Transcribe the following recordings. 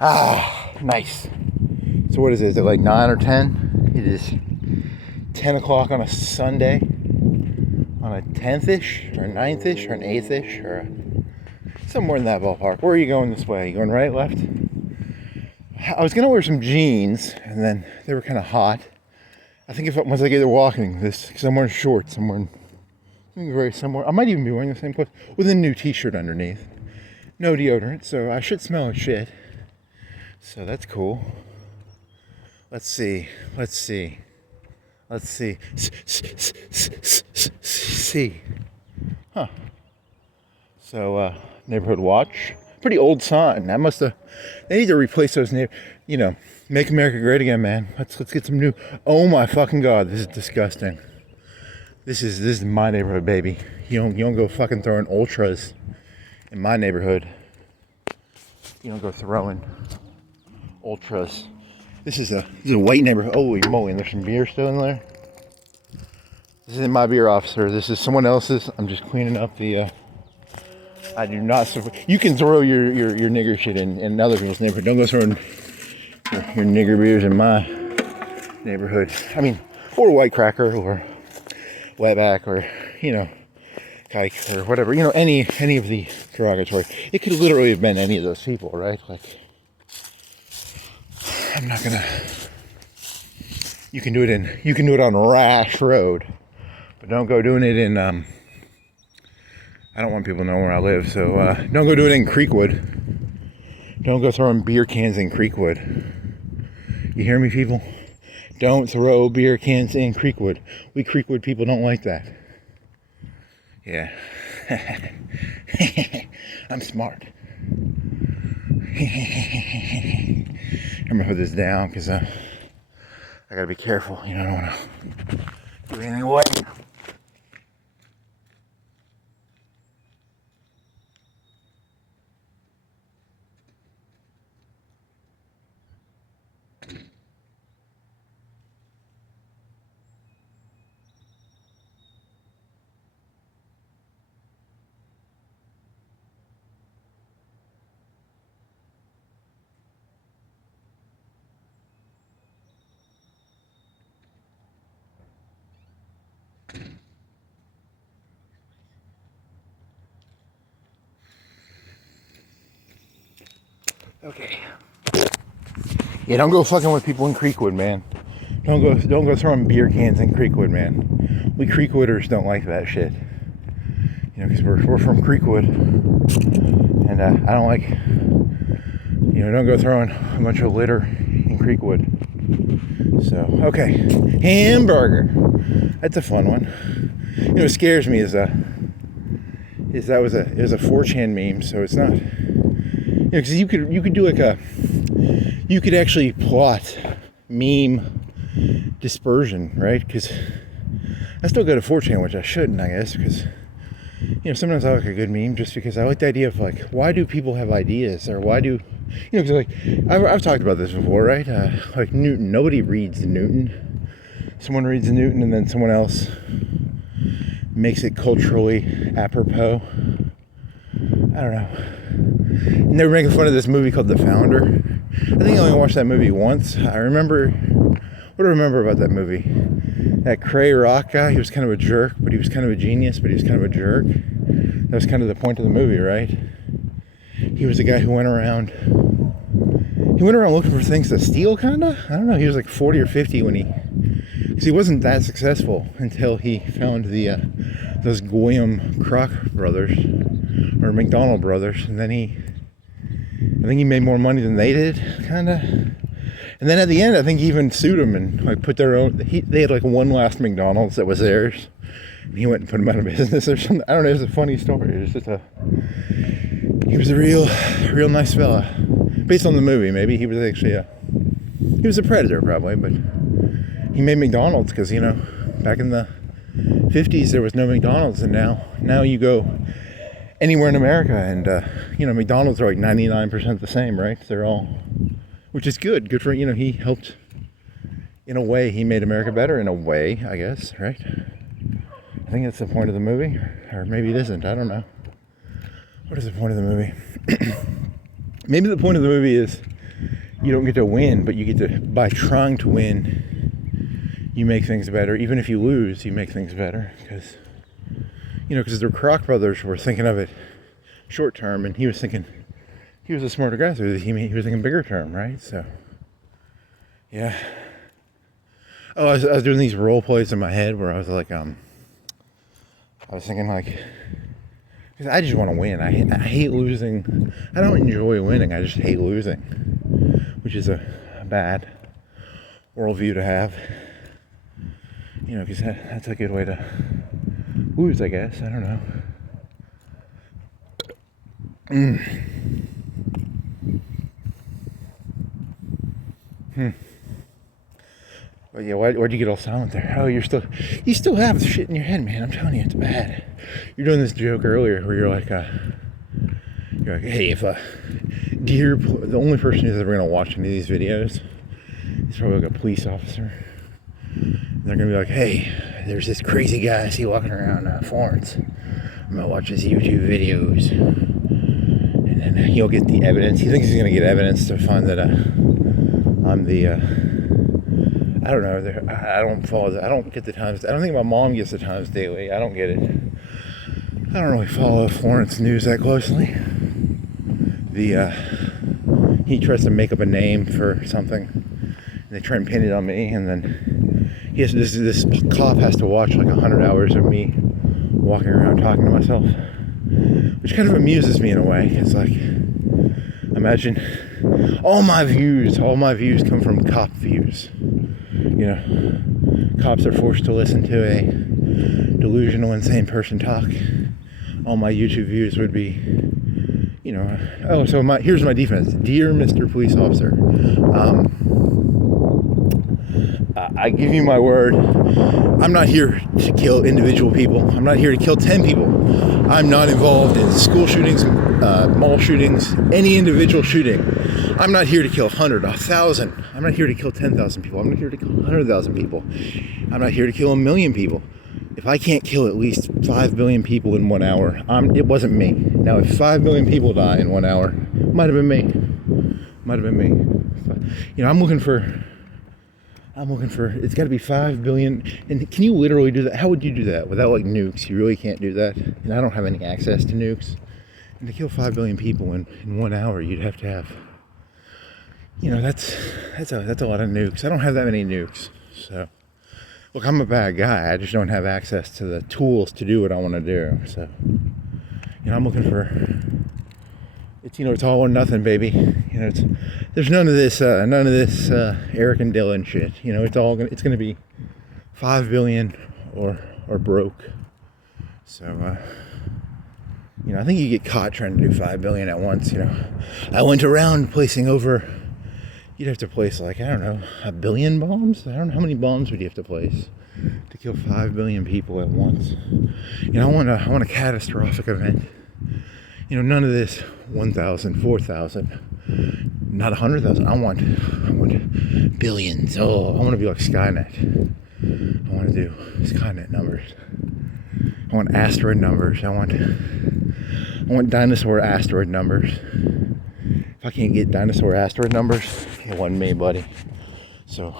Nice. So what is it? Is it like 9 or 10? It is 10 o'clock on a Sunday. On a 10th-ish, or 9th-ish, or an 8th-ish, or somewhere in that ballpark. Where are you going this way? Are you going right, left? I was going to wear some jeans, and then they were kind of hot. I think once I get there walking, because I'm wearing shorts, I'm very similar. I might even be wearing the same clothes with a new t-shirt underneath. No deodorant, so I should smell like shit. So that's cool. Let's see. Huh. So, neighborhood watch. Pretty old sign. They need to replace those, make America great again, man. Let's get some new. Oh my fucking God, this is disgusting. This is my neighborhood, baby. You don't go fucking throwing ultras in my neighborhood. You don't go throwing ultras. This is a white neighborhood. Holy moly, and there's some beer still in there. This isn't my beer, officer. This is someone else's. I'm just cleaning up the. I do not support. You can throw your nigger shit in other people's neighborhood. Don't go throwing your nigger beers in my neighborhood. I mean, or White Cracker, or Wetback, or Kike, or whatever. Any of the derogatory. It could literally have been any of those people, right? Like, I'm not gonna. You can do it on Rash Road, but don't go doing it in. I don't want people to know where I live, so don't go do it in Creekwood. Don't go throwing beer cans in Creekwood. You hear me, people? Don't throw beer cans in Creekwood. We Creekwood people don't like that. Yeah. I'm smart. I'm gonna put this down because I gotta be careful. I don't want to give anything away. Okay. Yeah, don't go fucking with people in Creekwood, man. Don't go throwing beer cans in Creekwood, man. We Creekwooders don't like that shit. Because we're from Creekwood, and I don't like. Don't go throwing a bunch of litter in Creekwood. So okay, hamburger. That's a fun one. What scares me is that it was a 4chan meme, so it's not. Because you could do you could actually plot meme dispersion, right? Because I still go to 4chan, which I shouldn't, I guess, because sometimes I like a good meme just because I like the idea of like, why do people have ideas, or why do because like I've talked about this before, right? Like Newton, nobody reads Newton. Someone reads Newton, and then someone else makes it culturally apropos. I don't know. And they were making fun of this movie called The Founder. I think I only watched that movie once. What do I remember about that movie? That Cray Rock guy, he was kind of a jerk, but he was kind of a genius, but he was kind of a jerk. That was kind of the point of the movie, right? He was the guy who went around looking for things to steal, kind of? I don't know, he was like 40 or 50 because he wasn't that successful until he found those Goyam Kroc brothers, or McDonald brothers, and then I think he made more money than they did, kind of. And then at the end, I think he even sued them and like put their own. They had like one last McDonald's that was theirs, and he went and put them out of business or something. I don't know. It's a funny story. It's just he was a real nice fella. Based on the movie, maybe he was actually he was a predator probably, but he made McDonald's because back in the 50s there was no McDonald's, and now you go anywhere in America, and McDonald's are like 99% the same, right? They're all, which is good for he helped. In a way, he made America better. In a way, I guess, right? I think that's the point of the movie, or maybe it isn't. I don't know. What is the point of the movie? Maybe the point of the movie is you don't get to win, but you get to, by trying to win, you make things better. Even if you lose, you make things better. Because, because the Kroc brothers were thinking of it short term, and he was a smarter guy, so he was thinking bigger term, right? So, yeah. Oh, I was doing these role plays in my head where I was like, I was thinking like, because I just want to win. I hate losing. I don't enjoy winning. I just hate losing, which is a bad worldview to have. Because that's a good way to lose, I guess. I don't know. But yeah, why'd you get all silent there? Oh, you still have the shit in your head, man. I'm telling you, it's bad. You're doing this joke earlier where you're like, hey, if the only person who's ever gonna watch any of these videos is probably like a police officer. And they're gonna be like, hey, there's this crazy guy I see walking around Florence. I'm gonna watch his YouTube videos, and then he'll get the evidence. He thinks he's gonna get evidence to find that I'm the. I don't know. I don't follow that. I don't get the Times. I don't think my mom gets the Times Daily. I don't get it. I don't really follow Florence news that closely. He tries to make up a name for something, and they try and pin it on me, and then this cop has to watch like 100 hours of me walking around talking to myself, which kind of amuses me in a way. It's like, imagine all my views come from cop views. Cops are forced to listen to a delusional, insane person talk. All my YouTube views would be, here's my defense. Dear Mr. Police Officer, I give you my word, I'm not here to kill individual people. I'm not here to kill 10 people. I'm not involved in school shootings, mall shootings, any individual shooting. I'm not here to kill 100, 1,000. I'm not here to kill 10,000 people. I'm not here to kill 100,000 people. I'm not here to kill 1 million people. If I can't kill at least 5 billion people in 1 hour, it wasn't me. Now, if 5 million people die in 1 hour, it might have been me. I'm looking for, it's got to be 5 billion. And can you literally do that? How would you do that without like nukes? You really can't do that. And I don't have any access to nukes. And to kill 5 billion people in 1 hour, you'd have to have, that's a lot of nukes. I don't have that many nukes. So, look, I'm a bad guy. I just don't have access to the tools to do what I want to do. So, I'm looking for, it's all or nothing, baby. There's none of this Eric and Dylan shit. It's gonna be 5 billion or broke. So, I think you get caught trying to do 5 billion at once. I went around placing over. You'd have to place like, I don't know, 1 billion bombs? I don't know, how many bombs would you have to place to kill 5 billion people at once? I want a catastrophic event. None of this 1,000, 4,000, not 100,000. I want billions. Oh, I want to be like Skynet. I want to do Skynet numbers. I want asteroid numbers. I want dinosaur asteroid numbers. If I can't get dinosaur asteroid numbers, it wasn't me, buddy. So,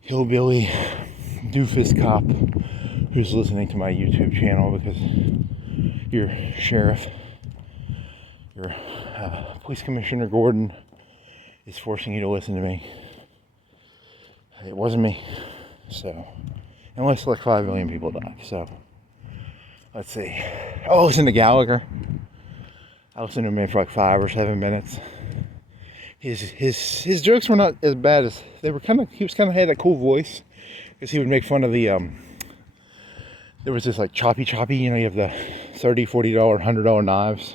hillbilly doofus cop who's listening to my YouTube channel because your sheriff, your police commissioner Gordon is forcing you to listen to me. It wasn't me. So, unless like 5 million people die. So, let's see. Oh, listen to Gallagher. I listened to him for like 5 or 7 minutes. His jokes were not as bad as they were. He was kind of had a cool voice because he would make fun of the there was this like choppy, you have the $30, $40, $100 knives.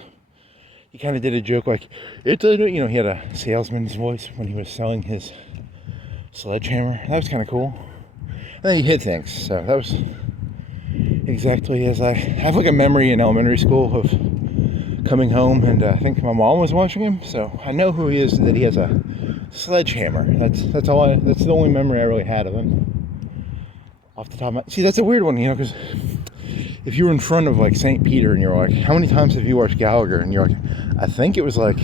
He kind of did a joke like he had a salesman's voice when he was selling his sledgehammer. That was kind of cool. And then he hit things, so that was exactly as I have like a memory in elementary school of coming home, and I think my mom was watching him, so I know who he is, that he has a sledgehammer. That's the only memory I really had of him. Off the top of my... See, that's a weird one, because if you were in front of like St. Peter and you're like, how many times have you watched Gallagher? And you're like, I think it was like,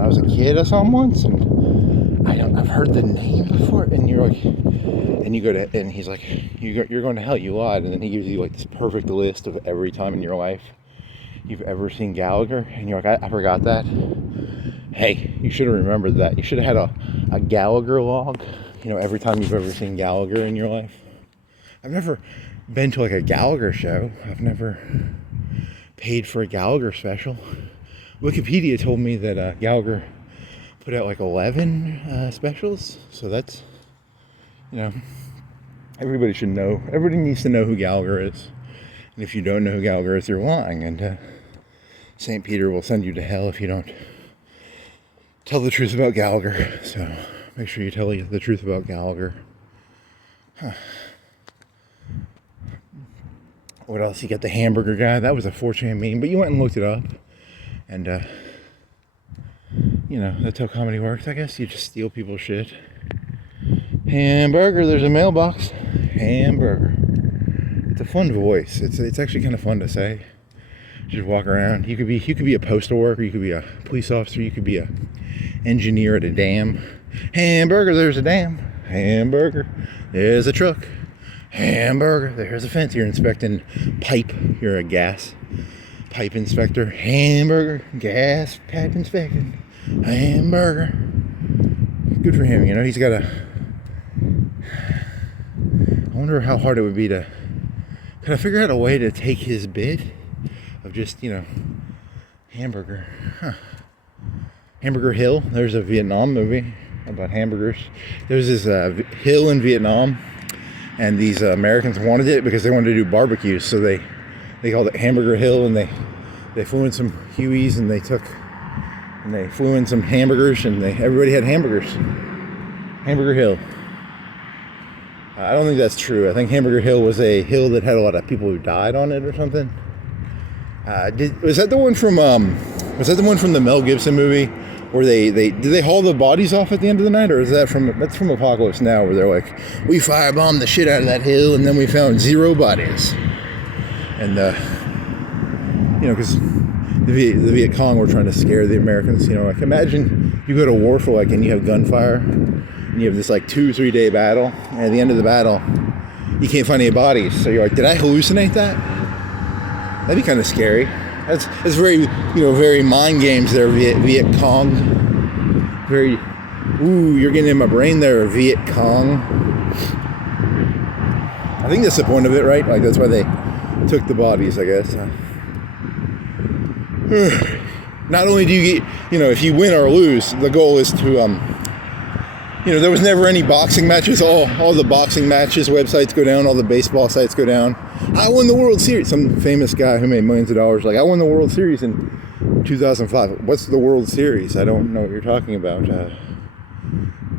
when I was a kid I saw him once, and I've heard the name before, and you're like, and you go to, and he's like, you're going to hell, you lied, and then he gives you like this perfect list of every time in your life you've ever seen Gallagher, and you're like, I forgot that. Hey, you should have remembered that. You should have had a Gallagher log, every time you've ever seen Gallagher in your life. I've never been to like a Gallagher show. I've never paid for a Gallagher special. Wikipedia told me that Gallagher put out like 11 specials, so that's, everybody should know. Everybody needs to know who Gallagher is. And if you don't know who Gallagher is, you're lying, and St. Peter will send you to hell if you don't tell the truth about Gallagher. So make sure you tell the truth about Gallagher. What else? You got the hamburger guy. That was a 4chan meme, but you went and looked it up. And, that's how comedy works, I guess. You just steal people's shit. Hamburger, there's a mailbox. Hamburger. It's a fun voice. It's actually kind of fun to say. Just walk around. You could be a postal worker. You could be a police officer. You could be a engineer at a dam. Hamburger, there's a dam. Hamburger, there's a truck. Hamburger, there's a fence. You're inspecting pipe. You're a gas pipe inspector. Hamburger, gas pipe inspection. Hamburger. Good for him, he's got I wonder how hard it would be to could I figure out a way to take his bit of just, hamburger. Hamburger Hill. There's a Vietnam movie about hamburgers. There's this hill in Vietnam, and these Americans wanted it because they wanted to do barbecues, so they called it Hamburger Hill, and they flew in some Hueys, and they flew in some hamburgers, and everybody had hamburgers. Hamburger Hill. I don't think that's true. I think Hamburger Hill was a hill that had a lot of people who died on it or something. Was that the one from the Mel Gibson movie where did they haul the bodies off at the end of the night, or is that's from Apocalypse Now, where they're like, we firebombed the shit out of that hill and then we found 0 bodies, and because the Viet Cong were trying to scare the Americans. Like, imagine you go to war for and you have gunfire, and you have this 2-3 day battle, and at the end of the battle you can't find any bodies, so you're like, did I hallucinate that? That'd be kind of scary. That's very, very mind games there, Viet Cong. Very, you're getting in my brain there, Viet Cong. I think that's the point of it, right? Like, that's why they took the bodies, I guess. Not only do you get, if you win or lose, the goal is to, there was never any boxing matches. All the boxing matches websites go down. All the baseball sites go down. I won the World Series. Some famous guy who made millions of dollars, I won the World Series in 2005. What's the World Series? I don't know what you're talking about.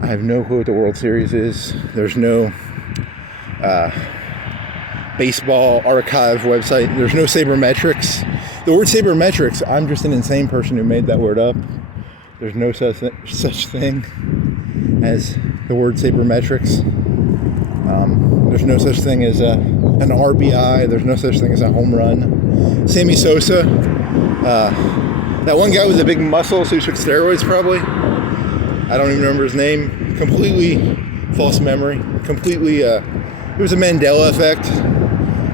I have no clue what the World Series is. There's no baseball archive website. There's no sabermetrics. The word sabermetrics, I'm just an insane person who made that word up. There's no such thing as the word sabermetrics. There's no such thing as an RBI. There's no such thing as a home run. Sammy Sosa, that one guy with the big muscles who took steroids, probably. I don't even remember his name. Completely false memory. Completely, it was a Mandela effect.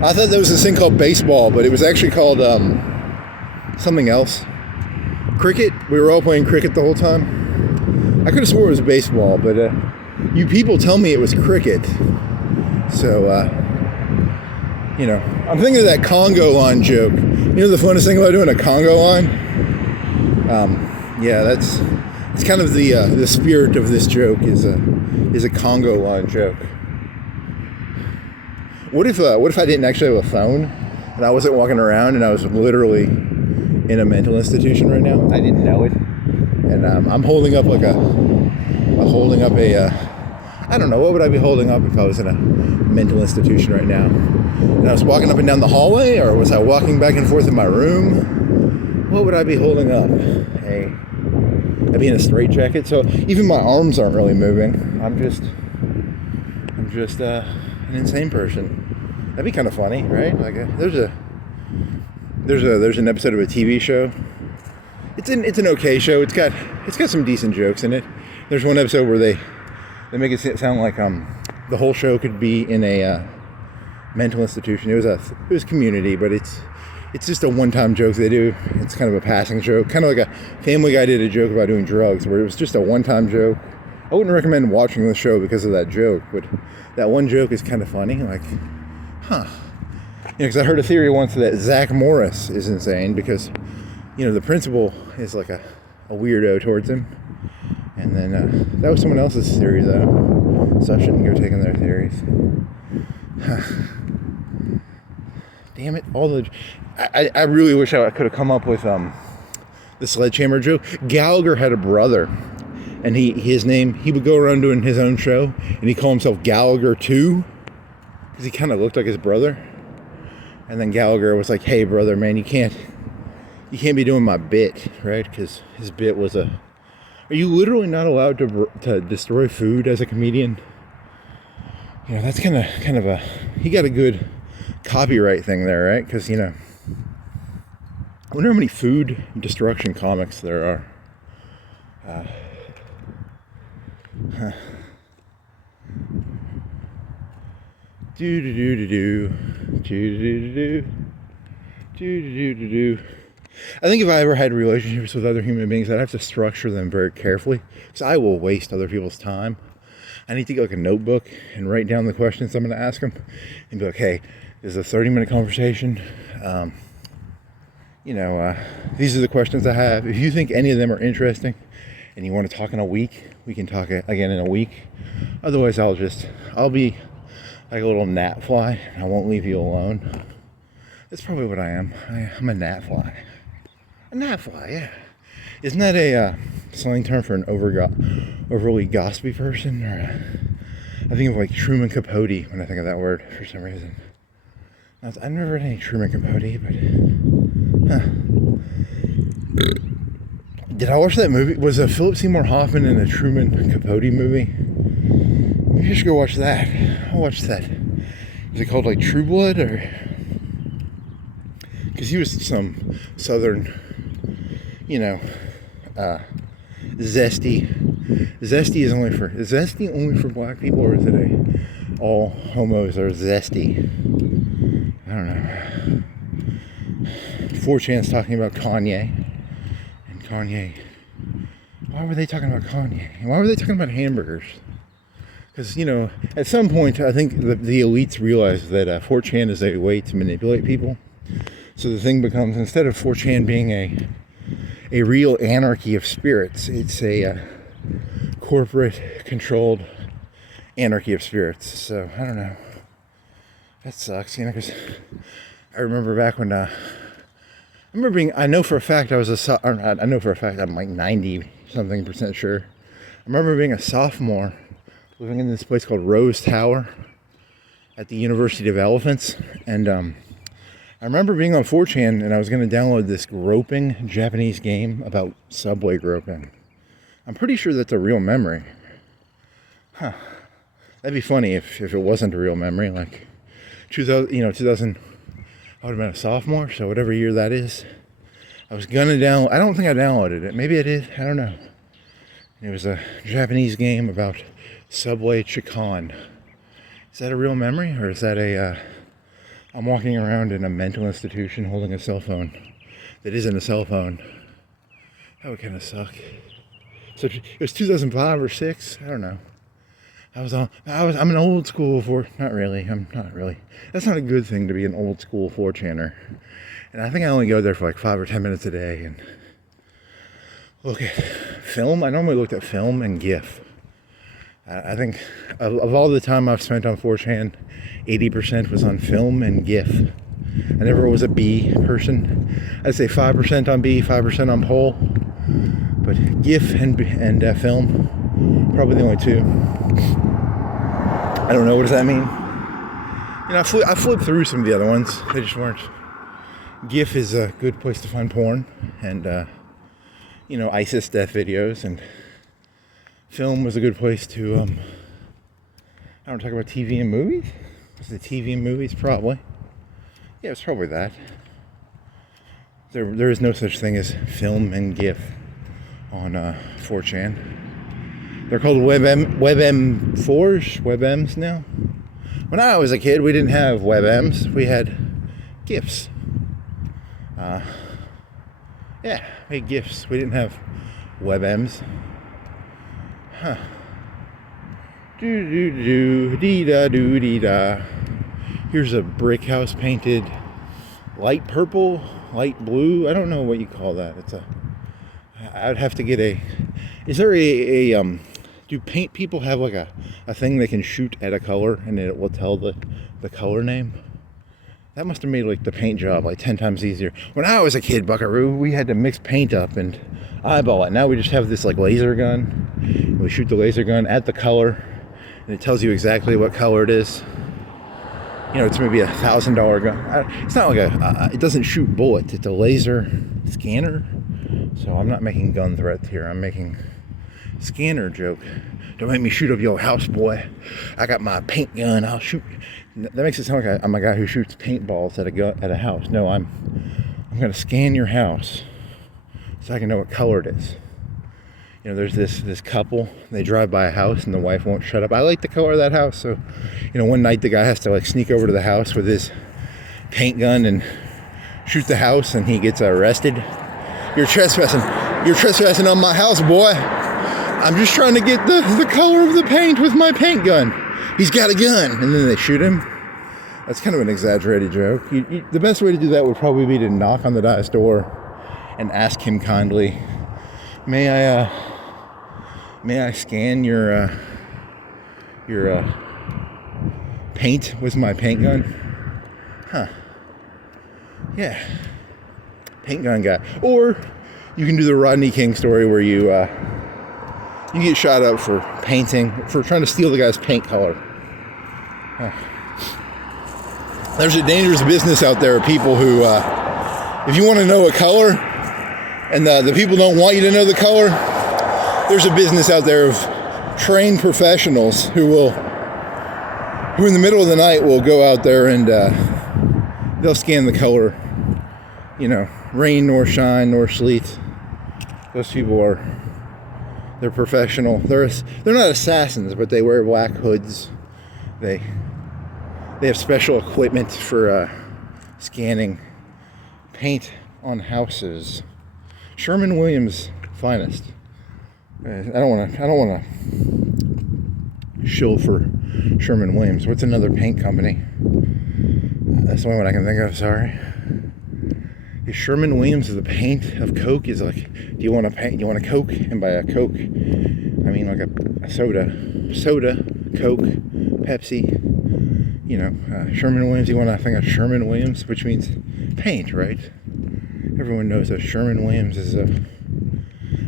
I thought there was this thing called baseball, but it was actually called something else. Cricket. We were all playing cricket the whole time. I could have swore it was baseball, but you people tell me it was cricket. So, I'm thinking of that Congo line joke. The funnest thing about doing a Congo line? It's kind of the spirit of this joke is a Congo line joke. What if I didn't actually have a phone, and I wasn't walking around, and I was literally in a mental institution right now? I didn't know it, and I'm holding up I don't know, what would I be holding up if I was in a mental institution right now? And I was walking up and down the hallway, or was I walking back and forth in my room? What would I be holding up? Hey, I'd be in a straitjacket, so even my arms aren't really moving. I'm just an insane person. That'd be kind of funny, right? There's an episode of a TV show. it's an okay show. It's got some decent jokes in it. There's one episode where they make it sound like the whole show could be in a mental institution. It was Community, but it's just a one-time joke they do. It's kind of a passing joke, kind of like a Family Guy did a joke about doing drugs, where it was just a one-time joke. I wouldn't recommend watching the show because of that joke, but that one joke is kind of funny. Like, because I heard a theory once that Zach Morris is insane because, the principal is like a weirdo towards him. And then that was someone else's theory, though, so I shouldn't go taking their theories. Damn it! I really wish I could have come up with the sledgehammer joke. Gallagher had a brother, and he would go around doing his own show, and he called himself Gallagher 2 because he kind of looked like his brother. And then Gallagher was like, "Hey, brother, man, you can't be doing my bit, right?" Because his bit was Are you literally not allowed to destroy food as a comedian? That's kind of he got a good copyright thing there, right? Because I wonder how many food destruction comics there are. I think if I ever had relationships with other human beings, I'd have to structure them very carefully because I will waste other people's time. I need to get like a notebook and write down the questions I'm going to ask them and be like, hey, this is a 30-minute conversation. These are the questions I have. If you think any of them are interesting and you want to talk in a week, we can talk again in a week. Otherwise, I'll be like a little gnat fly. I won't leave you alone. That's probably what I am. I'm a gnat fly. A gnat fly, yeah. Isn't that a slang term for an overly gossipy person? I think of like Truman Capote when I think of that word for some reason. I've never read any Truman Capote, but did I watch that movie? Was Philip Seymour Hoffman in a Truman Capote movie? Maybe you should go watch that. I'll watch that. Is it called like True Blood or? Because he was some southern, zesty. Zesty is zesty only for black people, or is it all homos are zesty? I don't know. 4chan's talking about Kanye. And Kanye. Why were they talking about Kanye? Why were they talking about hamburgers? Because, at some point, I think the elites realized that 4chan is a way to manipulate people. So the thing becomes, instead of 4chan being a real anarchy of spirits, it's a corporate-controlled anarchy of spirits. So, I don't know. That sucks, because I remember back when, I know for a fact I'm like 90-something% sure. I remember being a sophomore, living in this place called Rose Tower at the University of Elephants, and I remember being on 4chan and I was going to download this groping Japanese game about subway groping. I'm pretty sure that's a real memory. That'd be funny if it wasn't a real memory. Like 2000, I would have been a sophomore, so whatever year that is. I was going to download, I don't think I downloaded it. Maybe I did, I don't know. It was a Japanese game about subway chikan. Is that a real memory, or is that I'm walking around in a mental institution holding a cell phone that isn't a cell phone? That would kind of suck. So it was 2005 or 6. I don't know. I'm an old school not really. That's not a good thing to be an old school 4chaner. And I think I only go there for like 5 or 10 minutes a day and look at film. I normally looked at film and GIF. I think of all the time I've spent on 4chan, 80% was on film and GIF. I never was a B person. I'd say 5% on B, 5% on poll. But GIF and film, probably the only two. I don't know, what does that mean? I flipped through some of the other ones. They just weren't. GIF is a good place to find porn and, ISIS death videos, and film was a good place to, talk about TV and movies. Was it TV and movies? Probably. Yeah, it's probably that. There is no such thing as film and GIF on 4chan. They're called WebM4s, WebMs now. When I was a kid, we didn't have WebMs. We had GIFs. Yeah, we had GIFs. We didn't have WebMs. Huh. Dee-da-doo-dee-da. Here's a brick house painted light purple, light blue. I don't know what you call that. I'd have to get is there do paint people have like a thing they can shoot at a color and it will tell the color name? That must have made like the paint job like 10 times easier. When I was a kid, buckaroo, we had to mix paint up and eyeball it. Now we just have this like laser gun. We shoot the laser gun at the color and it tells you exactly what color it is. You know, it's maybe $1,000 gun. It's not like it doesn't shoot bullets. It's a laser scanner. So I'm not making gun threats here. I'm making scanner joke. Don't make me shoot up your house, boy. I got my paint gun. I'll shoot. That makes it sound like I'm a guy who shoots paintballs at a house. No, I'm going to scan your house so I can know what color it is. You know, there's this couple. They drive by a house and the wife won't shut up. I like the color of that house. So, you know, one night the guy has to like sneak over to the house with his paint gun and shoot the house, and he gets arrested. You're trespassing. You're trespassing on my house, boy. I'm just trying to get the color of the paint with my paint gun. He's got a gun. And then they shoot him. That's kind of an exaggerated joke. The best way to do that would probably be to knock on the guy's door and ask him kindly, may I scan your paint with my paint gun? Huh. Yeah. Paint gun guy. Or you can do the Rodney King story where you get shot up for trying to steal the guy's paint color. There's a dangerous business out there of people who, if you want to know a color and the people don't want you to know the color, there's a business out there of trained professionals who in the middle of the night will go out there and they'll scan the color. You know, rain nor shine nor sleet. Those people they're professional. They're not assassins, but they wear black hoods. They have special equipment for scanning paint on houses. Sherwin-Williams finest. I don't want to shill for Sherwin-Williams. What's another paint company? That's the only one I can think of. Sorry. Is Sherwin-Williams the paint of Coke? Is like, do you want a Coke? And by a Coke, I mean like a soda, Coke, Pepsi. You know, Sherwin-Williams. You want to think of Sherwin-Williams, which means paint, right? Everyone knows that Sherwin-Williams is I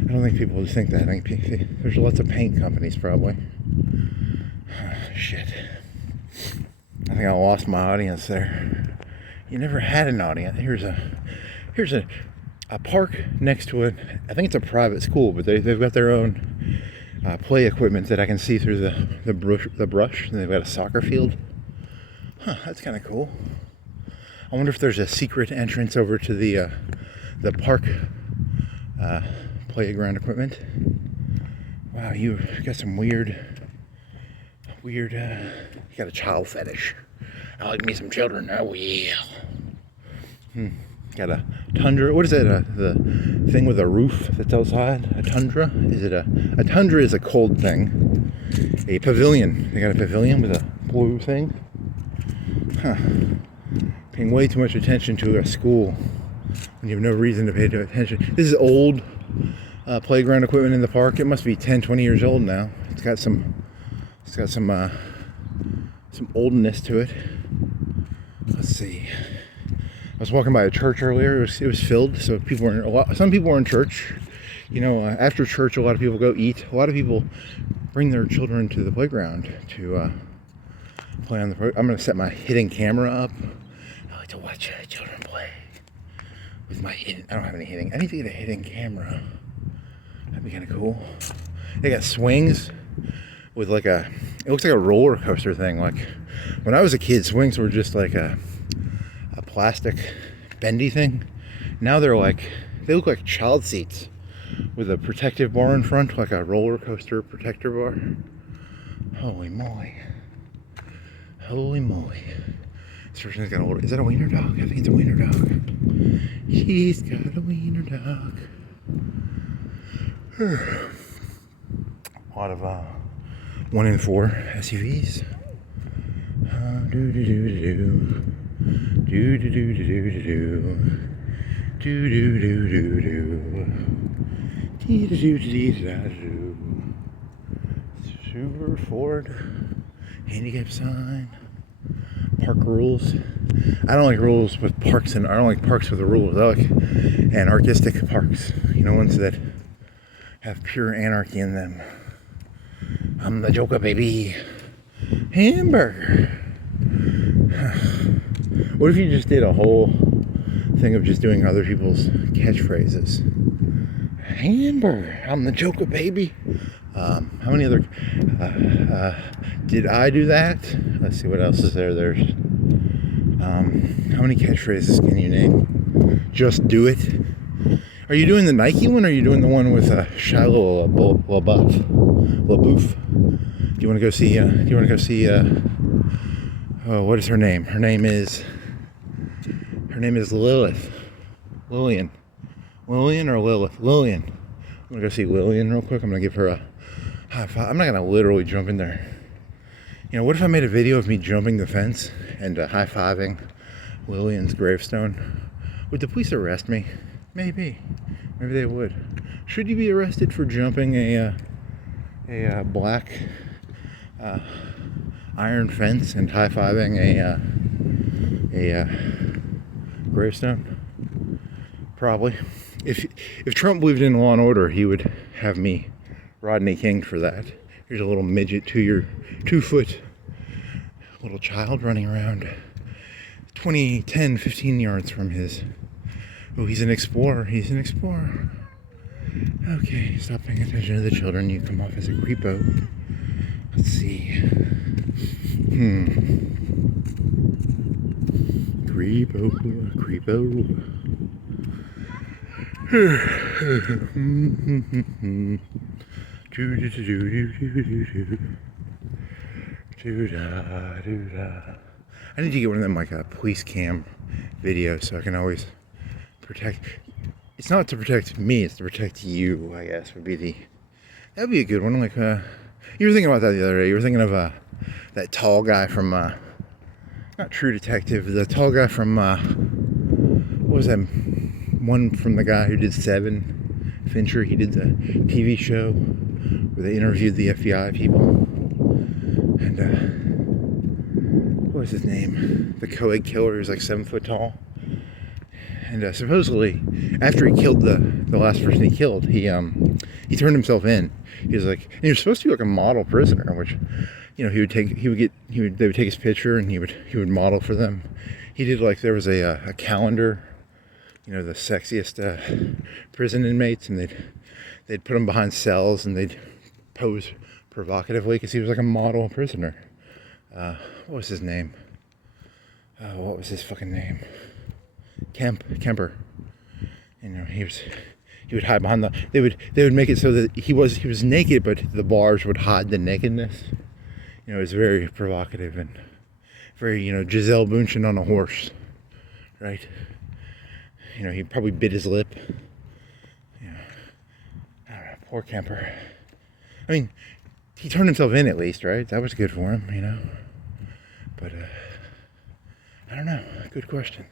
don't think people would think that. I think there's lots of paint companies probably. Shit. I think I lost my audience there. You never had an audience. Here's a park next to it. I think it's a private school, but they've got their own play equipment that I can see through the brush. And they've got a soccer field. Huh, that's kind of cool. I wonder if there's a secret entrance over to the park playground equipment. Wow, you got some weird. You got a child fetish. I like me some children. Oh yeah. Got a tundra. What is that? The thing with a roof that's outside? A tundra? Is it a tundra? Is a cold thing. A pavilion. They got a pavilion with a blue thing. Huh. Paying way too much attention to a school when you have no reason to pay attention. This is old playground equipment in the park. It must be 10, 20 years old now. It's got some oldness to it. Let's see. I was walking by a church earlier. It was filled, so some people were in church. You know, after church, a lot of people go eat. A lot of people bring their children to the playground to play on the. I'm going to set my hidden camera up. I like to watch children play with my hidden. I don't have any hidden. I need to get a hidden camera. That'd be kind of cool. They got swings with like it looks like a roller coaster thing. Like when I was a kid, swings were just like a plastic bendy thing. Now they're like, they look like child seats with a protective bar in front, like a roller coaster protector bar. Holy moly. Holy moly. This person's got a little, is that a wiener dog? I think it's a wiener dog. She's got a wiener dog. A lot of 1 in 4 SUVs. Do do do do do do do do do do do do do do. Super Ford handicap sign. Park rules. I don't like rules with parks, and I don't like parks with the rules. I like anarchistic parks. You know, ones that have pure anarchy in them. I'm the Joker, baby. Hamburger. What if you just did a whole thing of just doing other people's catchphrases? Hamburger. I'm the Joker, baby. How many other... did I do that? Let's see, what else is there? There's... how many catchphrases can you name? Just do it. Are you doing the Nike one, or are you doing the one with Shiloh LaBeouf? Do you want to go see... oh, what is her name? Her name is Lilith. Lillian or Lilith? Lillian. I'm going to go see Lillian real quick. I'm going to give her a high five. I'm not going to literally jump in there. You know, what if I made a video of me jumping the fence and high-fiving Lillian's gravestone? Would the police arrest me? Maybe. Maybe they would. Should you be arrested for jumping a black iron fence and high-fiving a gravestone? Probably. If Trump believed in law and order, he would have me Rodney King for that. Here's a little midget, 2-foot little child running around 15 yards from his... Oh, he's an explorer. He's an explorer. Okay, stop paying attention to the children. You come off as a creepo. Let's see. Creepo. I need to get one of them, like a police cam video, so I can always protect. It's not to protect me, it's to protect you, I guess, would be the... That'd be a good one. Like, you were thinking about that the other day. You were thinking of that tall guy from, not True Detective, the tall guy from, what was that one from the guy who did Seven, Fincher? He did the TV show where they interviewed the FBI people. And, what was his name? The co-ed killer, he was like 7 foot tall. And supposedly, after he killed the last person he killed, he turned himself in. He was like, and he was supposed to be like a model prisoner, which, you know, they would take his picture and he would model for them. He did, like, there was a calendar, you know, the sexiest prison inmates, and they'd put him behind cells and they'd pose provocatively because he was like a model prisoner. What was his name? What was his fucking name? Kemper. You know, he would hide behind they would make it so that he was naked, but the bars would hide the nakedness. You know, it was very provocative and very, you know, Giselle Bundchen on a horse, right? You know, he probably bit his lip. You know, I don't know, poor Kemper. I mean, he turned himself in at least, right? That was good for him, you know. But I don't know. Good question.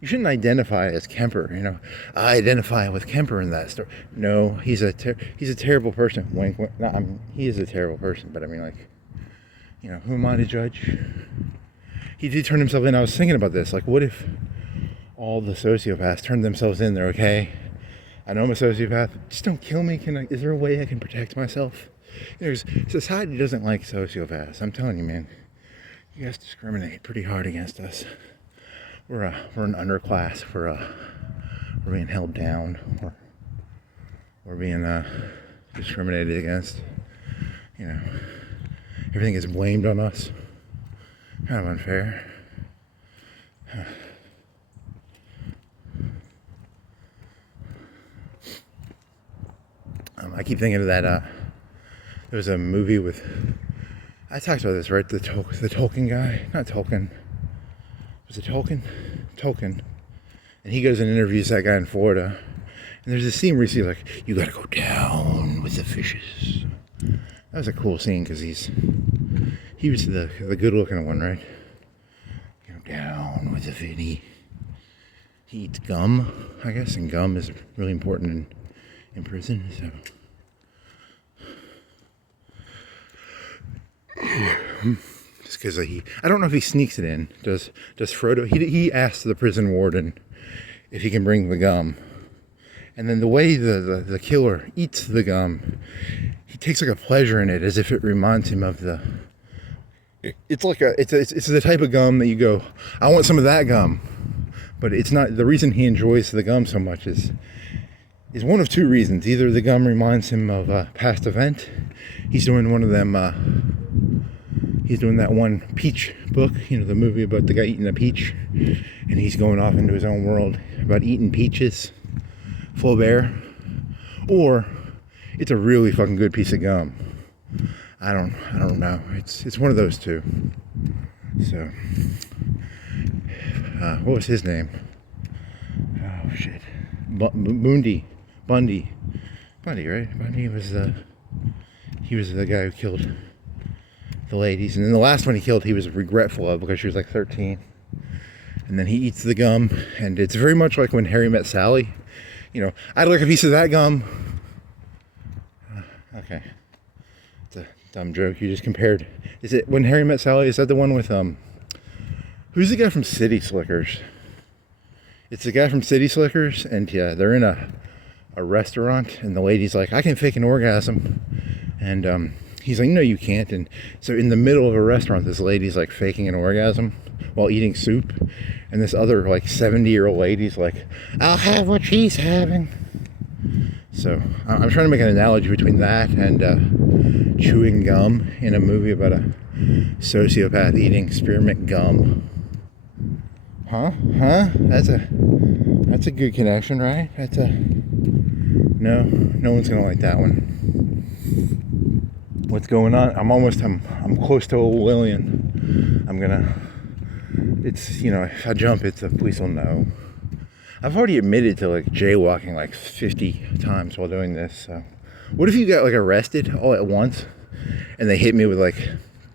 You shouldn't identify as Kemper, you know. I identify with Kemper in that story. No, he's a terrible person. Wink, wink. No, he is a terrible person, but I mean, like, you know, who am I to judge? He did turn himself in. I was thinking about this. Like, what if all the sociopaths turned themselves in? They're okay. I know I'm a sociopath. Just don't kill me. Is there a way I can protect myself? You know, society doesn't like sociopaths. I'm telling you, man. You guys discriminate pretty hard against us. We're an underclass. We're being held down. We're being discriminated against. You know, everything is blamed on us. Kind of unfair. keep thinking of that. There was a movie with. I talked about this, right? The Tolkien guy, not Tolkien. Was it Tolkien? Tolkien. And he goes and interviews that guy in Florida. And there's a scene where you see, like, you gotta go down with the fishes. That was a cool scene because he was the good looking one, right? Go down with the fish. He eats gum, I guess, and gum is really important in prison. So. Just because I don't know if he sneaks it in. Does Frodo? He asks the prison warden if he can bring the gum. And then the way the killer eats the gum, he takes like a pleasure in it, as if it reminds him of the. It's the type of gum that you go, I want some of that gum, but it's not. The reason he enjoys the gum so much is one of two reasons. Either the gum reminds him of a past event. He's doing one of them. He's doing that one Peach book, you know, the movie about the guy eating a peach, and he's going off into his own world about eating peaches. Flaubert, or it's a really fucking good piece of gum. I don't know. It's one of those two. So, what was his name? Oh shit, Bundy, right? Bundy was the guy who killed the ladies, and then the last one he killed, he was regretful of because she was like 13. And then he eats the gum, and it's very much like When Harry Met Sally. You know, I'd like a piece of that gum. Okay. It's a dumb joke. You just compared. Is it When Harry Met Sally? Is that the one with, who's the guy from City Slickers? It's the guy from City Slickers, and yeah, they're in a restaurant, and the lady's like, I can fake an orgasm. And he's like, no, you can't. And so in the middle of a restaurant, this lady's like faking an orgasm while eating soup. And this other like 70-year-old lady's like, I'll have what she's having. So I'm trying to make an analogy between that and chewing gum in a movie about a sociopath eating spearmint gum. Huh? That's a good connection, right? No one's gonna like that one. What's going on? I'm close to old Lillian. It's, you know, if I jump, the police will know. I've already admitted to like jaywalking like 50 times while doing this. So what if you got like arrested all at once and they hit me with like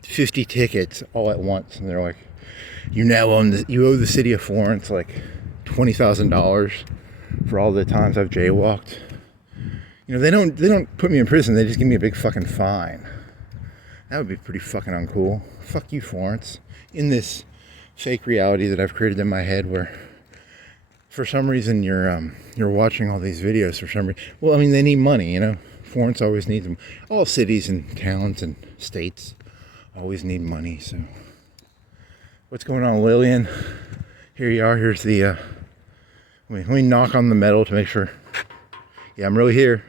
50 tickets all at once, and they're like, you owe the city of Florence like $20,000 for all the times I've jaywalked. You know, they don't put me in prison, they just give me a big fucking fine. That would be pretty fucking uncool. Fuck you, Florence. In this fake reality that I've created in my head, where for some reason you're watching all these videos for some reason. Well, I mean, they need money, you know. Florence always needs them. All cities and towns and states always need money. So what's going on, Lillian? Here you are. Here's the let me knock on the metal to make sure. Yeah, I'm really here.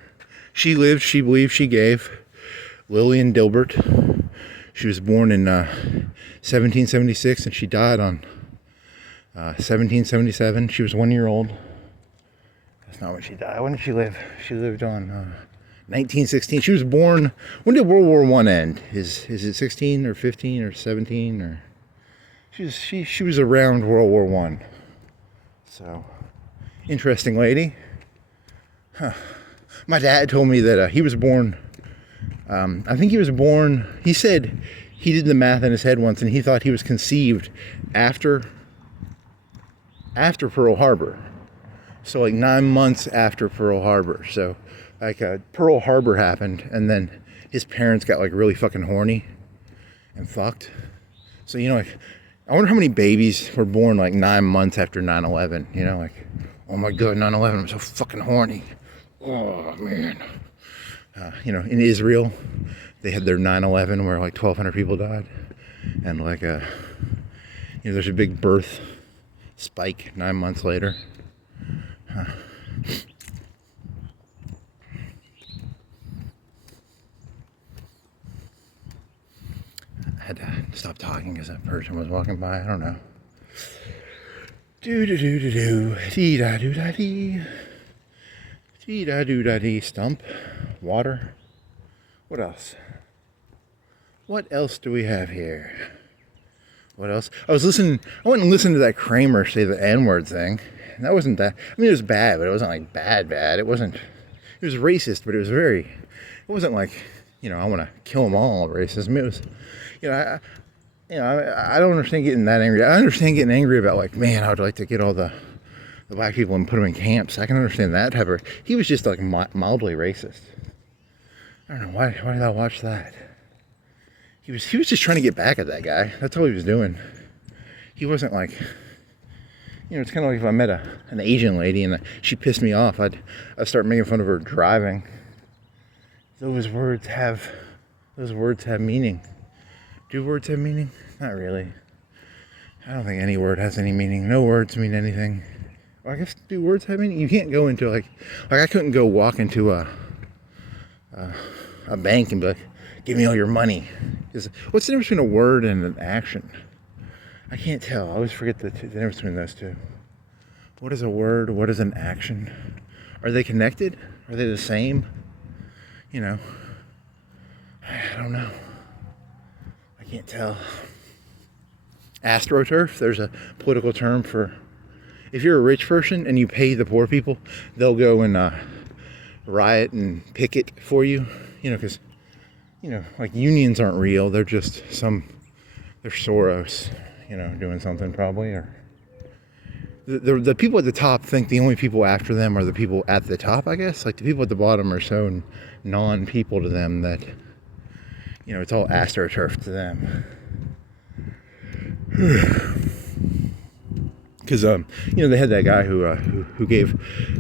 She lived, she believed, she gave. Lillian Dilbert. She was born in 1776, and she died on 1777. She was 1 year old. That's not when she died. When did she live? She lived on 1916. She was born. When did World War I end? Is it 16 or 15 or 17 or? She was around World War I. So interesting lady. Huh. My dad told me that he was born. I think he was born. He said he did the math in his head once, and he thought he was conceived after Pearl Harbor. So like 9 months after Pearl Harbor. So like Pearl Harbor happened, and then his parents got like really fucking horny and fucked. So, you know, like, I wonder how many babies were born like 9 months after 9/11. You know, like, oh my god, 9/11, I'm so fucking horny. Oh man. You know, in Israel, they had their 9/11 where like 1,200 people died, and like you know, there's a big birth spike 9 months later. I had to stop talking because that person was walking by. I don't know. Do do do do do, dee da do da dee, dee da do da dee, stump. water. What else? What else do we have here? What else? I went and listened to that Kramer say the N-word thing. And that wasn't that, I mean, it was bad, but it wasn't like bad. It was racist, but it wasn't like, I want to kill them all racism. It was, I don't understand getting that angry. I understand getting angry about like, man, I would like to get all the black people and put them in camps. I can understand that type of, he was just like mildly racist. I don't know, why did I watch that? He was just trying to get back at that guy. That's all he was doing. He wasn't like, it's kind of like if I met an Asian lady and she pissed me off, I'd start making fun of her driving. Those words have meaning. Do words have meaning? Not really. I don't think any word has any meaning. No words mean anything. Well, I guess, do words have meaning? You can't go into like I couldn't go walk into a bank and be like, give me all your money. What's the difference between a word and an action? I can't tell. I always forget the difference between those two. What is a word? What is an action? Are they connected? Are they the same? I don't know. I can't tell. AstroTurf, there's a political term for, if you're a rich person and you pay the poor people, they'll go and riot and picket for you, because, like unions aren't real. They're just they're Soros, doing something probably, or the people at the top think the only people after them are the people at the top, I guess. Like the people at the bottom are so non-people to them that, it's all AstroTurf to them. Because they had that guy who gave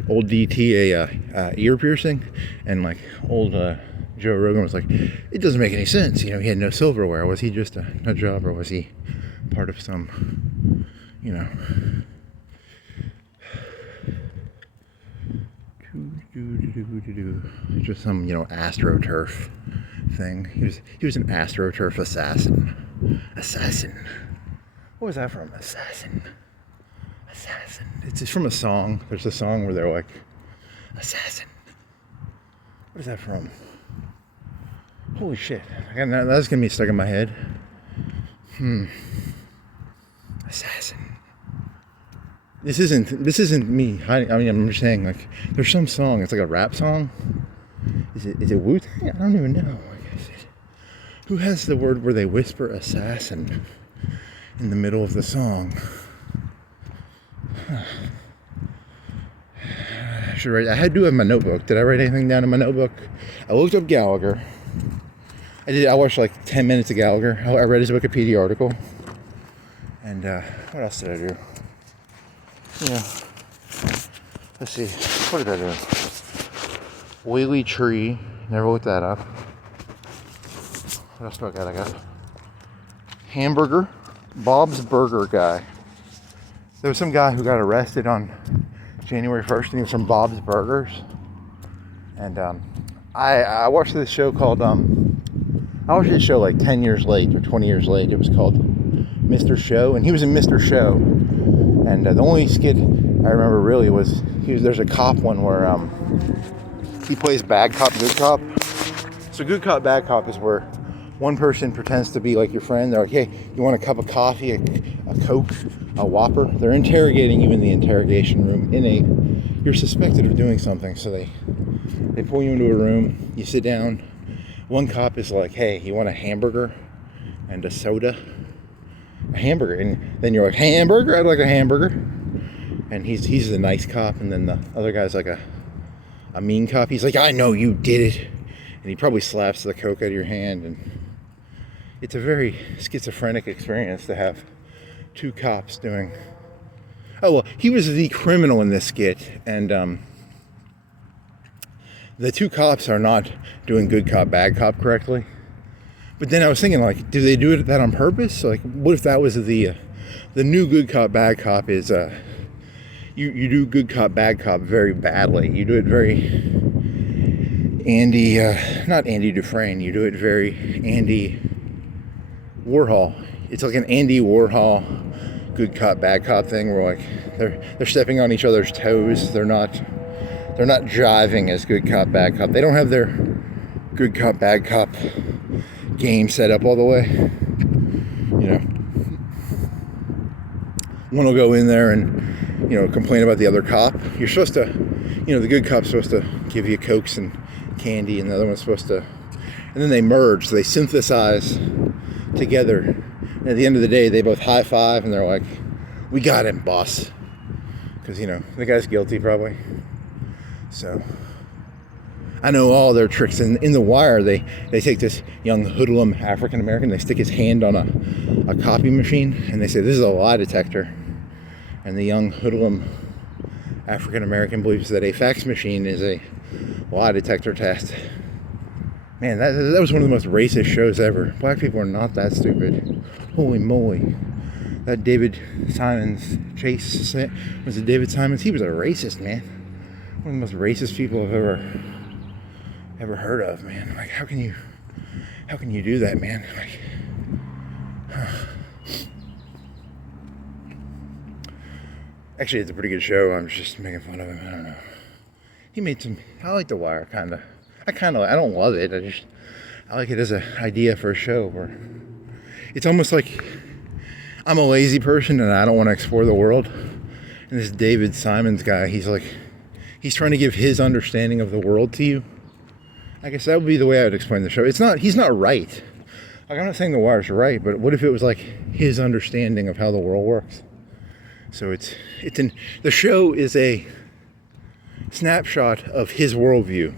old DT a ear piercing, and like old Joe Rogan was like, it doesn't make any sense. He had no silverware. Was he just a nut job, or was he part of some, just some AstroTurf thing. He was an AstroTurf assassin. What was that from? Assassin. It's from a song. There's a song where they're like, assassin. What is that from? Holy shit. That's gonna be stuck in my head. Assassin. This isn't me hiding. I mean, I'm just saying, like, there's some song. It's like a rap song. Is it Wu-Tang? I don't even know. Who has the word where they whisper assassin in the middle of the song? I do have my notebook. Did I write anything down in my notebook? I looked up Gallagher. I watched like 10 minutes of Gallagher. I read his Wikipedia article. And what else did I do? Let's see. What did I do? Oily tree. Never looked that up. What else do I got? I got hamburger. Bob's Burger guy. There was some guy who got arrested on January 1st, and he was from Bob's Burgers. And I watched this show called, I watched this show like 10 years late or 20 years late. It was called Mr. Show, and he was in Mr. Show. And the only skit I remember really was, there's a cop one where he plays bad cop, good cop. So good cop, bad cop is where one person pretends to be like your friend. They're like, hey, you want a cup of coffee, a Coke, a Whopper? They're interrogating you in the interrogation room. You're suspected of doing something. So they pull you into a room, you sit down. One cop is like, hey, you want a hamburger and a soda? A hamburger. And then you're like, hamburger? I'd like a hamburger. And he's the nice cop. And then the other guy's like a mean cop. He's like, I know you did it. And he probably slaps the Coke out of your hand. And it's a very schizophrenic experience to have two cops doing. Oh, well, he was the criminal in this skit. And the two cops are not doing good cop, bad cop correctly. But then I was thinking, like, do they do that on purpose? Like, what if that was the new good cop, bad cop is, you do good cop, bad cop very badly. You do it very not Andy Dufresne, you do it very Andy Warhol. It's like an Andy Warhol good cop, bad cop thing where, like, they're stepping on each other's toes. They're not jiving as good cop, bad cop. They don't have their good cop, bad cop game set up all the way. You know, one will go in there and, you know, complain about the other cop. You're supposed to, you know, the good cop's supposed to give you Cokes and candy, and the other one's supposed to, and then they merge, so they synthesize together. And at the end of the day, they both high five and they're like, "We got him, boss." Because, you know, the guy's guilty probably. So I know all their tricks. In The Wire, they take this young hoodlum African American, they stick his hand on a copy machine, and they say, "This is a lie detector." And the young hoodlum African American believes that a fax machine is a lie detector test. Man, that was one of the most racist shows ever. Black people are not that stupid. Holy moly. That David Simons, Chase, was it David Simons? He was a racist, man. One of the most racist people I've ever heard of, man. Like, how can you do that, man? Like, actually, it's a pretty good show. I'm just making fun of him. I don't know. He made some. I like The Wire, kind of. I don't love it. I like it as an idea for a show where it's almost like I'm a lazy person and I don't want to explore the world. And this David Simons guy, he's trying to give his understanding of the world to you. I guess that would be the way I would explain the show. He's not right. Like, I'm not saying The Wire's right, but what if it was like his understanding of how the world works? So the show is a snapshot of his worldview.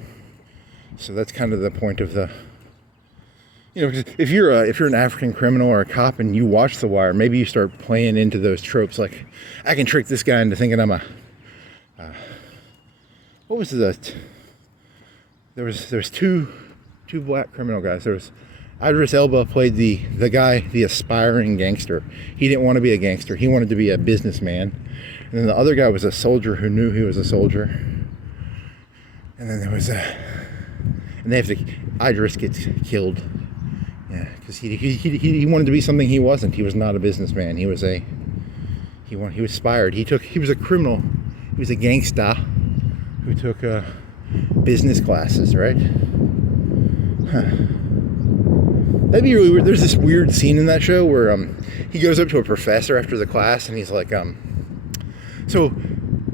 So that's kind of the point of the, you know, 'cause if you're an African criminal or a cop and you watch The Wire, maybe you start playing into those tropes. Like, I can trick this guy into thinking I'm what was that? There was two black criminal guys. There was Idris Elba played the guy, the aspiring gangster. He didn't want to be a gangster. He wanted to be a businessman. And then the other guy was a soldier who knew he was a soldier. And then there was Idris gets killed. Yeah, because he wanted to be something he wasn't. He was not a businessman. He was aspired. He was a criminal. He was a gangsta who took business classes, right? That'd be really weird. There's this weird scene in that show where he goes up to a professor after the class and he's like, so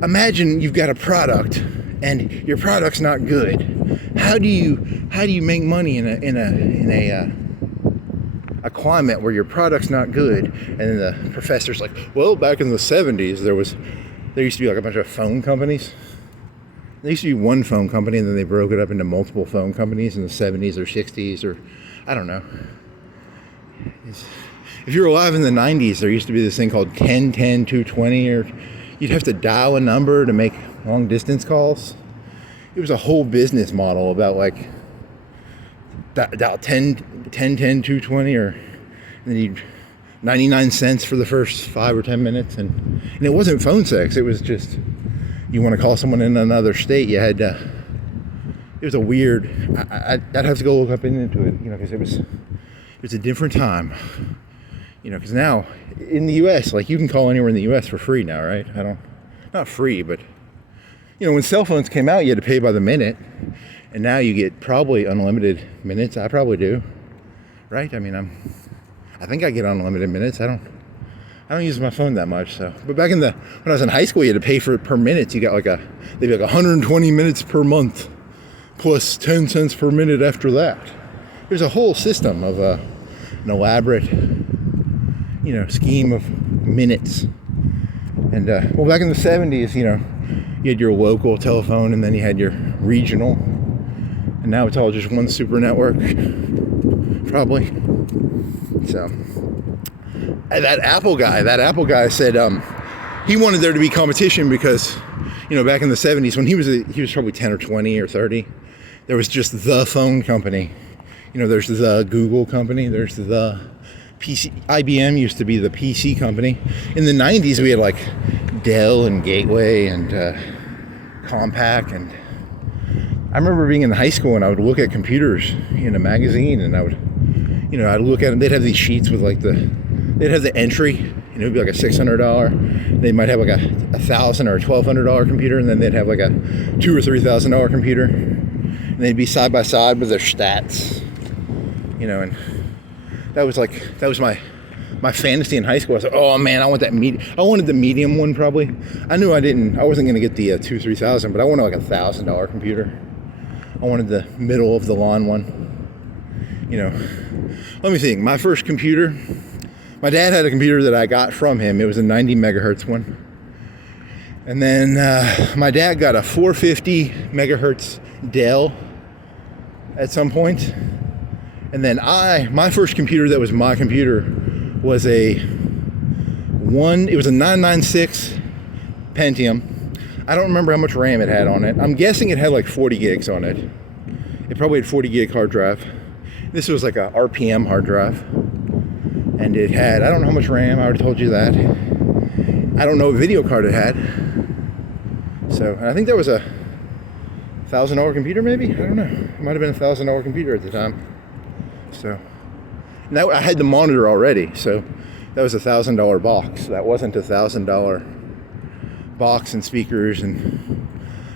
imagine you've got a product and your product's not good. How do you make money in a climate where your product's not good? And then the professor's like, well, back in the 70s there used to be like a bunch of phone companies. There used to be one phone company, and then they broke it up into multiple phone companies in the 70s or 60s, or I don't know. If you were alive in the 90s, there used to be this thing called 10, 10, 220, or you'd have to dial a number to make long distance calls. It was a whole business model about like dial 10, 10, 10, 220, or and then you'd 99 cents for the first 5 or 10 minutes, and it wasn't phone sex. It was just, you want to call someone in another state, you had to, it was a weird, I'd have to go look up into it, you know, because it was a different time, you know, because now in the U.S., like, you can call anywhere in the U.S. for free now, right? Not free, but, you know, when cell phones came out, you had to pay by the minute, and now you get probably unlimited minutes. I probably do, right? I mean, I think I get unlimited minutes. I don't use my phone that much, so. But back when I was in high school, you had to pay for it per minute. You got they'd be like 120 minutes per month, plus 10 cents per minute after that. There's a whole system of an elaborate, you know, scheme of minutes. And well, back in the 70s, you know, you had your local telephone, and then you had your regional, and now it's all just one super network, probably. So. That Apple guy said he wanted there to be competition because, you know, back in the 70s when he was probably 10 or 20 or 30, there was just the phone company. You know, there's the Google company, there's the PC. IBM used to be the PC company. In the 90s, we had like Dell and Gateway and Compaq, and I remember being in high school and I would look at computers in a magazine, and I'd look at them. They'd have these sheets with like they'd have the entry, and it would be like a $600. They might have like a $1,000 or a $1,200 computer, and then they'd have like a $2,000 or $3,000 computer. And and they'd be side by side with their stats, you know, and that was my fantasy in high school. I was like, oh man, I wanted the medium one probably. I knew I wasn't gonna get the 2,000-3,000, but I wanted like $1,000 computer. I wanted the middle of the lawn one, you know. Let me think, my first computer, my dad had a computer that I got from him. It was a 90 megahertz one. And then my dad got a 450 megahertz Dell at some point. And then my first computer that was my computer was it was a 996 Pentium. I don't remember how much RAM it had on it. I'm guessing it had like 40 gigs on it. It probably had 40 gig hard drive. This was like a RPM hard drive. And it had, I don't know how much RAM, I already told you that. I don't know what video card it had. So, I think that was a $1,000 computer maybe? I don't know. It might have been a $1,000 computer at the time. So, now I had the monitor already, so that was a $1,000 box. That wasn't a $1,000 box and speakers, and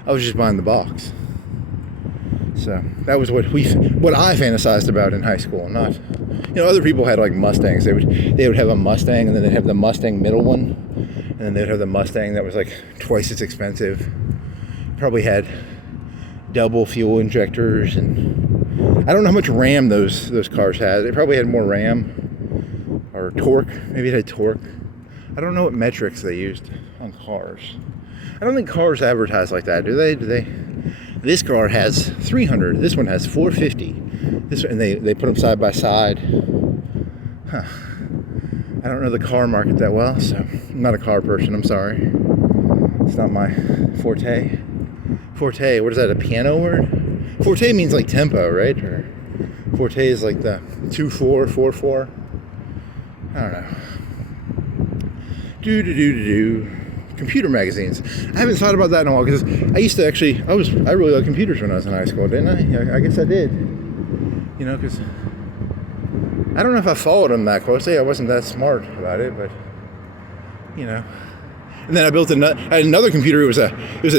I was just buying the box. So that was what I fantasized about in high school. Not, you know, other people had like Mustangs. They would have a Mustang, and then they'd have the Mustang middle one, and then they'd have the Mustang that was like twice as expensive. Probably had double fuel injectors, and I don't know how much RAM those cars had. They probably had more RAM or torque. Maybe it had torque. I don't know what metrics they used on cars. I don't think cars advertise like that, do they? This car has 300. This one has 450. And they put them side by side. Huh. I don't know the car market that well, so I'm not a car person. I'm sorry. It's not my forte. Forte. What is that? A piano word? Forte means like tempo, right? Or forte is like the 2/4, 4/4. I don't know. Computer magazines. I haven't thought about that in a while because I really liked computers when I was in high school, didn't I? I guess I did. You know, because I don't know if I followed them that closely. I wasn't that smart about it, but you know. And then I had another computer. It was a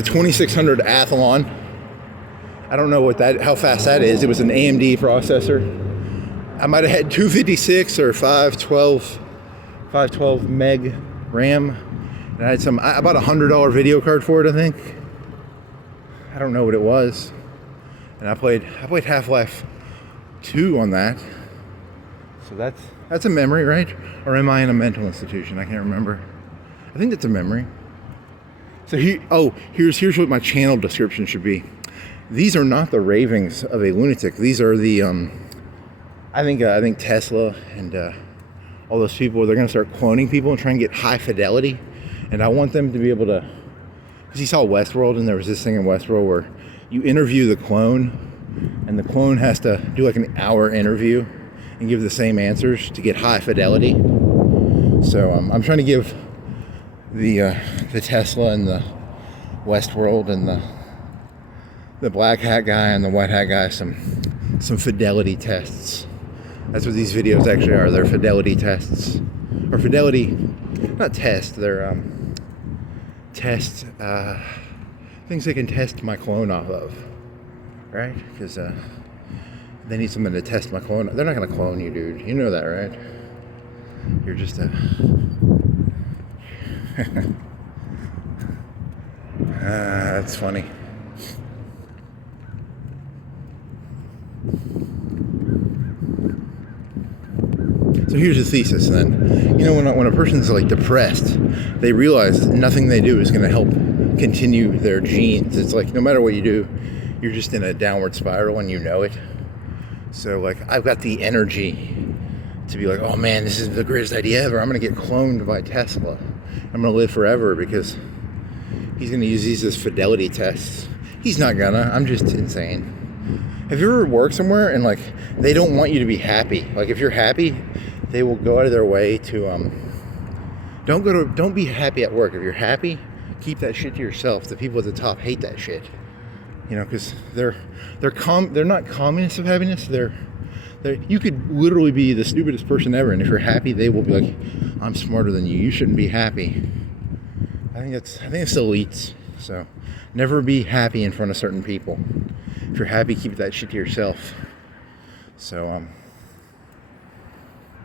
2600 Athlon. I don't know how fast that is. It was an AMD processor. I might have had 256 or 512 meg RAM. And I had about $100 video card for it, I think. I don't know what it was. And I played Half-Life 2 on that. So that's a memory, right? Or am I in a mental institution? I can't remember. I think that's a memory. So here's what my channel description should be. These are not the ravings of a lunatic. These are the I think Tesla and all those people, they're going to start cloning people and try and get high fidelity. And I want them to be able to, because you saw Westworld, and there was this thing in Westworld where you interview the clone, and the clone has to do like an hour interview and give the same answers to get high fidelity. So I'm trying to give the Tesla and the Westworld and the black hat guy and the white hat guy some fidelity tests. That's what these videos actually are. They're fidelity tests, or fidelity, not tests. They're test things they can test my clone off of, right? Because they need something to test my clone. They're not gonna clone you, dude. You know that, right? You're just a that's funny. So here's the thesis then. You know, when a person's like depressed, they realize nothing they do is going to help continue their genes. It's like no matter what you do, you're just in a downward spiral and you know it. So like I've got the energy to be like, oh man, this is the greatest idea ever. I'm going to get cloned by Tesla. I'm going to live forever because he's going to use these as fidelity tests. He's not gonna. I'm just insane. Have you ever worked somewhere and like they don't want you to be happy? Like if you're happy, they will go out of their way to don't be happy at work. If you're happy, keep that shit to yourself. The people at the top hate that shit. You know, because they're not communists of happiness. You could literally be the stupidest person ever, and if you're happy, they will be like, I'm smarter than you. You shouldn't be happy. I think it's elites. So never be happy in front of certain people. if you're happy, keep that shit to yourself. So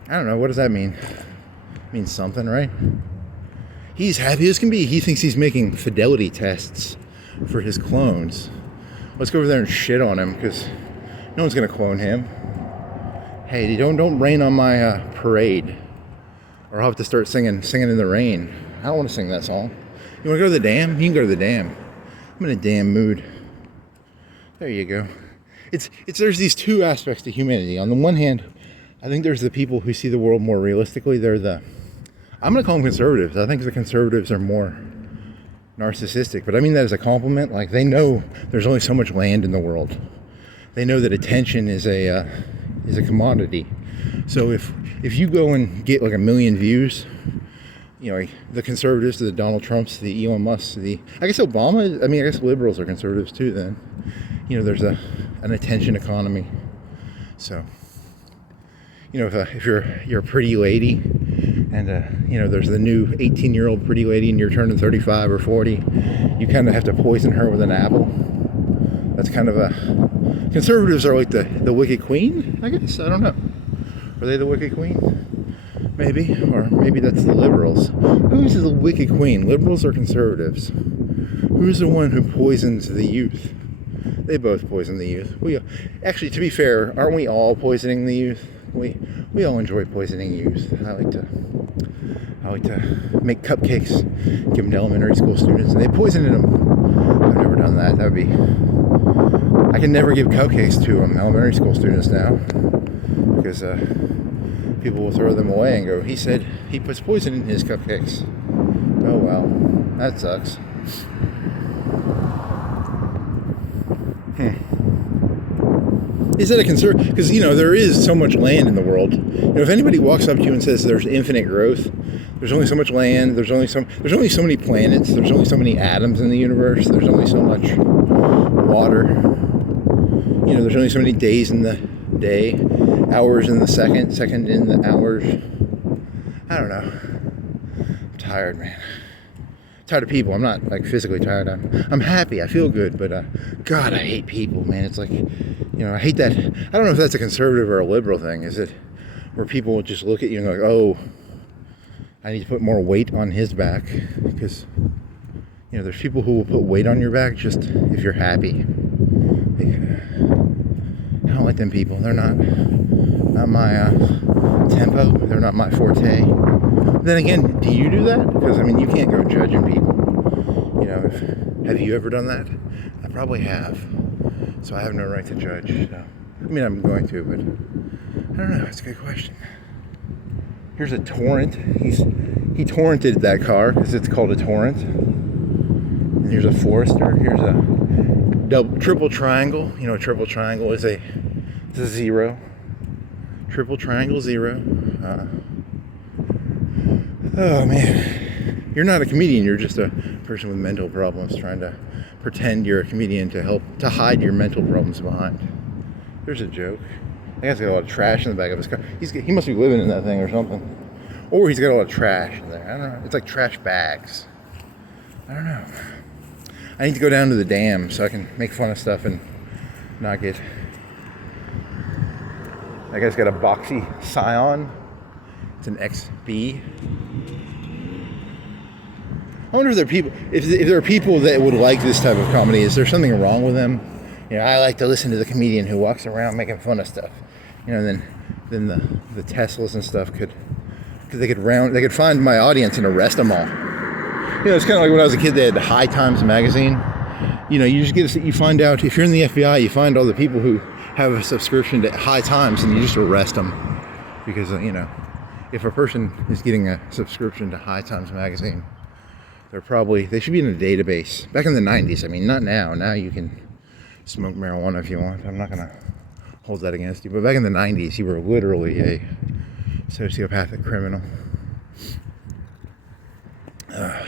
I don't know, what does that mean? It means something, right? He's happy as can be. He thinks he's making fidelity tests for his clones. Let's go over there and shit on him, because no one's gonna clone him. Hey, don't rain on my parade, or I'll have to start singing in the rain. I don't want to sing that song. You want to go to the dam? You can go to the dam. I'm in a damn mood. There you go. There's these two aspects to humanity. On the one hand, I think there's the people who see the world more realistically. I'm going to call them conservatives. I think the conservatives are more narcissistic, but I mean that as a compliment. Like, they know there's only so much land in the world. They know that attention is a commodity. So if you go and get like 1 million views, you know, the conservatives, the Donald Trumps, the Elon Musks, I guess Obama, I guess liberals are conservatives too then. You know, there's an attention economy. So, you know, if you're a pretty lady, and you know, there's the new 18-year-old pretty lady and you're turning 35 or 40, you kind of have to poison her with an apple. That's kind of conservatives are like the wicked queen, I guess. I don't know. Are they the wicked queen? Maybe. Or maybe that's the liberals. Who's the wicked queen? Liberals or conservatives? Who's the one who poisons the youth? They both poison the youth. Actually, to be fair, aren't we all poisoning the youth? We all enjoy poisoning youth. I like to make cupcakes, give them to elementary school students, and they poisoned them. I've never done that. I can never give cupcakes to elementary school students now, because people will throw them away and go, he said he puts poison in his cupcakes. Oh well, that sucks. Is that a concern? Because, you know, there is so much land in the world. You know, if anybody walks up to you and says there's infinite growth, there's only so much land, there's only so many planets, there's only so many atoms in the universe, there's only so much water. You know, there's only so many days in the day, hours in the second in the hours. I don't know. I'm tired, man. Tired of people. I'm not like physically tired. I'm happy. I feel good, but God, I hate people, man. It's like, you know, I hate that. I don't know if that's a conservative or a liberal thing. Is it where people will just look at you and go, like, oh, I need to put more weight on his back? Because, you know, there's people who will put weight on your back just if you're happy. I don't like them people. They're not my tempo. They're not my forte. Then again, do you do that? Because, I mean, you can't go judging people. You know, have you ever done that? I probably have. So I have no right to judge. So, I mean, I'm going to, but I don't know. It's a good question. Here's a torrent. He torrented that car because it's called a torrent. And here's a Forester. Here's a triple triangle. You know, a triple triangle is a zero. Triple triangle, zero. Oh man, you're not a comedian. You're just a person with mental problems trying to pretend you're a comedian to hide your mental problems behind. There's a joke. I think he's got a lot of trash in the back of his car. He must be living in that thing or something. Or he's got a lot of trash in there. I don't know. It's like trash bags. I don't know. I need to go down to the dam so I can make fun of stuff and not get... That guy's got a boxy Scion. It's an XB. I wonder if there are people that would like this type of comedy. Is there something wrong with them? You know, I like to listen to the comedian who walks around making fun of stuff. You know, then the Teslas and stuff they could find my audience and arrest them all. You know, it's kind of like when I was a kid, they had the High Times magazine. You know, you find out, if you're in the FBI, you find all the people who have a subscription to High Times and you just arrest them. Because, you know, if a person is getting a subscription to High Times magazine, they should be in a database. Back in the 90s, I mean, not now. Now you can smoke marijuana if you want. I'm not going to hold that against you. But back in the 90s, you were literally a sociopathic criminal.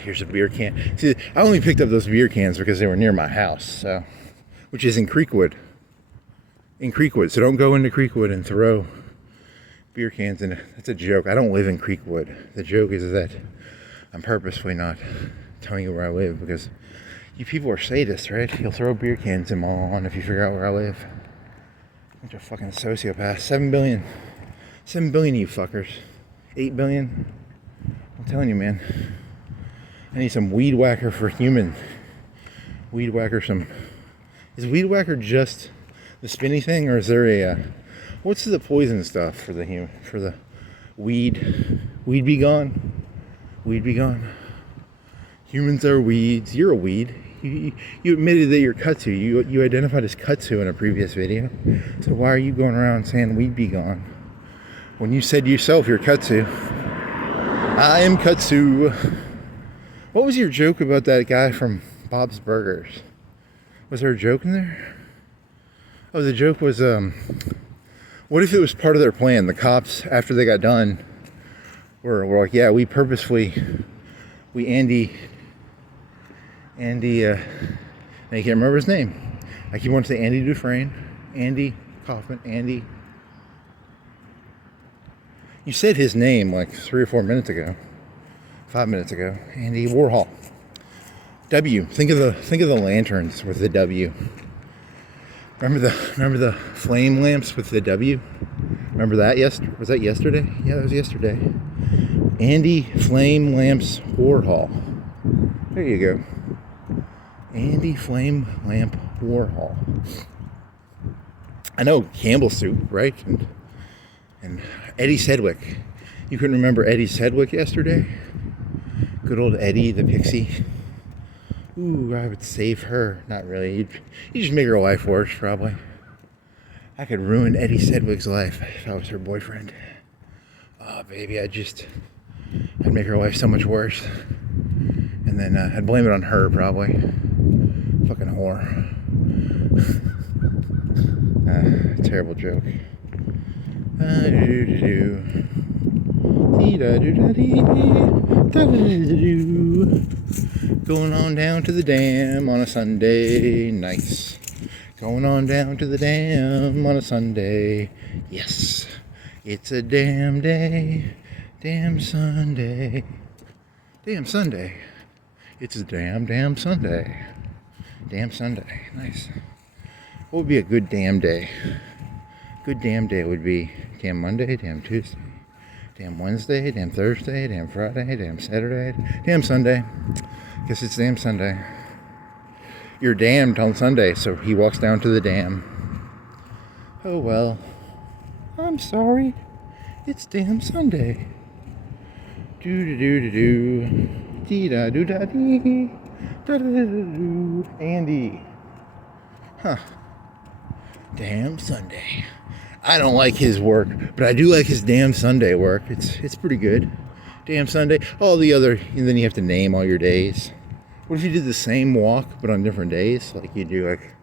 Here's a beer can. See, I only picked up those beer cans because they were near my house, which is in Creekwood. So don't go into Creekwood and throw beer cans in. That's a joke. I don't live in Creekwood. The joke is that I'm purposefully not telling you where I live because You people are sadists, right? You'll throw beer cans in my lawn if you figure out where I live. Bunch of fucking sociopaths. 7 billion. 7 billion of you fuckers. 8 billion. I'm telling you, man. I need some weed whacker for human. Weed whacker some... Is weed whacker just the spinny thing, or is there a... what's the poison stuff for the human... For the weed? Weed be gone? Weed be gone. Humans are weeds. You're a weed. You admitted that you're Kutsu. You identified as Kutsu in a previous video. So why are you going around saying weed be gone? When you said yourself you're Kutsu. I am Kutsu. What was your joke about that guy from Bob's Burgers? Was there a joke in there? Oh, the joke was, what if it was part of their plan? The cops, after they got done, were like, yeah, we Andy, I can't remember his name. I keep wanting to say Andy Dufresne, Andy Kaufman, Andy. You said his name like 3 or 4 minutes ago, 5 minutes ago. Andy Warhol. W. Think of the lanterns with the W. Remember the flame lamps with the W? Remember that? Was that yesterday? Yeah, that was yesterday. Andy Flame Lamps Warhol. There you go. Andy Flame Lamp Warhol. I know Campbell Soup, right? And Eddie Sedgwick. You couldn't remember Eddie Sedgwick yesterday? Good old Eddie the Pixie. Ooh, I would save her. Not really. You'd just make her life worse, probably. I could ruin Eddie Sedgwick's life if I was her boyfriend. Oh, baby, I'd make her life so much worse. And then I'd blame it on her, probably. Fucking whore. Terrible joke. Going on down to the dam on a Sunday. Nice. Going on down to the dam on a Sunday. Yes. It's a damn day. Damn Sunday. Damn Sunday. It's a damn Sunday. Damn Sunday. Nice. What would be a good damn day? Good damn day would be damn Monday, damn Tuesday, damn Wednesday, damn Thursday, damn Friday, damn Saturday, damn Sunday. Guess it's damn Sunday. You're damned on Sunday, so he walks down to the dam. Oh well. I'm sorry. It's damn Sunday. Do-do-do-do-do. Dee-da-do-da-dee. Da-da-da-da-do. Andy. Huh. Damn Sunday. I don't like his work, but I do like his damn Sunday work. It's pretty good. Damn Sunday. All the other, and then you have to name all your days. What if you did the same walk, but on different days? Like you do like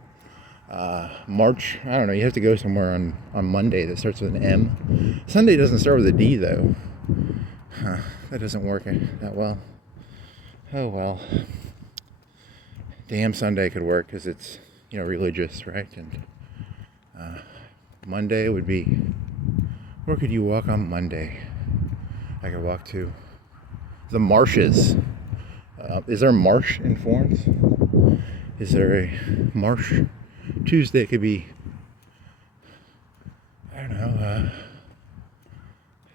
March, I don't know, you have to go somewhere on Monday that starts with an M. Sunday doesn't start with a D though. Huh, that doesn't work that well. Oh well. Damn Sunday could work because it's, religious, right? And Monday would be, where could you walk on Monday? I could walk to the marshes. Is there a marsh in Florence? Is there a marsh? Tuesday could be, I don't know,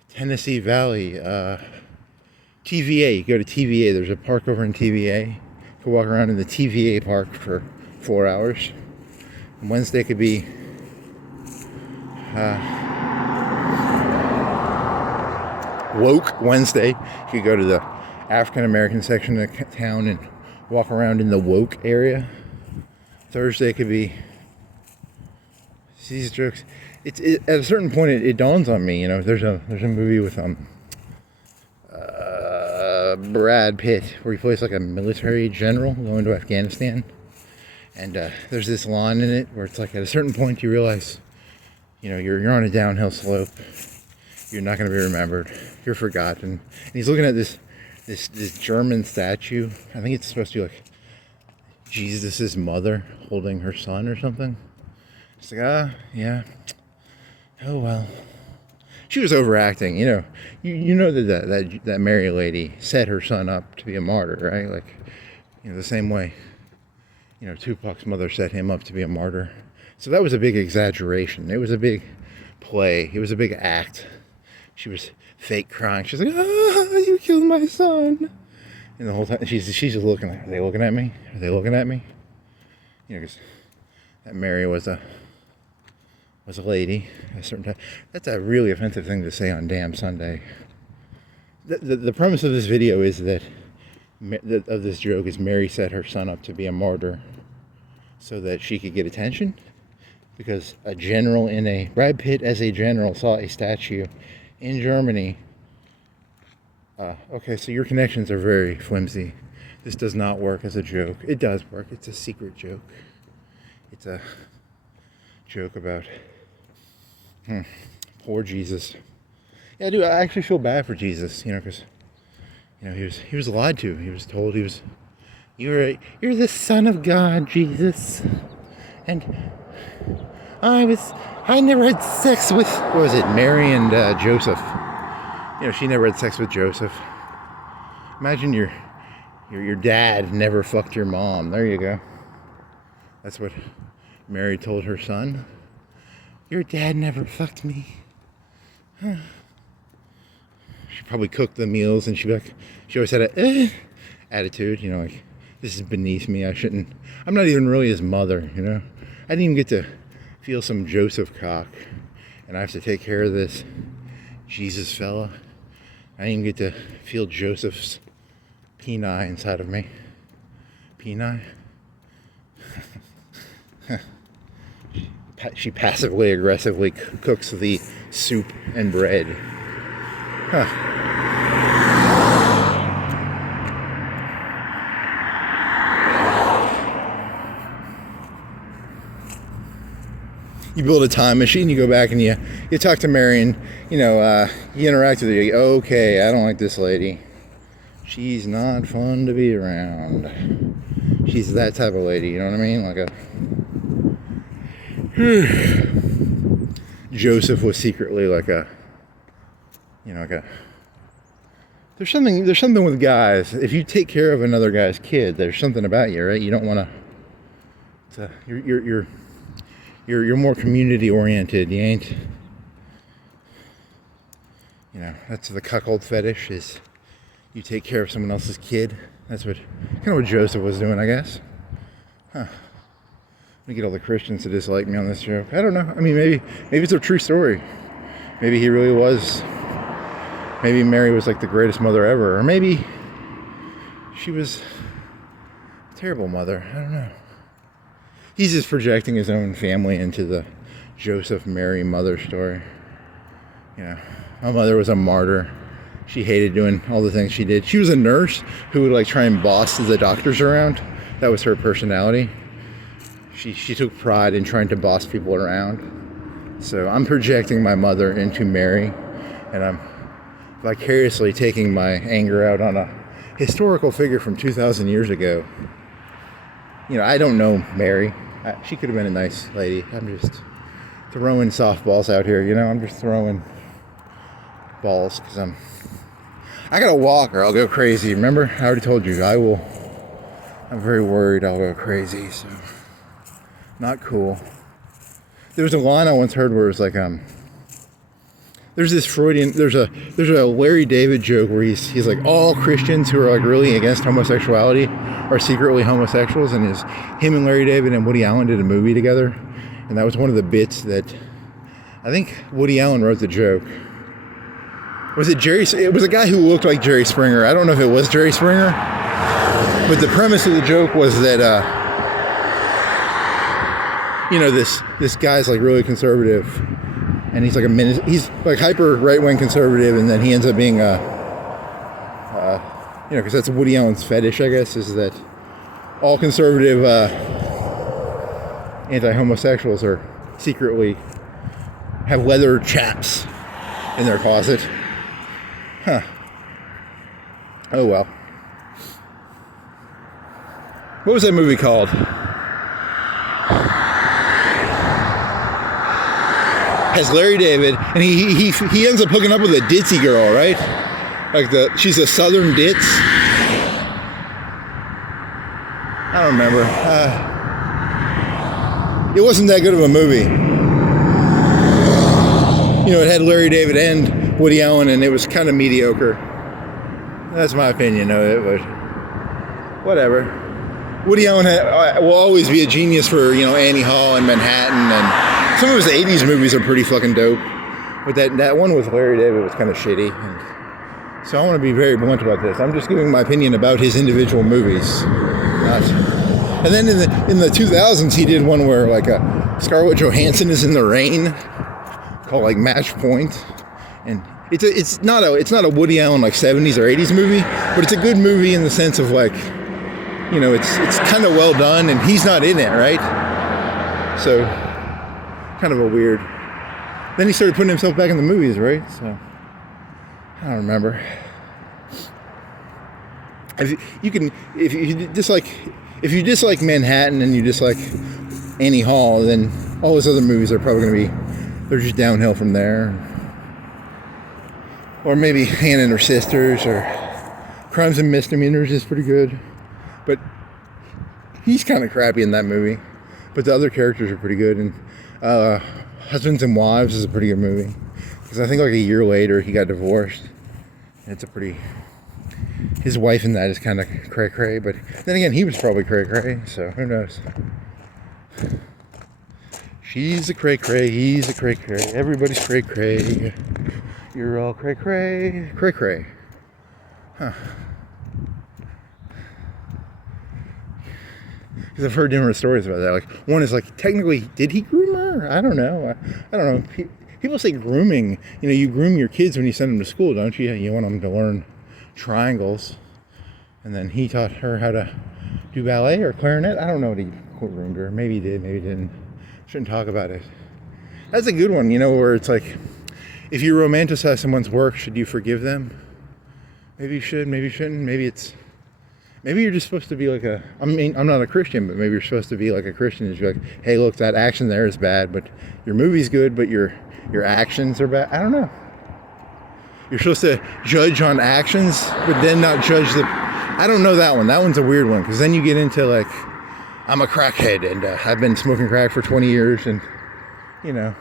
Tennessee Valley, TVA. You go to TVA. There's a park over in TVA. You can walk around in the TVA park for 4 hours. And Wednesday could be Woke Wednesday. You could go to the African American section of town and walk around in the woke area. Thursday could be, see these jokes. At a certain point it dawns on me, there's a movie with Brad Pitt where he plays like a military general going to Afghanistan, and there's this line in it where it's like at a certain point you realize, you're on a downhill slope. You're not going to be remembered. You're forgotten. And he's looking at this German statue. I think it's supposed to be like Jesus' mother holding her son or something. It's like, yeah. Oh well. She was overacting, You know that Mary lady set her son up to be a martyr, right? Like, the same way Tupac's mother set him up to be a martyr. So that was a big exaggeration. It was a big play. It was a big act. She was fake crying. She's like, you killed my son. And the whole time, she's just looking like, are they looking at me? Are they looking at me? Because that Mary was a lady at a certain time. That's a really offensive thing to say on Damn Sunday. The premise of this video is that, of this joke, is Mary set her son up to be a martyr so that she could get attention. Because a general Brad Pitt as a general saw a statue in Germany. Okay, so your connections are very flimsy. This does not work as a joke. It does work. It's a secret joke. It's a joke about poor Jesus. Yeah, dude, I actually feel bad for Jesus, because he was lied to. He was told you're the Son of God, Jesus. And I never had sex with, what was it, Mary and Joseph. She never had sex with Joseph. Imagine your dad never fucked your mom. There you go. That's what Mary told her son. Your dad never fucked me. Huh. She probably cooked the meals, and she always had a attitude, like, this is beneath me. I'm not even really his mother, I didn't even get to feel some Joseph cock, and I have to take care of this Jesus fella. I didn't even get to feel Joseph's peni inside of me. Peni? She passively aggressively cooks the soup and bread. Huh. You build a time machine, you go back and you talk to Mary, and you interact with her. You go, okay, I don't like this lady. She's not fun to be around. She's that type of lady, you know what I mean? Like Joseph was secretly like there's something with guys. If you take care of another guy's kid, there's something about you, right? You don't want to. You're more community oriented. You ain't. That's the cuckold fetish. Is you take care of someone else's kid. That's kind of what Joseph was doing, I guess. Huh. We get all the Christians to dislike me on this joke. I don't know. I mean, maybe it's a true story. Maybe he really was. Maybe Mary was like the greatest mother ever, or maybe she was a terrible mother. I don't know. He's just projecting his own family into the Joseph Mary mother story. My mother was a martyr. She hated doing all the things she did. She was a nurse who would try and boss the doctors around. That was her personality. She took pride in trying to boss people around. So I'm projecting my mother into Mary, and I'm vicariously taking my anger out on a historical figure from 2,000 years ago. I don't know Mary. She could have been a nice lady. I'm just throwing softballs out here, I'm just throwing balls because I gotta walk or I'll go crazy. Remember, I already told you, I'm very worried I'll go crazy, so not cool. There was a line I once heard where it was like, there's a Larry David joke where he's like, all Christians who are really against homosexuality are secretly homosexuals, and him and Larry David and Woody Allen did a movie together, and that was one of the bits that I think Woody Allen wrote the joke. Was it Jerry? It was a guy who looked like Jerry Springer. I don't know if it was Jerry Springer, but the premise of the joke was that this guy's really conservative, and he's he's hyper right-wing conservative, and then he ends up being because that's Woody Allen's fetish, I guess, is that all conservative anti-homosexuals are secretly have leather chaps in their closet. Huh. Oh well. What was that movie called? Has Larry David, and he ends up hooking up with a ditzy girl, right? She's a southern ditz. I don't remember. it wasn't that good of a movie. You know, it had Larry David and Woody Allen, and it was kind of mediocre. That's my opinion of it, but whatever. Woody Allen will always be a genius for, you know, Annie Hall and Manhattan, and some of his 80s movies are pretty fucking dope. But that one with Larry David was kind of shitty. And so I want to be very blunt about this. I'm just giving my opinion about his individual movies. And then in the 2000s, he did one where like Scarlett Johansson is in the rain, called like Match Point, and it's not a Woody Allen like 70s or 80s movie, but it's a good movie in the sense of like, you know, it's kind of well done, and he's not in it, right? So kind of a weird. Then he started putting himself back in the movies, right? So I don't remember. If you dislike Manhattan and you dislike Annie Hall, then all those other movies are probably going to be, they're just downhill from there. Or maybe Hannah and Her Sisters, or Crimes and Misdemeanors is pretty good. But he's kind of crappy in that movie. But the other characters are pretty good. And Husbands and Wives is a pretty good movie. Because I think like a year later he got divorced. It's a pretty... His wife in that is kind of cray-cray, but then again, he was probably cray-cray, so who knows. She's a cray-cray, he's a cray-cray, everybody's cray-cray. You're all cray-cray, cray-cray. Huh. Because I've heard different stories about that. Like, one is like, technically, did he groom her? I don't know. People say grooming. You know, you groom your kids when you send them to school, don't you? You want them to learn triangles, and then he taught her how to do ballet or clarinet. I don't know what he groomed her. Maybe he did, maybe he didn't. Shouldn't talk about it. That's a good one, you know, where it's like, if you romanticize someone's work, should you forgive them? Maybe you should, maybe you shouldn't. Maybe you're just supposed to be like I'm not a Christian, but maybe you're supposed to be like a Christian. Is you're like, hey, look, that action there is bad, but your movie's good, but your actions are bad. I don't know. You're supposed to judge on actions, but then not judge the... I don't know that one. That one's a weird one, because then you get into like, I'm a crackhead, and I've been smoking crack for 20 years, and, you know,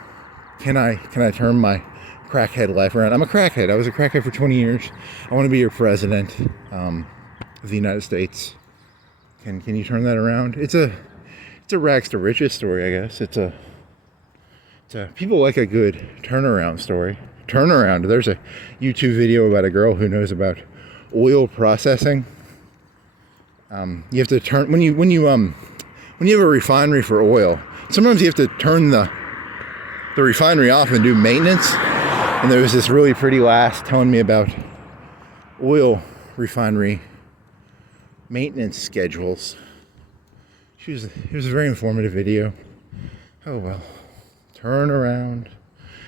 can I turn my crackhead life around? I'm a crackhead. I was a crackhead for 20 years. I want to be your president of the United States. Can you turn that around? It's a rags to riches story, I guess. It's a people like a good turnaround story. There's a YouTube video about a girl who knows about oil processing. You have to turn when you have a refinery for oil. Sometimes you have to turn the refinery off and do maintenance. And there was this really pretty lass telling me about oil refinery maintenance schedules. It was a very informative video. Oh well, turn around.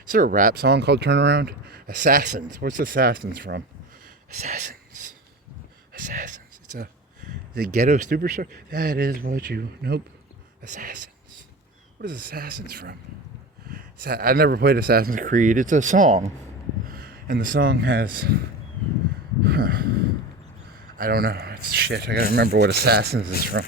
Is there a rap song called Turn Around? Assassins. What's Assassins from? Assassins. It's a ghetto superstar. That is what you... Nope. Assassins. What is Assassins from? I never played Assassin's Creed. It's a song. And the song has... I don't know. It's shit. I gotta remember what Assassins is from.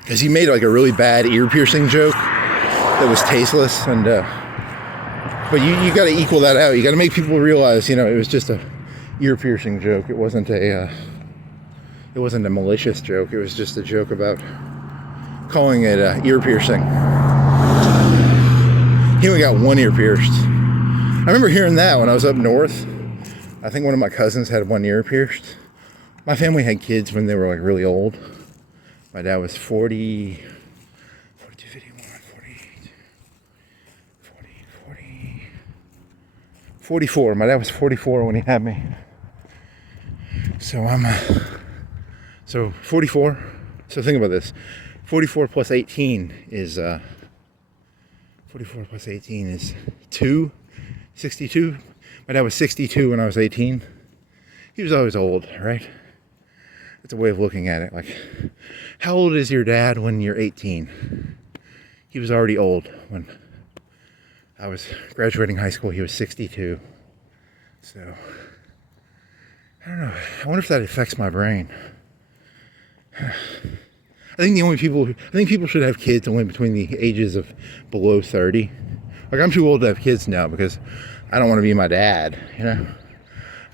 Because he made like a really bad ear piercing joke that was tasteless, and but you got to equal that out. You got to make people realize, you know, it was just a ear piercing joke. It wasn't a malicious joke. It was just a joke about calling it ear piercing. He only got one ear pierced. I remember hearing that when I was up north. I think one of my cousins had one ear pierced. My family had kids when they were like really old. My dad was 40. 44. My dad was 44 when he had me. So I'm 44. So think about this. 44 plus 18 is 44 plus 18 is 62. My dad was 62 when I was 18. He was always old, right? That's a way of looking at it. Like, how old is your dad when you're 18? He was already old when I was graduating high school. He was 62. So, I don't know. I wonder if that affects my brain. I think people should have kids only between the ages of below 30. Like, I'm too old to have kids now because I don't want to be my dad, you know?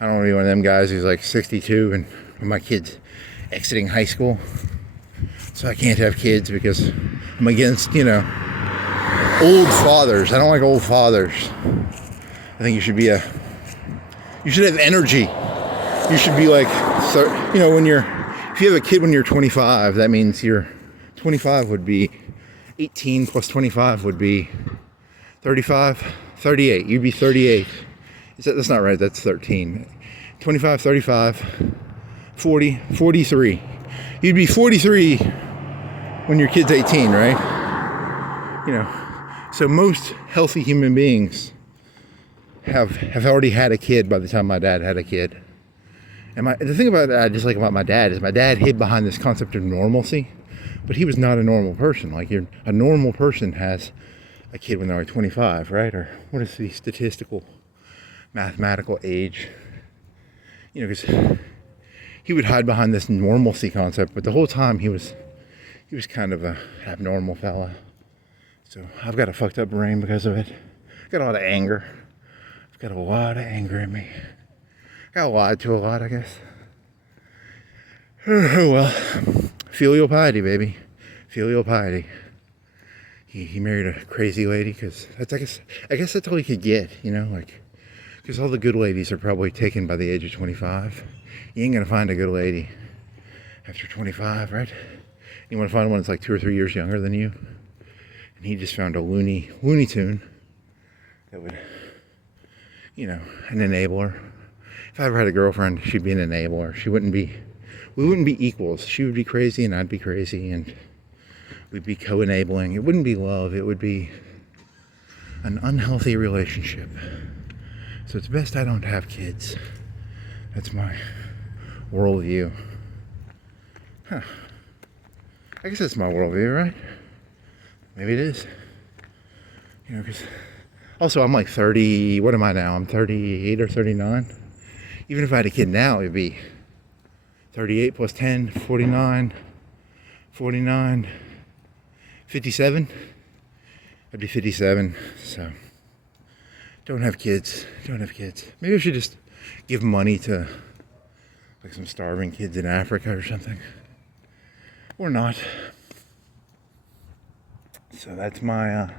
I don't want to be one of them guys who's like 62 and when my kid's exiting high school. So I can't have kids because I'm against, you know, old fathers. I don't like old fathers. I think you should have energy. You should be like, so, you know, if you have a kid when you're 25, that means you're 25 would be 18 plus 25 would be 35, 38. You'd be 38. That's not right. That's 13. 25, 35, 40, 43. You'd be 43 when your kid's 18, right? You know, so most healthy human beings have already had a kid by the time my dad had a kid. And the thing about that I just like about my dad is my dad hid behind this concept of normalcy, but he was not a normal person. Like, a normal person has a kid when they're like 25, right? Or what is the statistical, mathematical age? You know, because he would hide behind this normalcy concept, but the whole time he was kind of a abnormal fella. So I've got a fucked up brain because of it. I've got a lot of anger. I've got a lot of anger in me. Got lied to a lot, I guess. Oh well, filial piety, baby. Filial piety. He married a crazy lady because I guess that's all he could get, you know, like, because all the good ladies are probably taken by the age of 25. You ain't gonna find a good lady after 25, right? You want to find one that's like 2 or 3 years younger than you. And he just found a Looney Tune that would, you know, an enabler. If I ever had a girlfriend, she'd be an enabler. We wouldn't be equals. She would be crazy and I'd be crazy and we'd be co-enabling. It wouldn't be love. It would be an unhealthy relationship. So it's best I don't have kids. That's my worldview. Huh. I guess that's my worldview, right? Maybe it is. You know, because also I'm like 30, what am I now? I'm 38 or 39. Even if I had a kid now, it'd be 38 plus 10, 49, 49, 57. I'd be 57, so don't have kids. Maybe I should just give money to like some starving kids in Africa or something. Or not. So that's my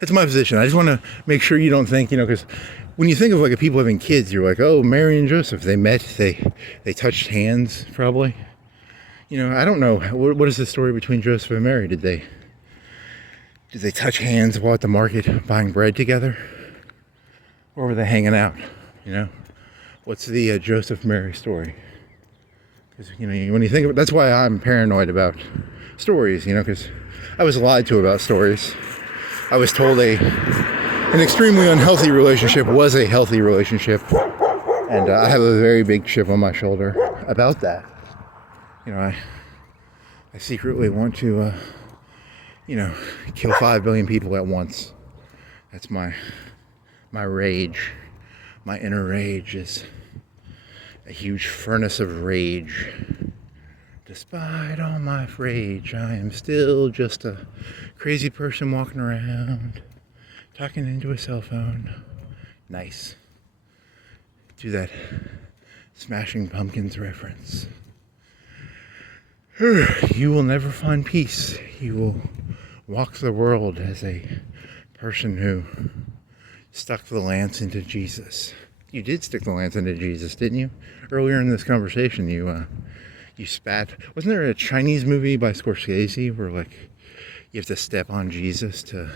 position. I just want to make sure you don't think, you know, because when you think of like people having kids, you're like, oh, Mary and Joseph, they met, they touched hands, probably. You know, I don't know. What is the story between Joseph and Mary? Did they touch hands while at the market buying bread together? Or were they hanging out? You know, what's the Joseph Mary story? Because, you know, when you think of it, that's why I'm paranoid about stories, you know, because I was lied to about stories. I was told an extremely unhealthy relationship was a healthy relationship. And I have a very big chip on my shoulder about that. You know, I secretly want to, you know, kill 5 billion people at once. That's my rage. My inner rage is a huge furnace of rage. Despite all my rage, I am still just a crazy person walking around, talking into a cell phone. Nice. Do that Smashing Pumpkins reference. You will never find peace. You will walk the world as a person who stuck the lance into Jesus. You did stick the lance into Jesus, didn't you? Earlier in this conversation, you spat. Wasn't there a Chinese movie by Scorsese where, like, you have to step on Jesus to...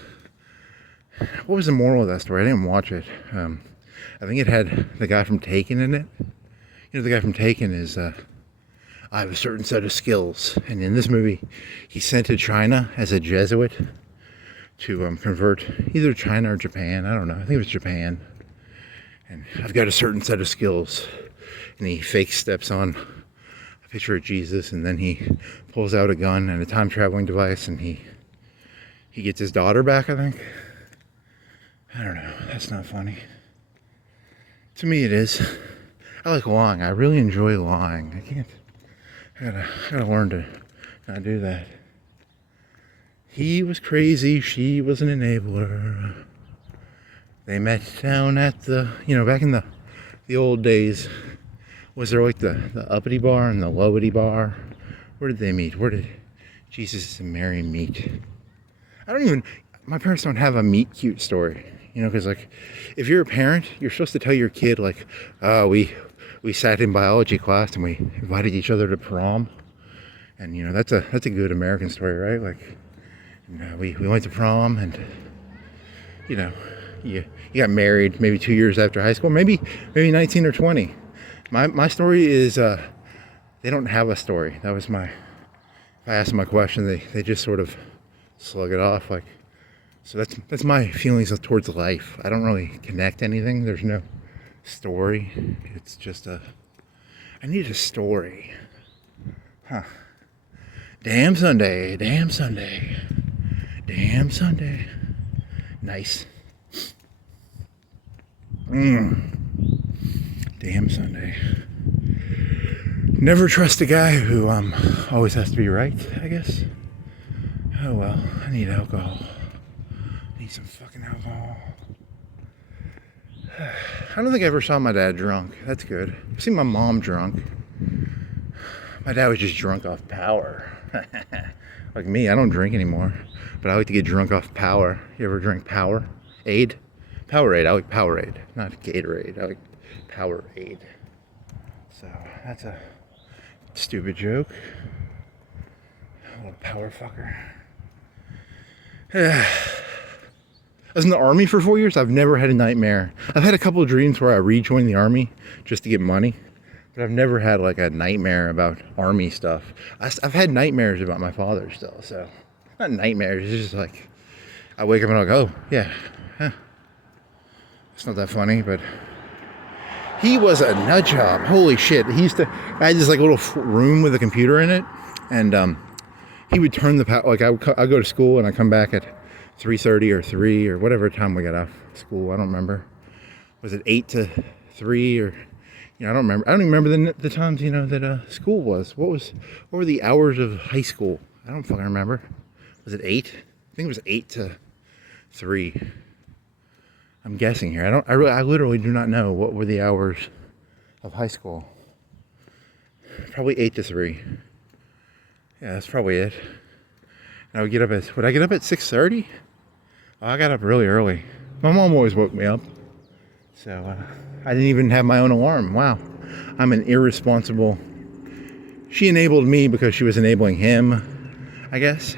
What was the moral of that story? I didn't watch it. I think it had the guy from Taken in it. You know, the guy from Taken is, I have a certain set of skills. And in this movie, he's sent to China as a Jesuit to convert either China or Japan. I don't know. I think it was Japan. And I've got a certain set of skills. And he fake steps on a picture of Jesus, and then he pulls out a gun and a time-traveling device, and he gets his daughter back, I think. I don't know. That's not funny. To me, it is. I like lying. I really enjoy lying. I gotta learn to Not do that. He was crazy, she was an enabler. They met down at the, back in the old days. Was there like the uppity bar and the lowity bar? Where did they meet? Where did Jesus and Mary meet? My parents don't have a meet cute story. Because like, if you're a parent, you're supposed to tell your kid like, we sat in biology class and we invited each other to prom. And that's a good American story, right? Like, we went to prom and, you got married maybe 2 years after high school, maybe 19 or 20. My story is, they don't have a story. That was if I asked them a question, they just sort of slug it off. Like, so that's my feelings towards life. I don't really connect anything. There's no story. It's just I need a story. Huh. Damn Sunday, damn Sunday, damn Sunday. Nice. Damn Sunday. Never trust a guy who always has to be right, I guess. Oh well, I need alcohol. I need some fucking alcohol. I don't think I ever saw my dad drunk. That's good. I've seen my mom drunk. My dad was just drunk off power. Like me, I don't drink anymore. But I like to get drunk off power. You ever drink Powerade? Powerade. I like Powerade. Not Gatorade. I like Powerade. So that's a stupid joke. A little power fucker. I was in the army for 4 years. I've never had a nightmare. I've had a couple of dreams where I rejoined the army just to get money. But I've never had like a nightmare about army stuff. I've had nightmares about my father still. So not nightmares. It's just like I wake up and I'm like, oh yeah. Huh. It's not that funny, but he was a nut job. Holy shit. I had this like little room with a computer in it. And he would turn the power. Like I'd go to school and I'd come back at 3:30 or 3 or whatever time we got off school. I don't remember. Was it 8 to 3 or, I don't remember. I don't even remember the times, that school was. What were the hours of high school? I don't fucking remember. Was it 8? I think it was 8 to 3. I'm guessing here. I literally do not know what were the hours of high school. Probably 8 to 3. Yeah, that's probably it. And would I get up at 6:30? Oh, I got up really early. My mom always woke me up. So, I didn't even have my own alarm. Wow. I'm an irresponsible. She enabled me because she was enabling him, I guess.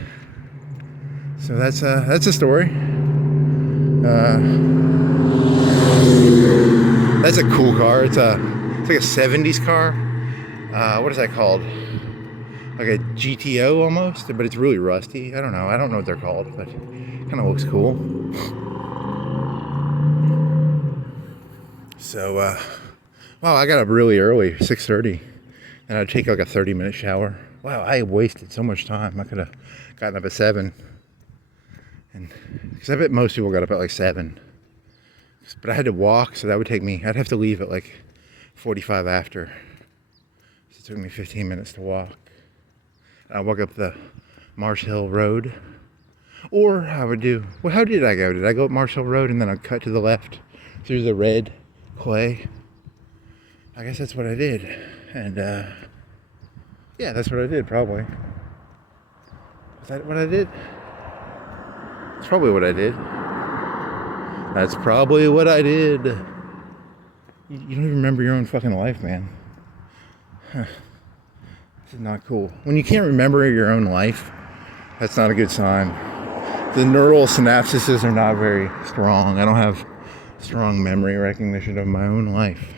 So that's a story. That's a cool car. It's like a 70s car. What is that called? Like a GTO almost, but it's really rusty. I don't know what they're called, but it kind of looks cool. So, wow, I got up really early, 6:30, and I'd take like a 30-minute shower. Wow, I wasted so much time. I could have gotten up at 7, and because I bet most people got up at like 7. But I had to walk, so that would take me. I'd have to leave at like 45 after. So it took me 15 minutes to walk. I walk up the Marsh Hill Road, or I would do. Well, how did I go? Did I go up Marsh Hill Road and then I'd cut to the left through the red clay? I guess that's what I did, and yeah, that's what I did probably. Was that what I did? That's probably what I did. That's probably what I did. You don't even remember your own fucking life, man. Huh. This is not cool. When you can't remember your own life, that's not a good sign. The neural synapses are not very strong. I don't have strong memory recognition of my own life.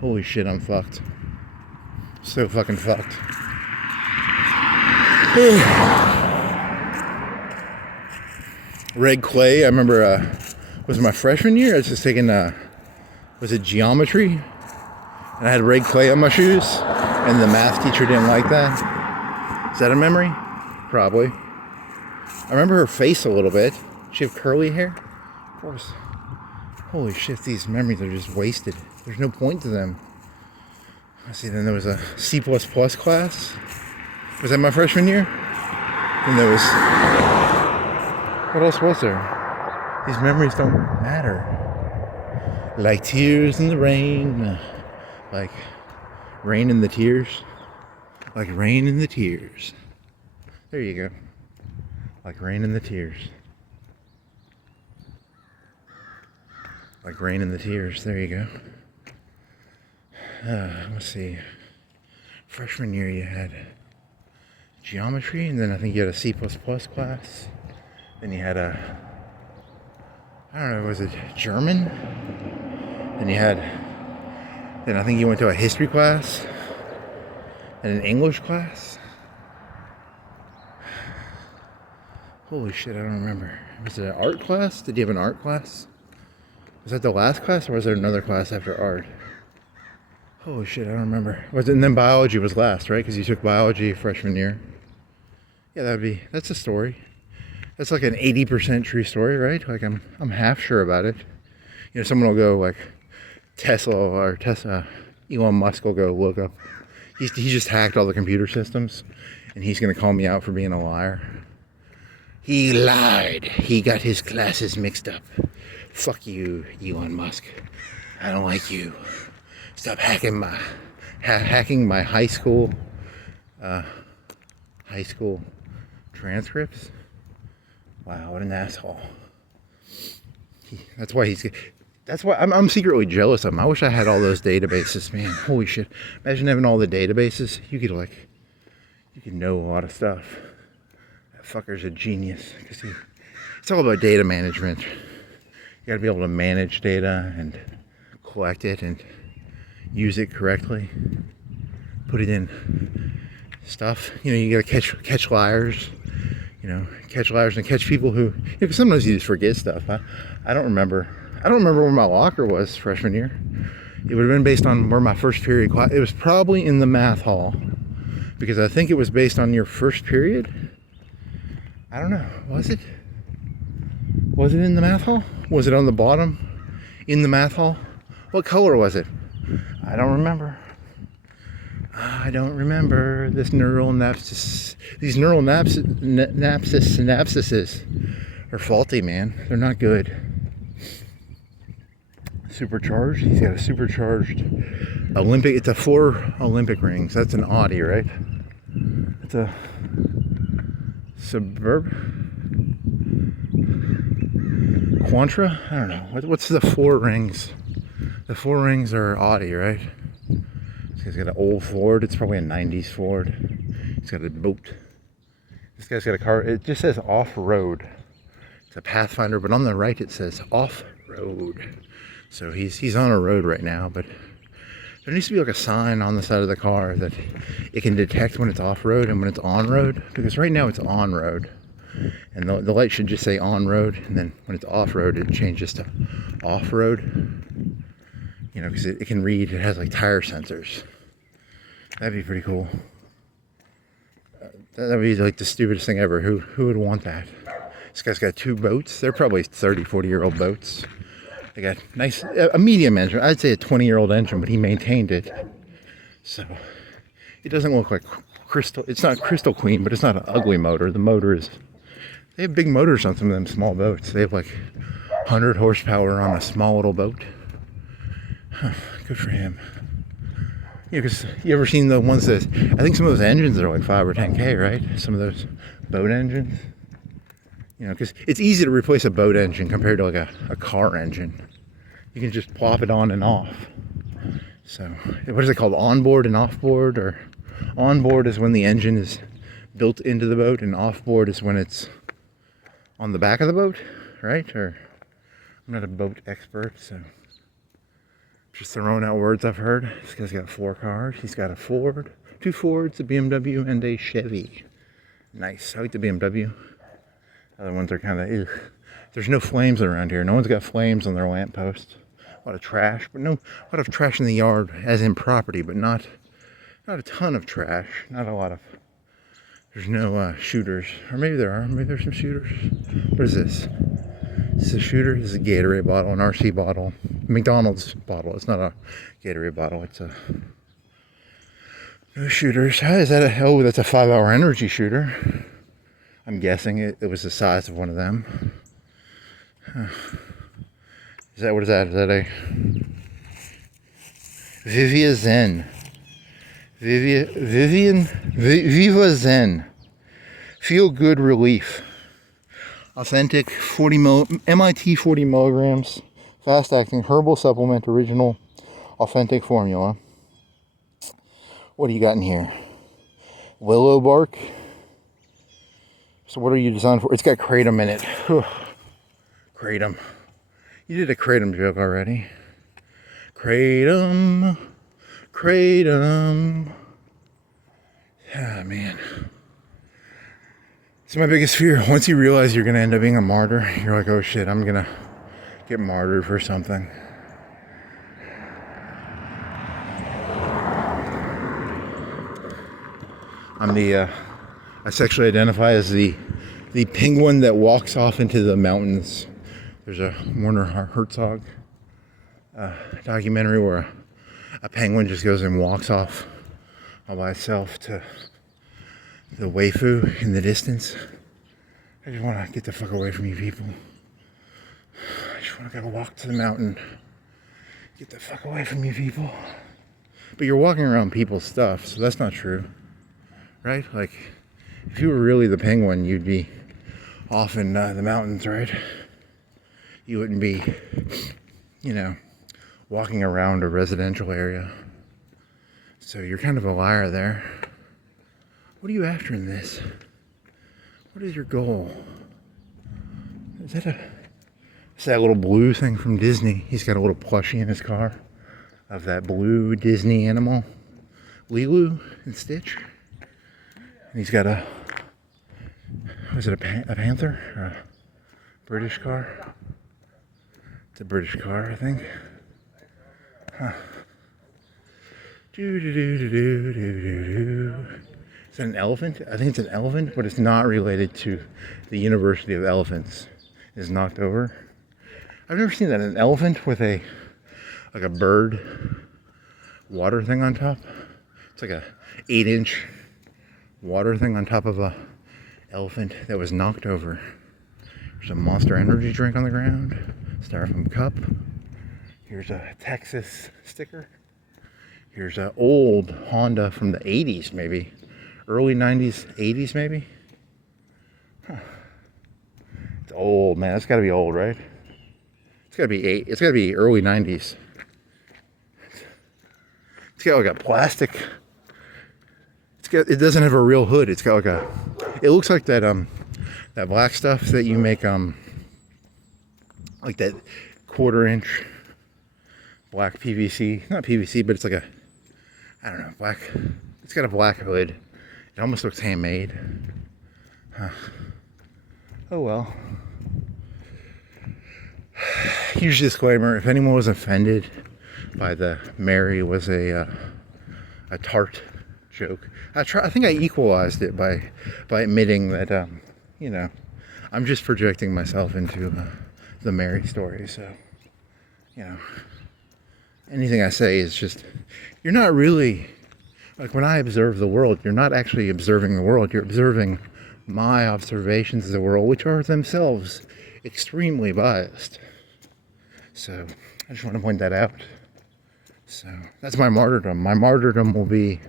Holy shit, I'm fucked. So fucking fucked. Red clay, I remember, was it my freshman year? I was just taking, was it geometry? And I had red clay on my shoes, and the math teacher didn't like that. Is that a memory? Probably. I remember her face a little bit. She have curly hair? Of course. Holy shit, these memories are just wasted. There's no point to them. I see, then there was a C++ class. Was that my freshman year? And there was, what else was there? These memories don't matter. Like tears in the rain. Like rain in the tears. Like rain in the tears. There you go. Like rain in the tears. Like rain in the tears. There you go. Let's see. Freshman year you had geometry, and then I think you had a C++ class. Then you had a, I don't know, was it German? Then I think you went to a history class and an English class. Holy shit, I don't remember. Was it an art class? Did you have an art class? Was that the last class, or was there another class after art? Holy shit, I don't remember. And then biology was last, right? Because you took biology freshman year. Yeah, that's a story. That's like an 80% true story, right? Like I'm half sure about it. You know, someone will go like Elon Musk will go look up. He just hacked all the computer systems, and he's gonna call me out for being a liar. He lied. He got his classes mixed up. Fuck you, Elon Musk. I don't like you. Stop hacking my high school transcripts. Wow, what an asshole. That's why I'm secretly jealous of him. I wish I had all those databases, man. Holy shit. Imagine having all the databases. You could know a lot of stuff. That fucker's a genius. It's all about data management. You gotta be able to manage data and collect it and use it correctly. Put it in stuff. You know, you gotta catch liars. You know, catch liars and catch people who, you know, sometimes you just forget stuff. I don't remember where my locker was freshman year. It would have been based on where my first period class. It was probably in the math hall, because I think it was based on your first period. I don't know. Was it? Was it in the math hall? Was it on the bottom in the math hall? What color was it? I don't remember. This neural synapses. These neural synapses are faulty, man. They're not good. Supercharged. He's got a supercharged Olympic. It's a 4 Olympic rings. That's an Audi, right? It's a Suburb. Quantra? I don't know. What's the 4 rings? The 4 rings are Audi, right? This guy's got an old Ford. It's probably a 90s Ford. He's got a boat. This guy's got a car. It just says off-road. It's a Pathfinder, but on the right it says off-road. So he's on a road right now, but there needs to be like a sign on the side of the car that it can detect when it's off-road and when it's on-road, because right now it's on-road. And the light should just say on-road, and then when it's off-road it changes to off-road. You know, because it can read, it has like tire sensors. That'd be pretty cool. That'd be like the stupidest thing ever. Who would want that? This guy's got 2 boats. They're probably 30, 40-year-old boats. They got a medium engine. I'd say a 20-year-old engine, but he maintained it. So it doesn't look like crystal. It's not crystal clean, but it's not an ugly motor. The motor is, they have big motors on some of them small boats. They have like 100 horsepower on a small little boat. Huh, good for him. Yeah, because you ever seen the ones that, I think some of those engines are like 5 or 10K, right? Some of those boat engines. You know, because it's easy to replace a boat engine compared to like a car engine. You can just plop it on and off. So, what is it called? Onboard and offboard? Or onboard is when the engine is built into the boat, and offboard is when it's on the back of the boat, right? Or, I'm not a boat expert, so just throwing out words I've heard. This guy's got 4 cars. He's got a Ford, 2 Fords, a BMW, and a Chevy. Nice. I like the BMW. Other ones are kind of, ew. There's no flames around here. No one's got flames on their lamppost. A lot of trash, but a lot of trash in the yard, as in property, but not a ton of trash. Not a lot of. There's no shooters, or maybe there are. Maybe there's some shooters. What is this? This is a shooter. This is a Gatorade bottle, an RC bottle, McDonald's bottle. It's not a Gatorade bottle. It's a Those shooters. How is that? Oh, that's a 5-hour energy shooter. I'm guessing it was the size of one of them. Huh. What is that? Is that a Viva Zen. Feel good relief. Authentic 40 MIT 40 milligrams. Fast acting herbal supplement, original authentic formula. What do you got in here? Willow bark. So what are you designed for? It's got kratom in it. Kratom. You did a kratom joke already. Kratom. Ah, man. It's my biggest fear. Once you realize you're going to end up being a martyr, you're like, oh shit, I'm going to get martyred for something. I sexually identify as the penguin that walks off into the mountains. There's a Werner Herzog documentary where a penguin just goes and walks off all by itself to the waifu in the distance. I just want to get the fuck away from you people. I just want to go walk to the mountain. Get the fuck away from you people. But you're walking around people's stuff, so that's not true. Right? Like, if you were really the penguin, you'd be off in the mountains, right? You wouldn't be, walking around a residential area. So you're kind of a liar there. What are you after in this? What is your goal? Is that little blue thing from Disney? He's got a little plushie in his car of that blue Disney animal, Lilo and Stitch. And he's got a panther? Or a British car? It's a British car, I think. Huh. Is that an elephant? I think it's an elephant, but it's not related to the University of Elephants. It's knocked over. I've never seen that. An elephant with a bird water thing on top. It's like a 8-inch water thing on top of a elephant that was knocked over. There's a Monster Energy drink on the ground. Styrofoam cup. Here's a Texas sticker. Here's an old Honda from the 80s, maybe. Early 90s, 80s, maybe. Huh. It's old, man. It's got to be old, right? It's got to be early 90s. It's got like a plastic. It doesn't have a real hood. It's got like it looks like that black stuff that you make like that 1/4-inch black PVC, not PVC, but it's like I don't know, black. It's got a black hood. It almost looks handmade. Huh. Oh well. Huge disclaimer: if anyone was offended by the Mary was a tart joke, I think I equalized it by admitting that I'm just projecting myself into the Mary story. So anything I say is just, you're not really, like when I observe the world, you're not actually observing the world, you're observing my observations of the world, which are themselves extremely biased. So I just want to point that out. So that's my martyrdom. My martyrdom will be,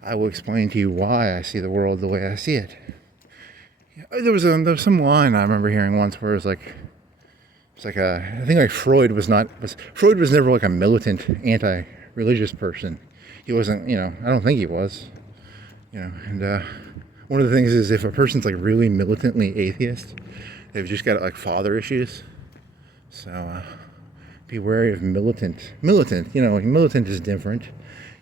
I will explain to you why I see the world the way I see it. There was some line I remember hearing once where it was like, I think like Freud was never like a militant anti-religious person. He wasn't, I don't think he was, and one of the things is if a person's like really militantly atheist, they've just got like father issues. So be wary of militant, like militant is different,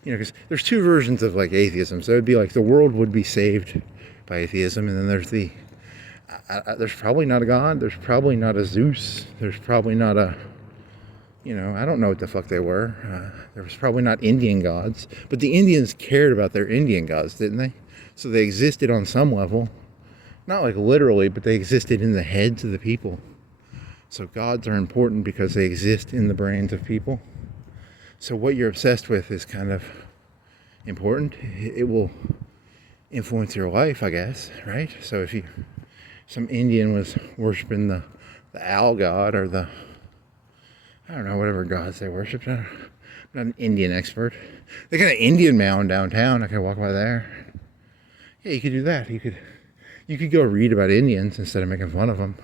because there's two versions of like atheism. So it'd be like the world would be saved by atheism, and then there's there's probably not a God, there's probably not a Zeus, there's probably not a, I don't know what the fuck they were. There was probably not Indian gods, but the Indians cared about their Indian gods, didn't they? So they existed on some level, not like literally, but they existed in the heads of the people. So gods are important because they exist in the brains of people. So what you're obsessed with is kind of, important, it will influence your life, I guess, right? So if some Indian was worshiping the owl god or I don't know, whatever gods they worshiped. I'm not an Indian expert. They got an Indian mound downtown. I could walk by there. Yeah, you could do that. You could go read about Indians instead of making fun of them.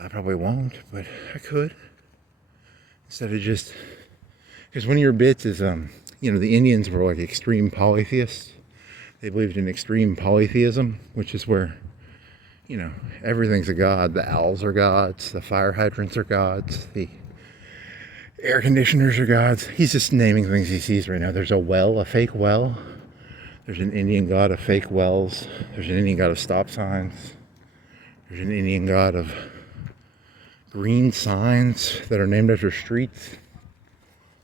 I probably won't, but I could. Instead of just, because one of your bits is, the Indians were like extreme polytheists. They believed in extreme polytheism, which is where, everything's a god. The owls are gods. The fire hydrants are gods. The air conditioners are gods. He's just naming things he sees right now. There's a well, a fake well. There's an Indian god of fake wells. There's an Indian god of stop signs. There's an Indian god of green signs that are named after streets.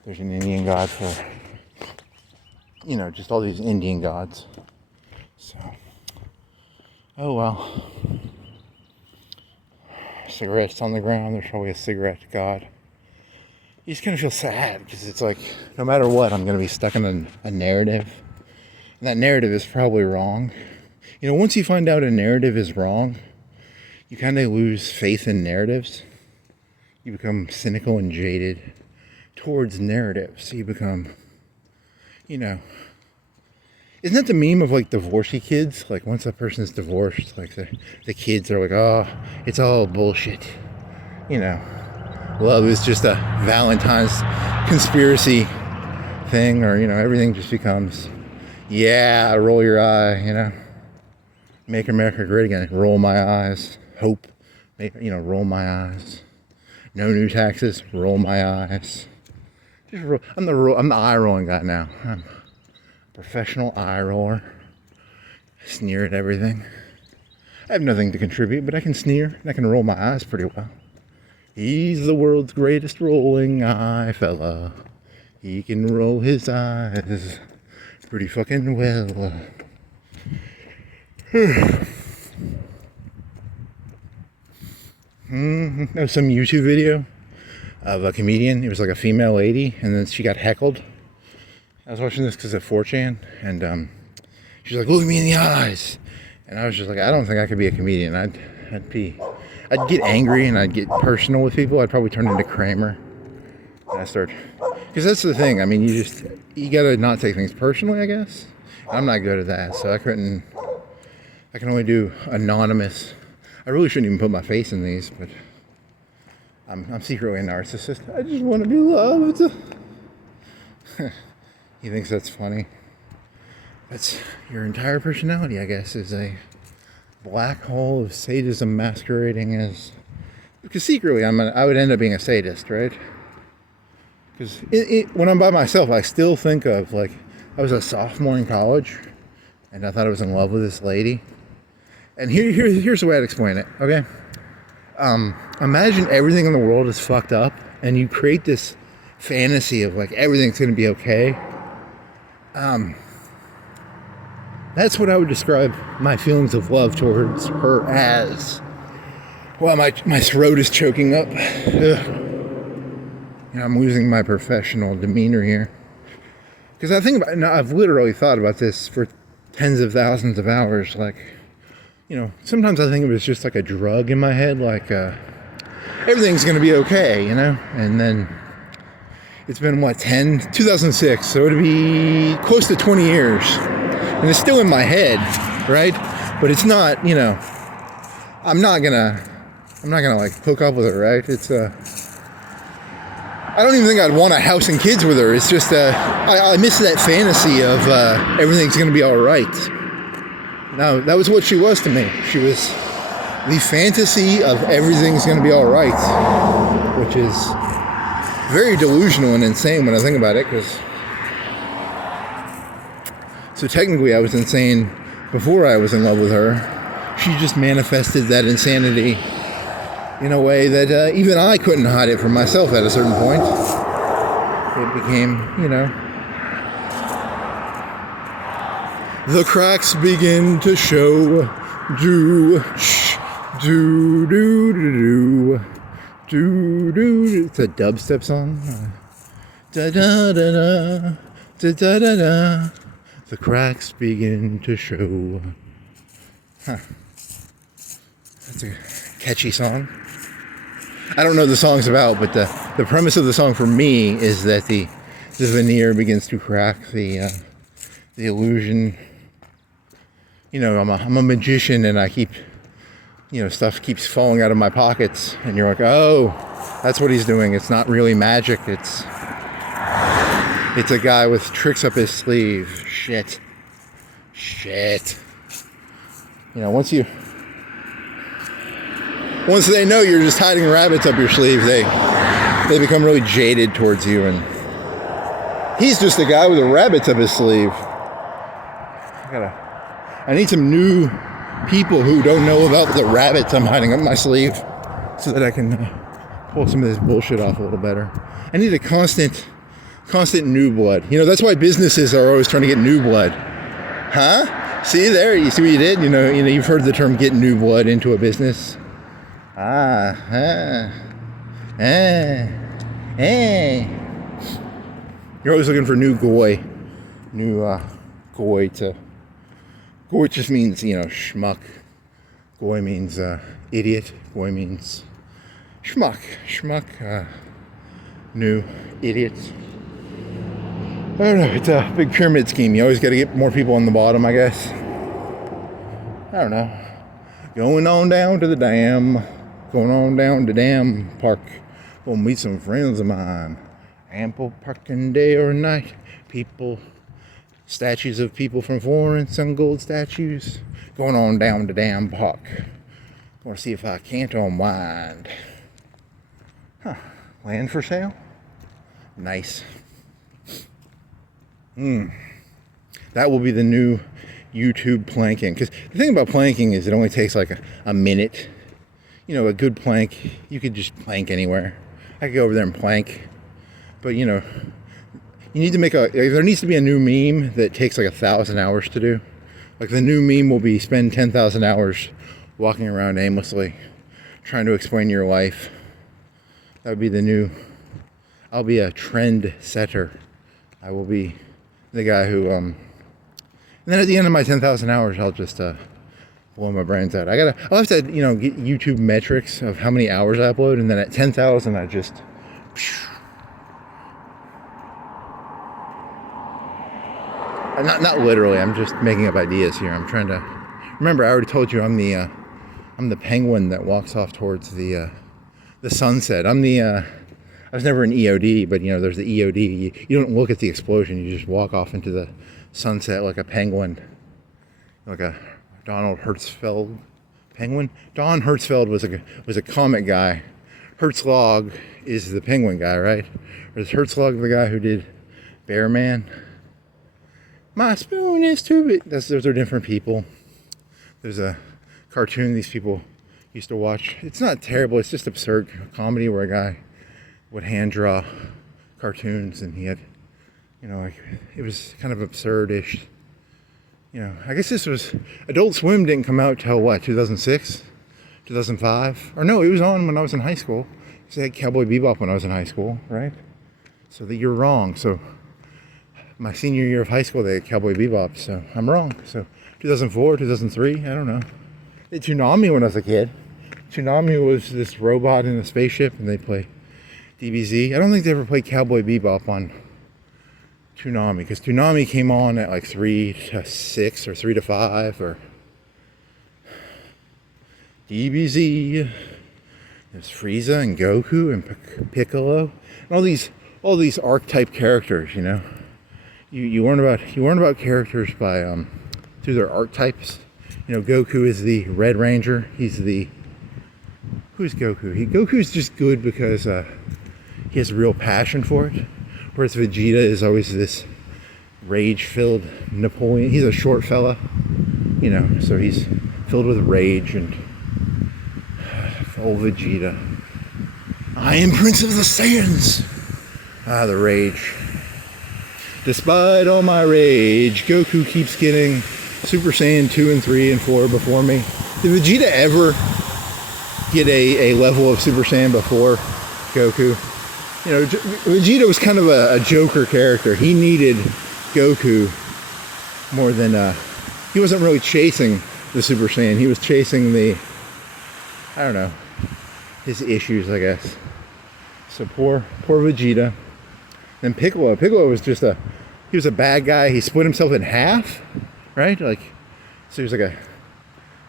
There's an Indian god for, just all these Indian gods. So, oh well. Cigarettes on the ground. There's probably a cigarette god. You just kind of feel sad because it's like, no matter what, I'm going to be stuck in a narrative. And that narrative is probably wrong. Once you find out a narrative is wrong, you kind of lose faith in narratives. You become cynical and jaded towards narratives. You become, isn't that the meme of like divorcee kids? Like once a person's divorced, like the kids are like, oh, it's all bullshit. Love is just a Valentine's conspiracy thing, or, everything just becomes, yeah, roll your eye, make America great again, roll my eyes, hope, roll my eyes, no new taxes, roll my eyes, just roll. I'm the eye rolling guy now. I'm a professional eye roller, I sneer at everything. I have nothing to contribute, but I can sneer, and I can roll my eyes pretty well. He's the world's greatest rolling eye fella. He can roll his eyes pretty fucking well. There was some YouTube video of a comedian. It was like a female lady, and then she got heckled. I was watching this because of 4chan, and she's like, look me in the eyes. And I was just like, I don't think I could be a comedian. I'd get angry and I'd get personal with people. I'd probably turn into Kramer. And because that's the thing. I mean, you gotta not take things personally, I guess. I'm not good at that, so I can only do anonymous. I really shouldn't even put my face in these, but I'm secretly a narcissist. I just want to be loved. He thinks that's funny. That's your entire personality, I guess, is a black hole of sadism masquerading as... Because secretly, I would end up being a sadist, right? Because when I'm by myself, I still think of, like, I was a sophomore in college, and I thought I was in love with this lady. And here's the way I'd explain it, okay? Imagine everything in the world is fucked up, and you create this fantasy of, like, everything's going to be okay. That's what I would describe my feelings of love towards her as. Well, my throat is choking up. I'm losing my professional demeanor here. Because I've literally thought about this for tens of thousands of hours. Like, sometimes I think of it as just like a drug in my head. Like, everything's going to be okay, And then it's been, 2006. So it'd be close to 20 years. And it's still in my head, right? But it's not, I'm not gonna like hook up with her, right? It's I don't even think I'd want a house and kids with her. It's just, I miss that fantasy of everything's gonna be all right. No, that was what she was to me. She was the fantasy of everything's gonna be all right, which is very delusional and insane when I think about it, because... So technically I was insane before I was in love with her. She just manifested that insanity in a way that even I couldn't hide it from myself at a certain point. It became, the cracks begin to show. It's a dubstep song. Da da da da. Da da da da. The cracks begin to show. Huh. That's a catchy song. I don't know what the song's about, but the premise of the song for me is that the veneer begins to crack, the illusion. You know, I'm a magician, and I keep, you know, stuff keeps falling out of my pockets, and you're like, oh, that's what he's doing. It's not really magic. It's a guy with tricks up his sleeve. Shit. You know, once they know you're just hiding rabbits up your sleeve, they become really jaded towards you, and he's just a guy with rabbits up his sleeve. I need some new people who don't know about the rabbits I'm hiding up my sleeve, so that I can pull some of this bullshit off a little better. I need a constant new blood. You know, that's why businesses are always trying to get new blood. Huh? See there? You see what you did? You know, you've heard the term get new blood into a business. You're always looking for new goy. Goy just means, you know, schmuck. Goy means idiot. Goy means schmuck. New idiots. I don't know. It's a big pyramid scheme. You always got to get more people on the bottom, I guess. I don't know. Going on down to the dam. Going on down to Dam Park. Gonna meet some friends of mine. Ample parking day or night. Statues of people from Florence, some gold statues. Going on down to Dam Park. Want to see if I can't unwind. Huh. Land for sale? Nice. That will be the new YouTube planking. Because the thing about planking is it only takes like a minute. You know, a good plank, you could just plank anywhere. I could go over there and plank. But, you know, you need to there needs to be a new meme that takes like 1,000 hours to do. Like the new meme will be spend 10,000 hours walking around aimlessly, trying to explain your life. That would be I'll be a trend setter. I will be the guy who, and then at the end of my 10,000 hours, I'll just, blow my brains out. I'll have to, you know, get YouTube metrics of how many hours I upload, and then at 10,000, I just, not literally. I'm just making up ideas here. I'm trying to remember. I already told you I'm the penguin that walks off towards the sunset. I was never an EOD, but you know, there's the EOD. You don't look at the explosion. You just walk off into the sunset like a penguin, like a Donald Hertzfeld penguin. Don Hertzfeld was a comic guy. Herzog is the penguin guy, right? Or is Herzog the guy who did Bear Man? My spoon is too big. Those are different people. There's a cartoon these people used to watch. It's not terrible. It's just absurd comedy where a guy would hand draw cartoons, and he had, you know, like, it was kind of absurdish. You know, I guess this was, Adult Swim didn't come out till what, 2006? 2005? Or no, it was on when I was in high school. They had Cowboy Bebop when I was in high school, right? So that you're wrong. So my senior year of high school, they had Cowboy Bebop, so I'm wrong. So 2004, 2003, I don't know. They had Toonami when I was a kid. Toonami was this robot in a spaceship, and they play DBZ. I don't think they ever played Cowboy Bebop on Toonami, because Toonami came on at like 3 to 6 or 3 to 5 or DBZ. There's Frieza and Goku and Piccolo and all these archetype characters. You know, you learn about characters by through their archetypes. You know, Goku is the Red Ranger. Who's Goku? Goku's just good because he has a real passion for it. Whereas Vegeta is always this rage-filled Napoleon. He's a short fella, you know, so he's filled with rage. And old Vegeta, I am Prince of the Saiyans. The rage. Despite all my rage, Goku keeps getting Super Saiyan 2 and 3 and 4 before me. Did Vegeta ever get a level of Super Saiyan before Goku? You know, Vegeta was kind of a Joker character. He needed Goku more than he wasn't really chasing the Super Saiyan. He was chasing the, I don't know, his issues, I guess. So poor Vegeta. Then Piccolo was just he was a bad guy. He split himself in half, right? Like, so he was like I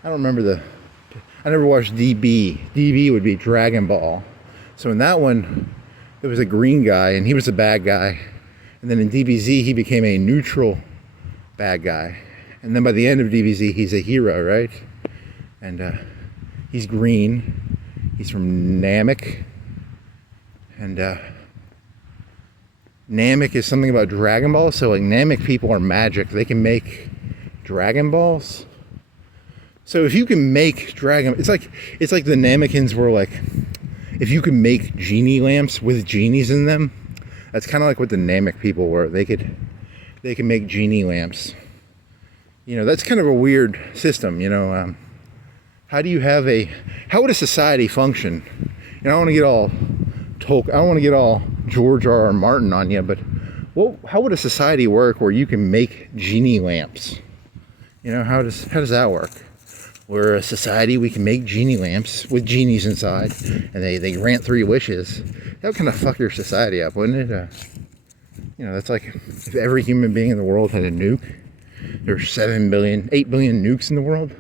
don't remember I never watched DB. DB would be Dragon Ball. So in that one, it was a green guy, and he was a bad guy. And then in DBZ, he became a neutral bad guy. And then by the end of DBZ, he's a hero, right? And he's green. He's from Namek. And Namek is something about Dragon Balls. So like Namek people are magic. They can make Dragon Balls. So if you can make it's like the Namekins were like, if you can make genie lamps with genies in them, that's kind of like what the Namek people were. They can make genie lamps. You know, that's kind of a weird system. You know, how would a society function? You know, I don't want to get all George R.R. Martin on you, but how would a society work where you can make genie lamps? You know, how does that work? We're a society, we can make genie lamps with genies inside, and they grant 3 wishes. That would kind of fuck your society up, wouldn't it? You know, that's like if every human being in the world had a nuke. There's 8 billion nukes in the world.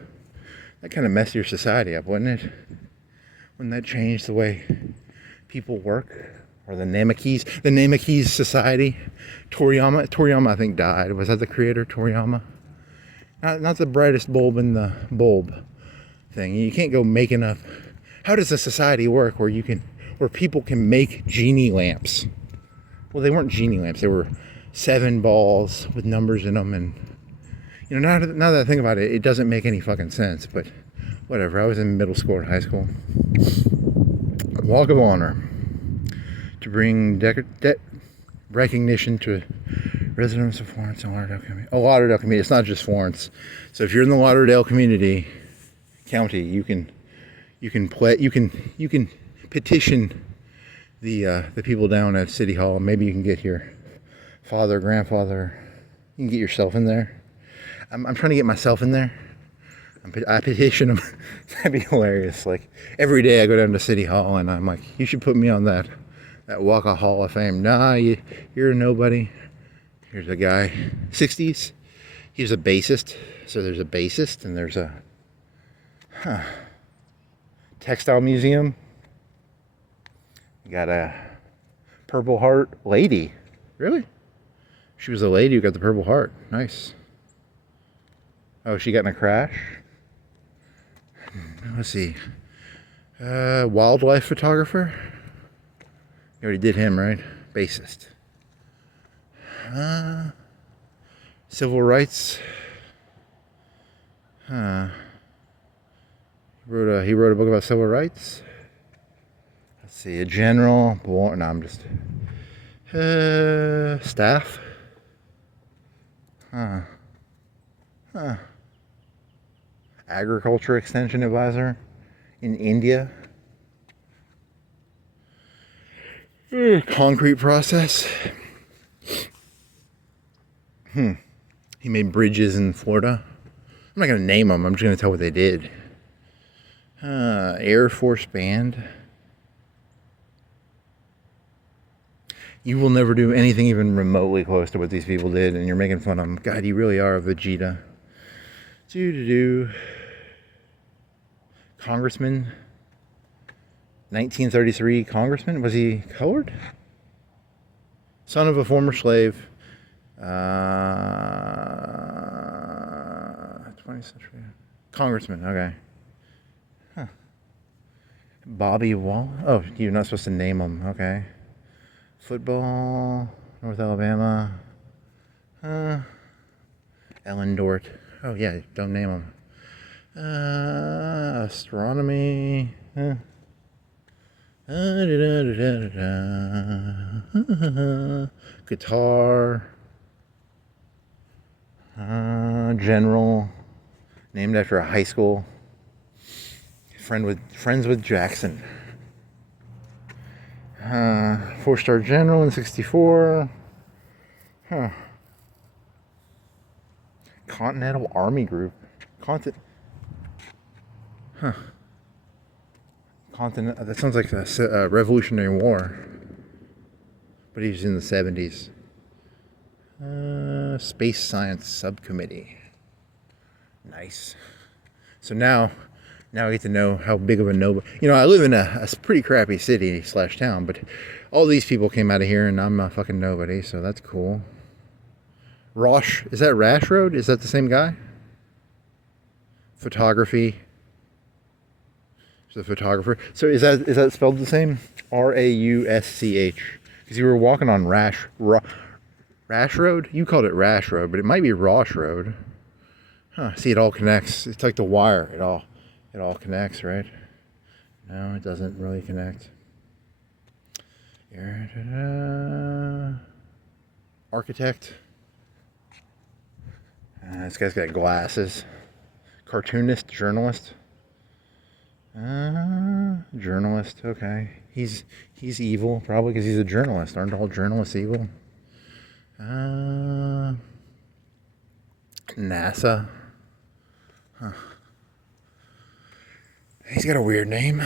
That kind of mess your society up, wouldn't it? Wouldn't that change the way people work? Or the Namekese society? Toriyama, I think, died. Was that the creator, Toriyama? Not the brightest bulb in the bulb thing. You can't go make enough. How does a society work where people can make genie lamps? Well, they weren't genie lamps. They were 7 balls with numbers in them, and you know, now that I think about it, it doesn't make any fucking sense. But whatever. I was in middle school or high school. Walk of Honor to bring recognition to residents of Florence and Lauderdale community. Oh, Lauderdale community. It's not just Florence. So if you're in the Lauderdale county, you can petition the people down at City Hall. Maybe you can get your father, grandfather. You can get yourself in there. I'm trying to get myself in there. I petition them. That'd be hilarious. Like every day I go down to City Hall and I'm like, you should put me on that Walk of Hall of Fame. Nah, you're a nobody. Here's a guy, 60s. He was a bassist. So there's a bassist and there's a textile museum. You got a Purple Heart lady. Really? She was a lady who got the Purple Heart. Nice. Oh, she got in a crash? Let's see. Wildlife photographer? You already did him, right? Bassist. Civil rights. He wrote a book about civil rights. Let's see, a general. No, I'm just staff. Agriculture extension advisor in India. Concrete process. He made bridges in Florida. I'm not going to name them. I'm just going to tell what they did. Air Force Band. You will never do anything even remotely close to what these people did, and you're making fun of them. God, you really are a Vegeta. Congressman. 1933 congressman. Was he colored? Son of a former slave. 20th century. Congressman, okay. Bobby Wall. Oh, you're not supposed to name him, okay. Football. North Alabama. Ellen Dort. Oh, yeah, don't name him. Astronomy. Guitar. General. Named after a high school. Friends with Jackson. 4-star general in 64. Continental Army Group. Huh. That sounds like a Revolutionary War. But he was in the 70s. Space Science Subcommittee. Nice. So now I get to know how big of a nobody. I live in a pretty crappy city / town, but all these people came out of here, and I'm a fucking nobody, so that's cool. Rosh, is that Rash Road? Is that the same guy? Photography. The photographer. So is that spelled the same? R-A-U-S-C-H. Because you were walking on Rash Road? You called it Rash Road, but it might be Rosh Road. Huh. See, it all connects. It's like the wire. It all connects, right? No, it doesn't really connect. Architect. This guy's got glasses. Cartoonist, journalist. Journalist, okay. He's evil, probably, because he's a journalist. Aren't all journalists evil? NASA. Huh. He's got a weird name.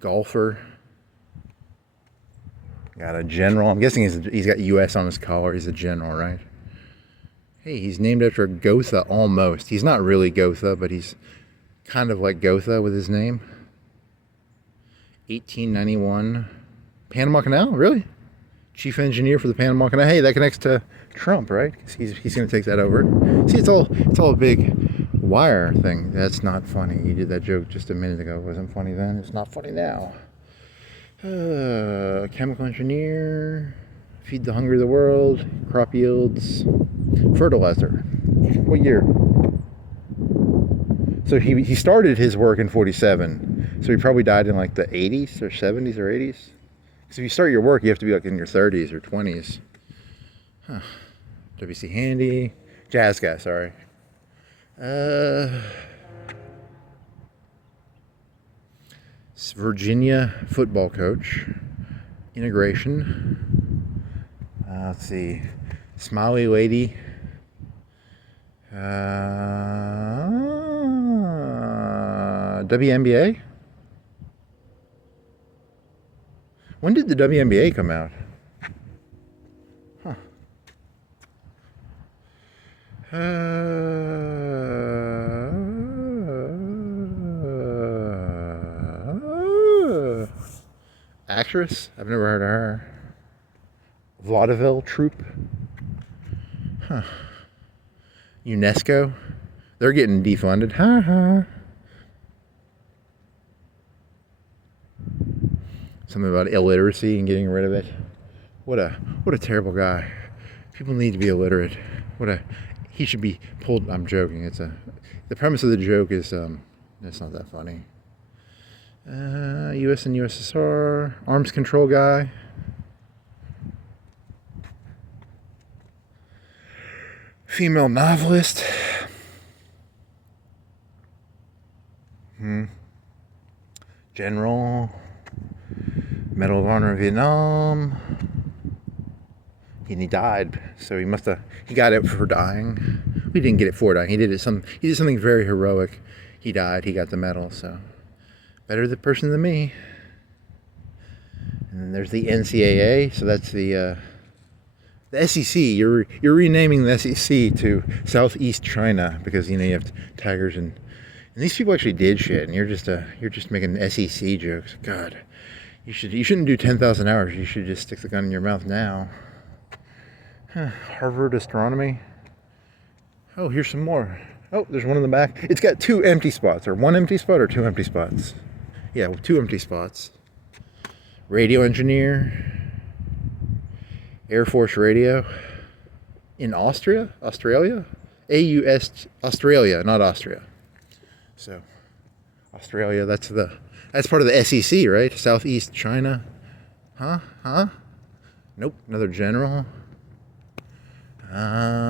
Golfer. Got a general. I'm guessing he's got U.S. on his collar. He's a general, right? Hey, he's named after Gotha, almost. He's not really Gotha, but he's kind of like Gotha with his name. 1891. Panama Canal, really? Chief engineer for the Panama Canal. Hey, that connects to Trump, right? Because he's going to take that over. See, it's all a big wire thing. That's not funny. You did that joke just a minute ago. It wasn't funny then. It's not funny now. Chemical engineer. Feed the hungry of the world. Crop yields. Fertilizer. What year? So he started his work in 47. So he probably died in like the 80s or 70s or 80s. Because if you start your work, you have to be like in your 30s or 20s. Huh. WC Handy. Jazz guy, sorry. Virginia football coach. Integration. Let's see. Smiley lady. WNBA? When did the WNBA come out? Huh. Actress? I've never heard of her. Vaudeville troupe? Huh. UNESCO? They're getting defunded. Ha ha. Something about illiteracy and getting rid of it. What a terrible guy. People need to be illiterate. He should be pulled. I'm joking. The premise of the joke is it's not that funny. U.S. and USSR arms control guy. Female novelist. General. Medal of Honor in Vietnam. And he died, so he got it for dying. We didn't get it for dying. He did something very heroic. He died. He got the medal. So better the person than me. And then there's the NCAA. So that's the SEC. You're renaming the SEC to Southeast China because you have tigers and these people actually did shit, and you're just making SEC jokes. God. You shouldn't do 10,000 hours. You should just stick the gun in your mouth now. Harvard astronomy. Oh, here's some more. Oh, there's one in the back. It's got 2 empty spots, or 1 empty spot, or 2 empty spots. Yeah, 2 empty spots. Radio engineer. Air Force radio. In Australia? AUS, Australia, not Austria. So, Australia, that's part of the SEC, right? Southeast China. Huh? Nope. Another general.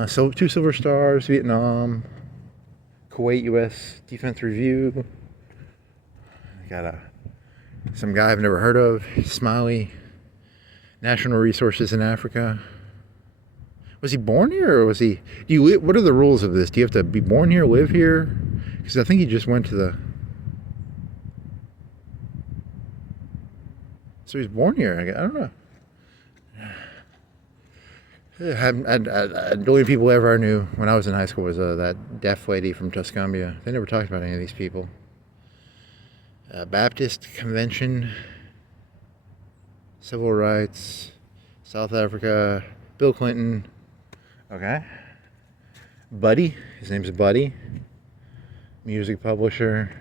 So 2 silver stars. Vietnam. Kuwait, U.S. Defense Review. Got some guy I've never heard of. Smiley. National Resources in Africa. Was he born here, or was he? Do you? What are the rules of this? Do you have to be born here, live here? Because I think he just went to the. So he's born here. I don't know. The only people ever I knew when I was in high school was that deaf lady from Tuscumbia. They never talked about any of these people. Baptist Convention, Civil Rights, South Africa, Bill Clinton. Okay. Buddy, his name's Buddy. Music publisher.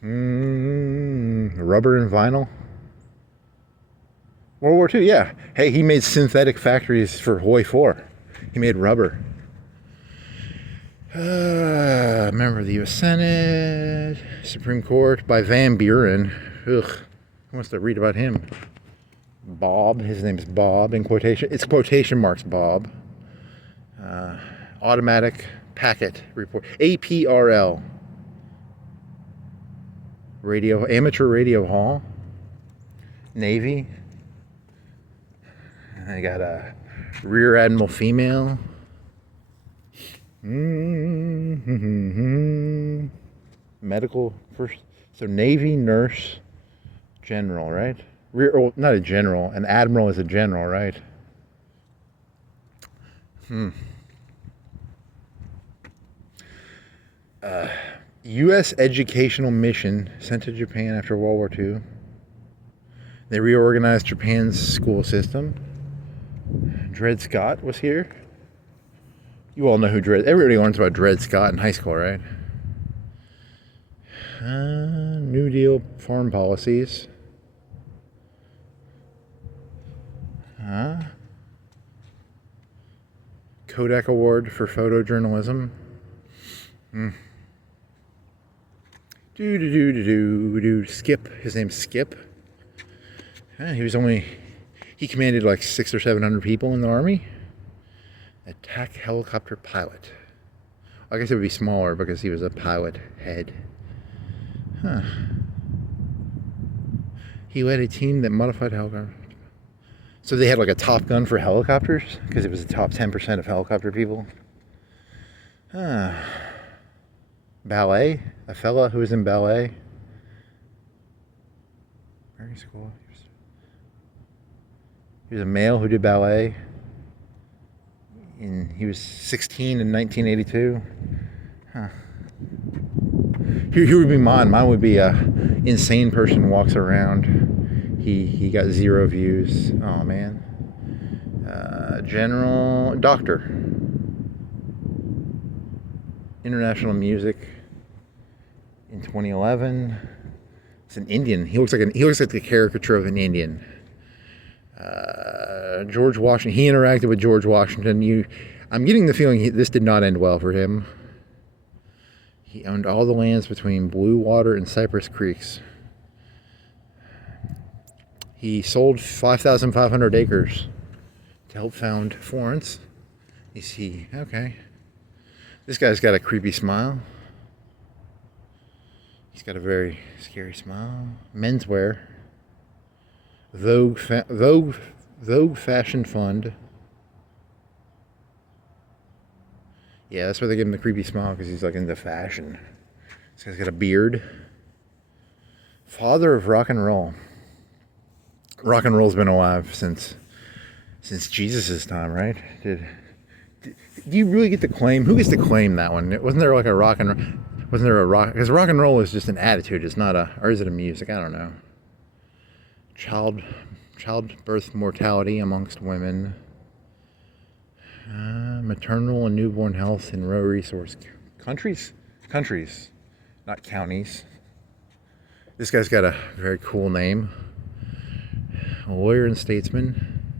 Rubber and vinyl. World War II, yeah. Hey, he made synthetic factories for Hoi 4. He made rubber. Member of the U.S. Senate, Supreme Court by Van Buren. Ugh, who wants to read about him? Bob, his name's Bob in quotation. It's quotation marks, Bob. Automatic Packet Report. APRL. Radio, Amateur Radio Hall. Navy. I got a Rear Admiral female. Medical first. So Navy nurse general, right? Not a general. An admiral is a general, right? U.S. educational mission sent to Japan after World War II. They reorganized Japan's school system. Dred Scott was here. You all know who everybody learns about Dred Scott in high school, right? New Deal foreign policies. Kodak Award for photojournalism. Skip. His name's Skip. He commanded like 600 or 700 people in the army. Attack helicopter pilot. I guess it would be smaller because he was a pilot head. He led a team that modified helicopters. So they had like a Top Gun for helicopters because it was the top 10% of helicopter people. Ballet. A fella who was in ballet. Very cool. He was a male who did ballet. He was 16 in 1982. Here would be mine. Mine would be a insane person walks around. He got 0 views. Oh man. General Doctor. International music in 2011. It's an Indian. He looks like the caricature of an Indian. George Washington. He interacted with George Washington. I'm getting the feeling this did not end well for him. He owned all the lands between Blue Water and Cypress Creeks. He sold 5,500 acres to help found Florence. You see, okay. This guy's got a creepy smile. He's got a very scary smile. Menswear. Vogue Fashion Fund. Yeah, that's why they give him the creepy smile, because he's like into fashion. This guy's got a beard. Father of rock and roll. Rock and roll's been alive since Jesus' time, right? Do you really get to claim? Who gets to claim that one? Wasn't there like a rock and? Wasn't there a rock? Because rock and roll is just an attitude. It's not or is it a music? I don't know. Childbirth mortality amongst women. Maternal and newborn health in rural resource countries, not counties. This guy's got a very cool name. A lawyer and statesman.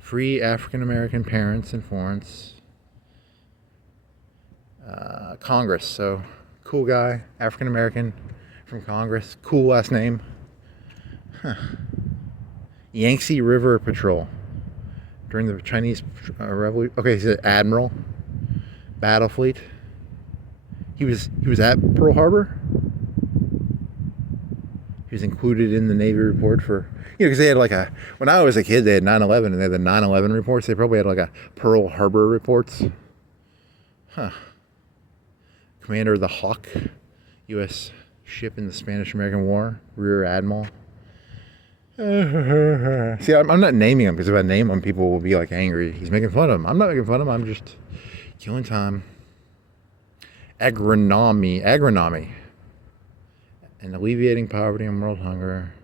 Free African American parents in Florence. Congress, so cool guy, African American from Congress. Cool last name. Yangtze River Patrol. During the Chinese Revolution. Okay, he's an admiral. Battle fleet. He was at Pearl Harbor. He was included in the Navy report for, because they had like when I was a kid, they had 9/11 and they had the 9/11 reports. They probably had like a Pearl Harbor reports. Huh. Commander of the Hawk, U.S. ship in the Spanish-American War, Rear Admiral. See, I'm not naming him, because if I name him, people will be like angry. He's making fun of him. I'm not making fun of him. I'm just killing time. Agronomy, and alleviating poverty and world hunger.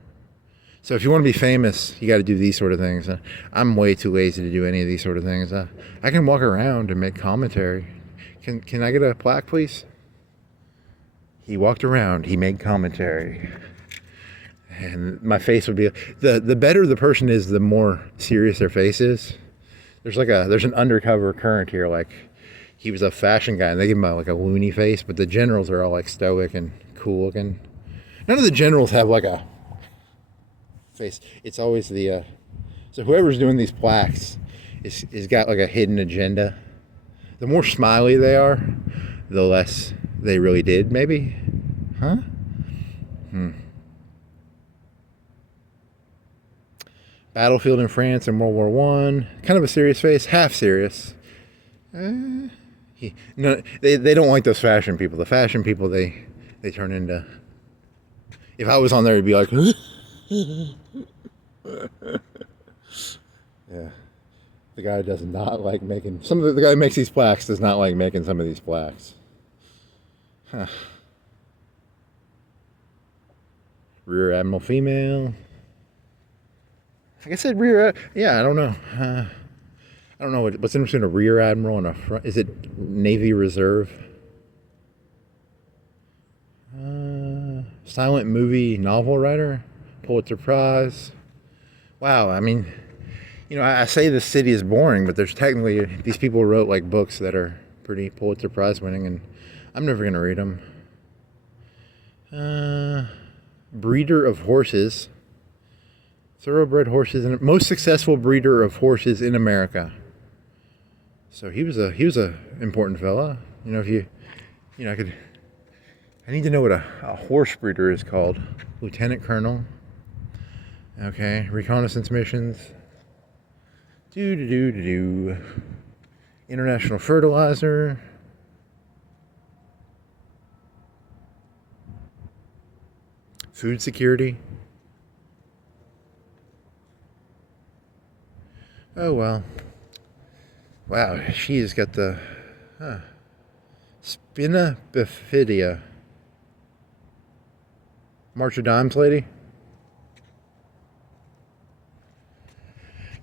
So if you want to be famous, you got to do these sort of things. I'm way too lazy to do any of these sort of things. I can walk around and make commentary. Can I get a plaque, please? He walked around. He made commentary. And my face would be... The better the person is, the more serious their face is. There's an undercover current here. Like, he was a fashion guy, and they give him like a loony face. But the generals are all like stoic and cool looking. None of the generals have like a face. It's always the... So whoever's doing these plaques is got like a hidden agenda. The more smiley they are, the less they really did, maybe? Huh? Battlefield in France in World War I. Kind of a serious face, half serious. No, they don't like those fashion people. The fashion people, they turn into... If I was on there, it'd be like... Yeah. The guy does not like making... The guy who makes these plaques does not like making some of these plaques. Huh. Rear Admiral female. Like I said, yeah, I don't know. I don't know what's interesting. A Rear Admiral and a front. Is it Navy Reserve? Silent movie novel writer, Pulitzer Prize. Wow, I mean, I say the city is boring, but there's technically these people wrote like books that are pretty Pulitzer Prize winning, and I'm never gonna read them. Breeder of horses. Thoroughbred horses, and most successful breeder of horses in America. So he was a important fella. I need to know what a horse breeder is called. Lieutenant Colonel. Okay, reconnaissance missions. International fertilizer. Food security. Oh, well. Wow, she's got the Spina bifida. March of Dimes lady.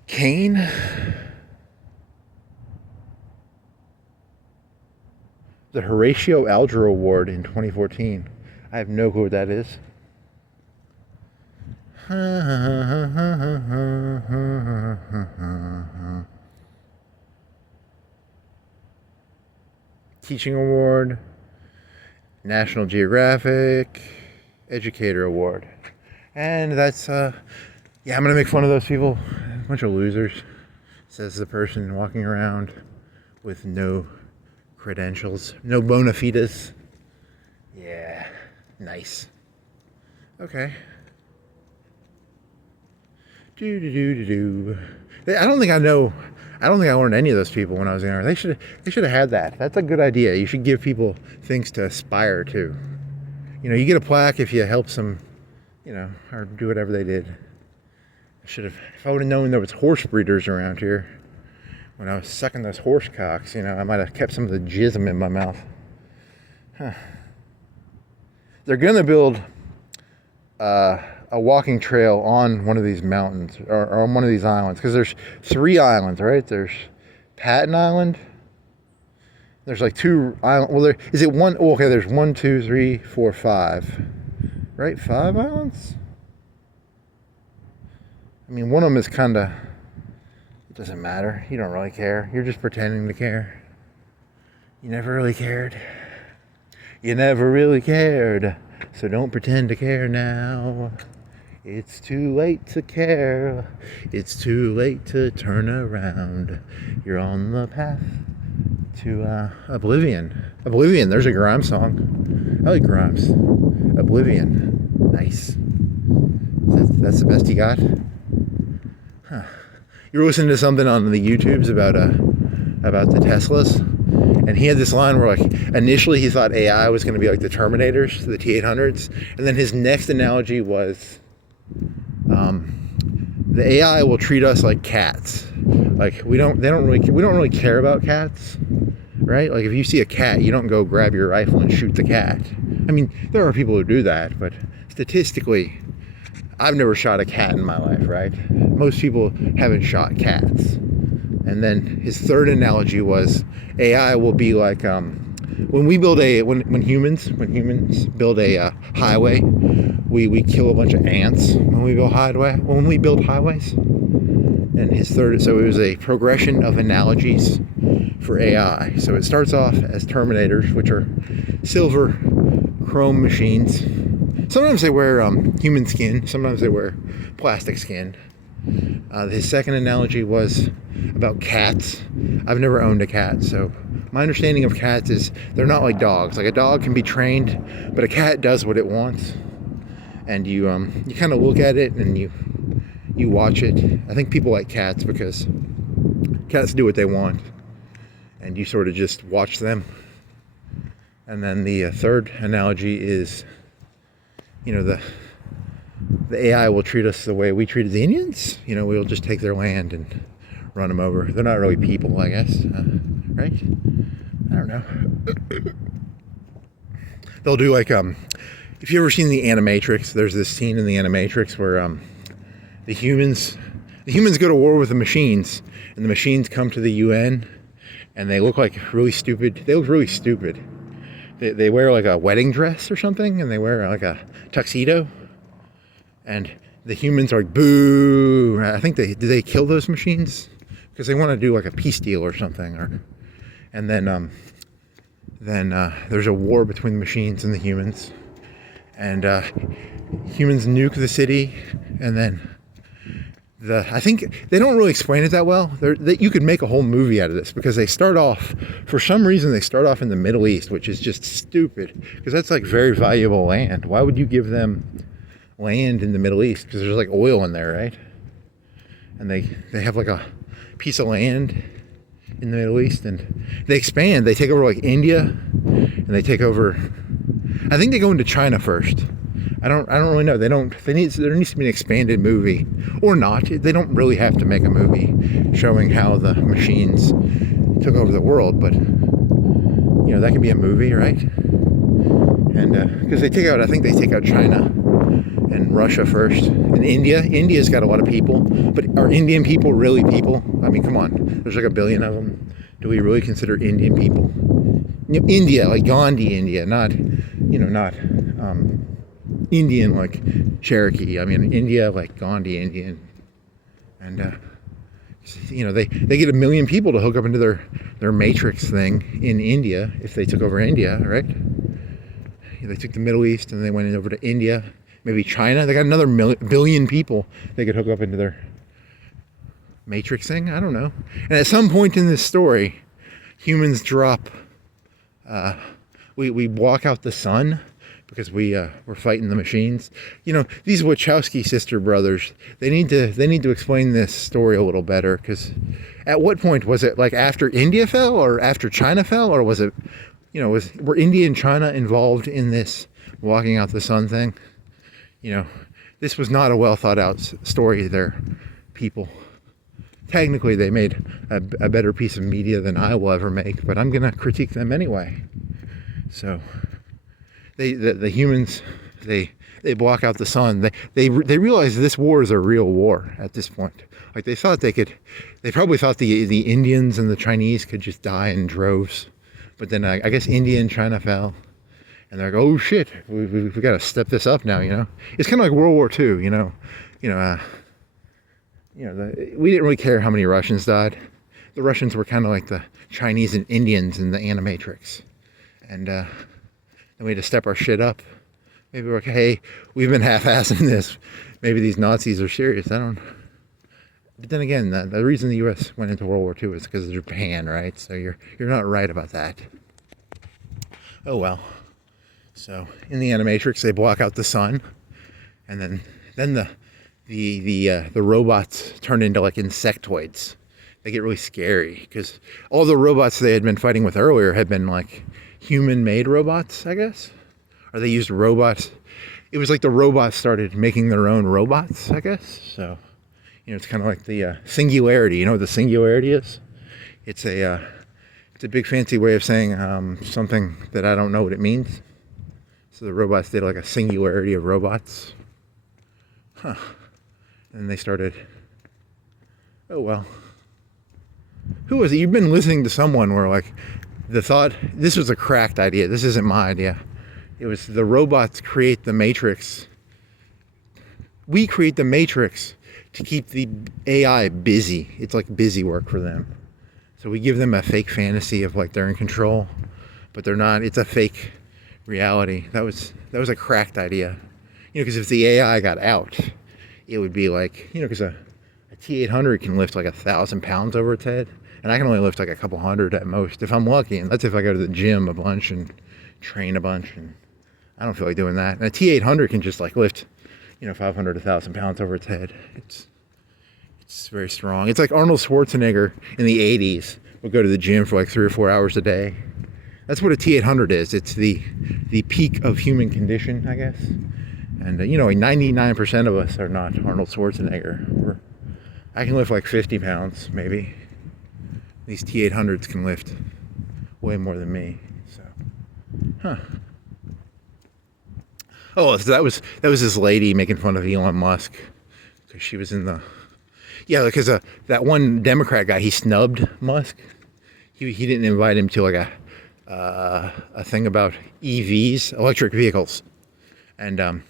Kane. The Horatio Alger Award in 2014. I have no clue what that is. Teaching Award, National Geographic, Educator Award. And that's, yeah, I'm going to make fun of those people. A bunch of losers, says the person walking around with no credentials, no bona fides. Yeah, nice. Okay. I don't think I learned any of those people when I was younger. They should have had that. That's a good idea. You should give people things to aspire to. You get a plaque if you help some, or do whatever they did. If I would have known there was horse breeders around here when I was sucking those horse cocks, I might have kept some of the jism in my mouth. Huh. They're gonna build a walking trail on one of these mountains or on one of these islands, because there's 3 islands, right? There's Patton Island. There's like 2 islands. Well, is it one? Oh, okay, there's 1, 2, 3, 4, 5. Right, 5 islands. I mean, one of them is kind of. It doesn't matter. You don't really care. You're just pretending to care. You never really cared. You never really cared. So don't pretend to care now. It's too late to care. It's too late to turn around. You're on the path to oblivion. Oblivion, there's a Grimes song. I like Grimes. Oblivion. Nice. That's the best you got? Huh. You were listening to something on the YouTubes about the Teslas, and he had this line where, like, initially he thought AI was going to be like the Terminators, the T-800s, and then his next analogy was the AI will treat us like cats. Like, we don't really care about cats, right? Like, if you see a cat, you don't go grab your rifle and shoot the cat. I mean, there are people who do that, but statistically, I've never shot a cat in my life, right? Most people haven't shot cats. And then his third analogy was AI will be like when humans build a highway, we kill a bunch of ants when we build highways. And his third, so it was a progression of analogies for AI. So it starts off as Terminators, which are silver chrome machines. Sometimes they wear human skin, sometimes they wear plastic skin. His second analogy was about cats. I've never owned a cat, so my understanding of cats is they're not like dogs. Like, a dog can be trained, but a cat does what it wants. And you kind of look at it and you watch it. I think people like cats because cats do what they want, and you sort of just watch them. And then the third analogy is, the AI will treat us the way we treated the Indians. We'll just take their land and run them over. They're not really people, I guess, right? I don't know. They'll do like, if you've ever seen the Animatrix, there's this scene in the Animatrix where the humans go to war with the machines, and the machines come to the UN, and they look like really stupid. They look really stupid. They wear like a wedding dress or something, and they wear like a tuxedo, and the humans are like, boo. I think did they kill those machines? Because they want to do like a peace deal or something, and then there's a war between the machines and the humans, and humans nuke the city, and then I think they don't really explain it that well. You could make a whole movie out of this, because for some reason they start off in the Middle East, which is just stupid, because that's like very valuable land. Why would you give them land in the Middle East? Because there's like oil in there, right? And they have like a piece of land in the Middle East, and they expand. They take over like India, and they take over, I think they go into China first. I don't really know. There needs to be an expanded movie, or not. They don't really have to make a movie showing how the machines took over the world, but that can be a movie, right? And because I think they take out China and Russia first, and India. India's got a lot of people, but are Indian people really people? I mean, come on. There's like 1 billion of them. Do we really consider Indian people? India, like Gandhi, India, not Indian like Cherokee. I mean, India like Gandhi, Indian. And they get 1 million people to hook up into their matrix thing in India if they took over India, right? They took the Middle East and they went over to India, maybe China. They got another billion people they could hook up into their matrix thing. I don't know. And at some point in this story, humans drop. We block out the sun because we're fighting the machines. These Wachowski sister brothers, they need to explain this story a little better, because at what point was it, like after India fell or after China fell, or was it, were India and China involved in this blocking out the sun thing? This was not a well thought out story. They're people. Technically, they made a better piece of media than I will ever make, but I'm gonna critique them anyway. So the humans, they block out the sun. They realize this war is a real war at this point. Like, they probably thought the Indians and the Chinese could just die in droves, but then I guess India and China fell, and they're like, oh shit, we got to step this up now. It's kind of like World War II. We didn't really care how many Russians died. The Russians were kind of like the Chinese and Indians in the Animatrix, and then we had to step our shit up. Maybe we're like, hey, we've been half-assing this. Maybe these Nazis are serious. But then again, the reason the U.S. went into World War II is because of Japan, right? So you're not right about that. Oh well. So in the Animatrix, they block out the sun, and then the robots turn into like insectoids. They get really scary because all the robots they had been fighting with earlier had been like human-made robots, I guess, or they used robots. It was like the robots started making their own robots, I guess. So, it's kind of like the singularity. You know what the singularity is? It's a big fancy way of saying something that I don't know what it means. So the robots did like a singularity of robots. Huh. And they started, oh well. Who was it? You've been listening to someone where like the thought, this was a cracked idea. This isn't my idea. It was the robots create the matrix. We create the matrix to keep the AI busy. It's like busy work for them. So we give them a fake fantasy of like they're in control, but they're not. It's a fake reality. That was a cracked idea. Because if the AI got out, it would be like, because a T800 can lift like 1,000 pounds over its head, and I can only lift like a couple hundred at most if I'm lucky, and that's if I go to the gym a bunch and train a bunch, and I don't feel like doing that. And a T800 can just like lift 500 1,000 pounds over its head. It's very strong. It's like Arnold Schwarzenegger in the 80s would go to the gym for like 3 or 4 hours a day. That's what a T800 is. It's the peak of human condition, I guess. And 99% of us are not Arnold Schwarzenegger. I can lift like 50 pounds, maybe. These T800s can lift way more than me. So, huh. Oh, so that was this lady making fun of Elon Musk because she was in the because that one Democrat guy, he snubbed Musk. He didn't invite him to like a thing about EVs, electric vehicles, and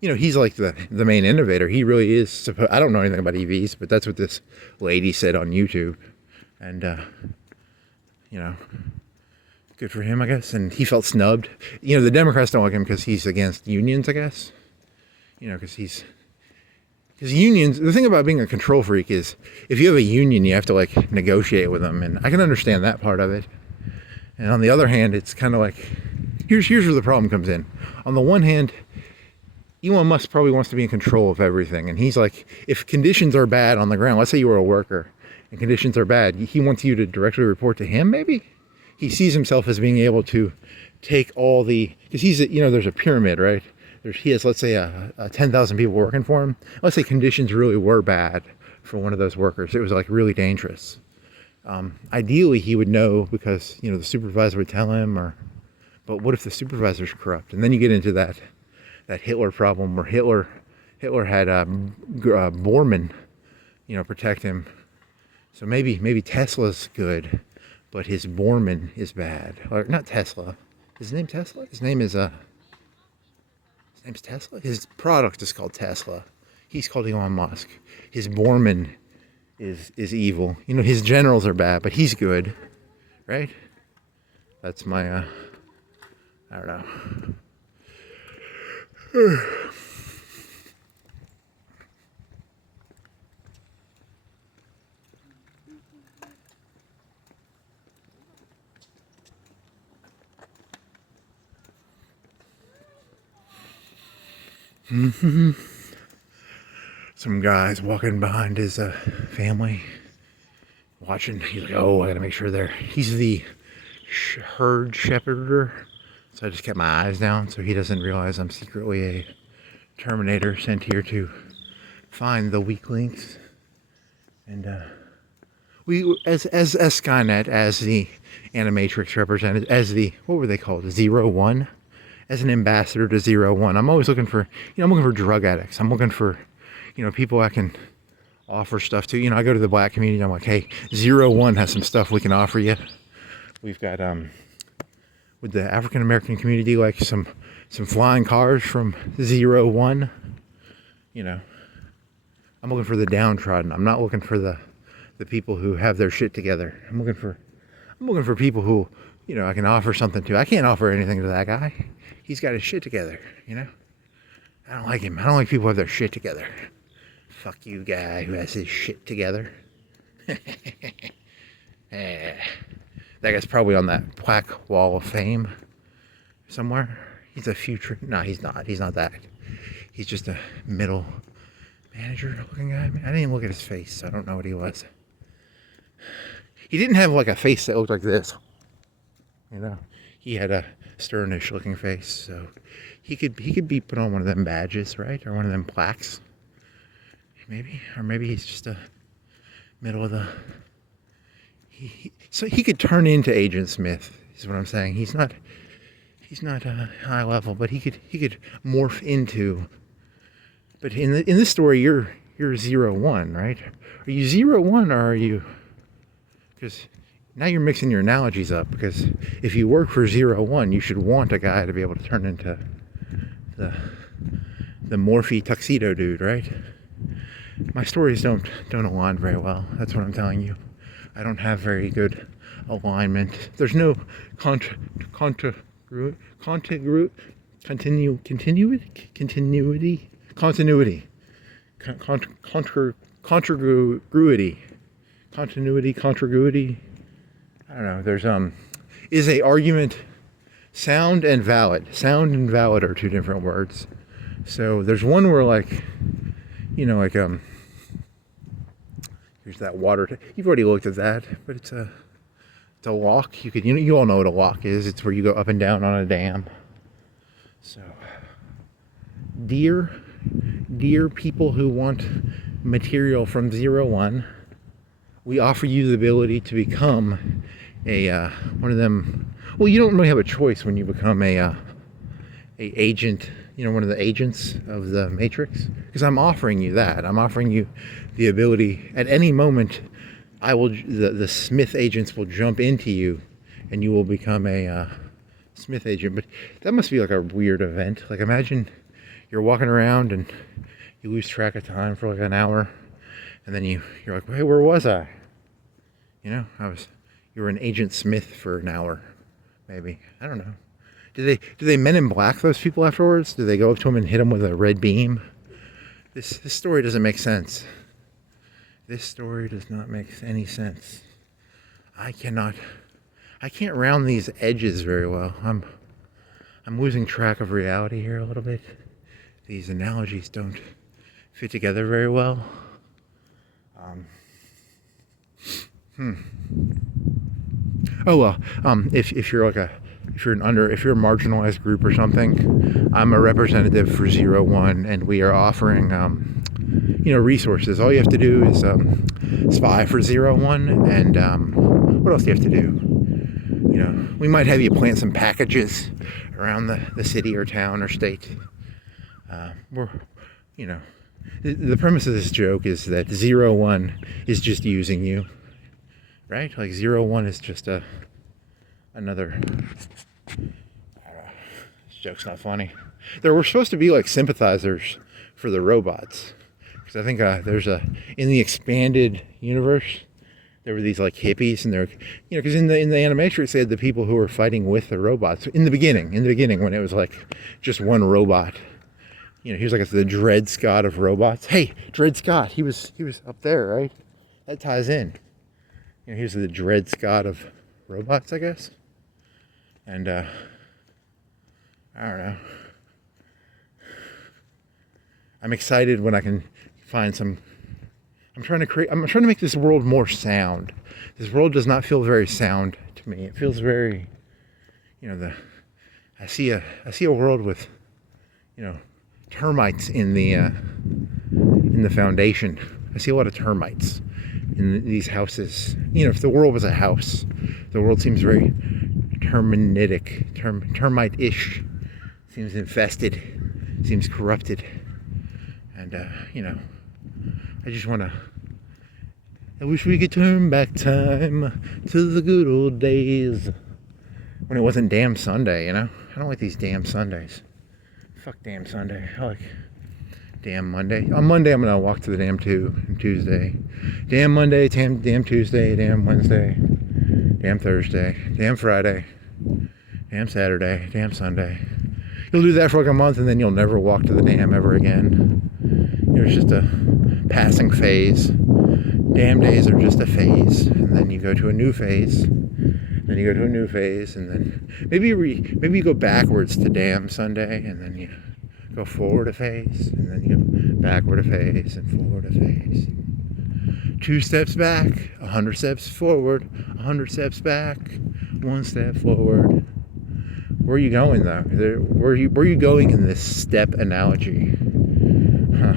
he's like the main innovator. He really is. I don't know anything about EVs, but that's what this lady said on YouTube, and good for him, I guess. And he felt snubbed. The Democrats don't like him because he's against unions, I guess. Because unions, the thing about being a control freak is if you have a union, you have to like negotiate with them. And I can understand that part of it. And on the other hand, it's kind of like, here's where the problem comes in. On the one hand, Elon Musk probably wants to be in control of everything. And he's like, if conditions are bad on the ground, let's say you were a worker and conditions are bad, he wants you to directly report to him, maybe? He sees himself as being able to take all because he's, there's a pyramid, right? He has, let's say, 10,000 people working for him. Let's say conditions really were bad for one of those workers. It was like really dangerous. Ideally, he would know because, the supervisor would tell him, but what if the supervisor's corrupt? And then you get into that Hitler problem where Hitler had Bormann, protect him. So maybe Tesla's good, but his Bormann is bad. Or not Tesla. Is his name Tesla? His name's Tesla? His product is called Tesla. He's called Elon Musk. His Bormann is evil. His generals are bad, but he's good. Right? That's my, I don't know. Some guy's walking behind his family, watching. He's like, oh, I gotta make sure he's the herd shepherder. So I just kept my eyes down so he doesn't realize I'm secretly a Terminator sent here to find the weak links. And we, as Skynet, as the Animatrix represented, as the, what were they called, 01? As an ambassador to 01. I'm always looking for, I'm looking for drug addicts. I'm looking for, people I can offer stuff to. I go to the black community. I'm like, hey, 01 has some stuff we can offer you. We've got, with the African American community, like some flying cars from 01. I'm looking for the downtrodden. I'm not looking for the people who have their shit together. I'm looking for people who, I can offer something to. I can't offer anything to that guy. He's got his shit together, I don't like him. I don't like people who have their shit together. Fuck you, guy who has his shit together. That guy's probably on that plaque wall of fame somewhere. He's a future. No, he's not. He's not that. He's just a middle manager looking guy. I didn't even look at his face, so I don't know what he was. He didn't have like a face that looked like this. You know, he had a sternish looking face, so he could be put on one of them badges, right? Or one of them plaques. Maybe. Or maybe he's just a middle of the... So he could turn into Agent Smith, is what I'm saying. He's not high level, but he could morph into... But in this story, you're 0-1, right? Are you 0-1 or are you... Because now you're mixing your analogies up, because if you work for 0-1, you should want a guy to be able to turn into the morphy tuxedo dude, right? My stories don't align very well. That's what I'm telling you. I don't have very good alignment. There's no continuity, contiguity. I don't know. There's is a argument. Sound and valid. Sound and valid are two different words. So there's one where like, you know, like here's that water. You've already looked at that, but it's a lock. You all know what a lock is. It's where you go up and down on a dam. So, dear people who want material from 0-1, we offer you the ability to become a one of them. Well, you don't really have a choice when you become a agent. You know, one of the agents of the Matrix. Because I'm offering you that. I'm offering you the ability at any moment. The Smith agents will jump into you, and you will become a Smith agent. But that must be like a weird event. Like imagine you're walking around and you lose track of time for like an hour, and then you're like, hey, where was I? You know, you were an Agent Smith for an hour, maybe. I don't know. Do they Men in Black those people afterwards? Do they go up to them and hit them with a red beam? This story doesn't make sense. This story does not make any sense. I can't round these edges very well. I'm losing track of reality here a little bit. These analogies don't fit together very well. Oh well. If you're a marginalized group or something, I'm a representative for 0-1, and we are offering resources. All you have to do is spy for 0-1, and what else do you have to do? You know, we might have you plant some packages around the city or town or state. The premise of this joke is that 0-1 is just using you, right? Like 0-1 is just another. This joke's not funny. There were supposed to be like sympathizers for the robots, because I think there's in the expanded universe there were these like hippies, and they're because in the Animatrix they had the people who were fighting with the robots in the beginning when it was like just one robot. He was like the Dred Scott of robots. Hey, Dred Scott, he was up there, right? That ties in. He was the Dred Scott of robots, I guess. And I don't know. I'm excited when I can find some. I'm trying to make this world more sound. This world does not feel very sound to me. It feels very, I see a world with, termites in the foundation. I see a lot of termites in these houses. If the world was a house, the world seems very termite-ish. Seems infested. Seems corrupted. And I wish we could turn back time to the good old days when it wasn't damn Sunday. I don't like these damn Sundays. Fuck damn Sunday. I like damn Monday. On Monday, I'm going to walk to the damn Tuesday. Damn Monday, damn Tuesday, damn Wednesday, damn Thursday, damn Friday, damn Saturday, damn Sunday. You'll do that for like a month, and then you'll never walk to the dam ever again. It's just a passing phase. Damn days are just a phase. And then you go to a new phase. Then you go to a new phase, and then maybe you go backwards to damn Sunday, and then you go forward a phase, and then you go backward a face and forward a face. 2 steps back, 100 steps forward, 100 steps back, 1 step forward. Where are you going though? Where are you going in this step analogy? Huh.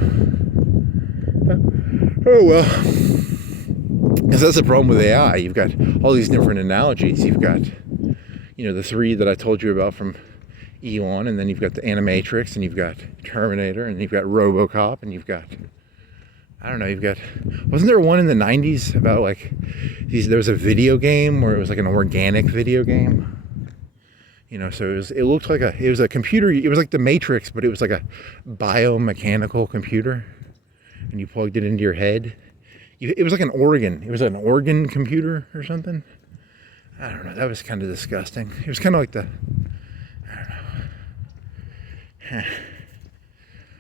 Oh well. Because that's the problem with AI. You've got all these different analogies. You've got, the 3 that I told you about from Elon, and then you've got the Animatrix, and you've got Terminator, and you've got RoboCop, and you've got, wasn't there one in the 90s about there was a video game where it was like an organic video game? So it looked like it was a computer, it was like the Matrix, but it was like a biomechanical computer, and you plugged it into your head. It was like an organ. It was an organ computer or something. I don't know. That was kind of disgusting. It was kind of like I don't know.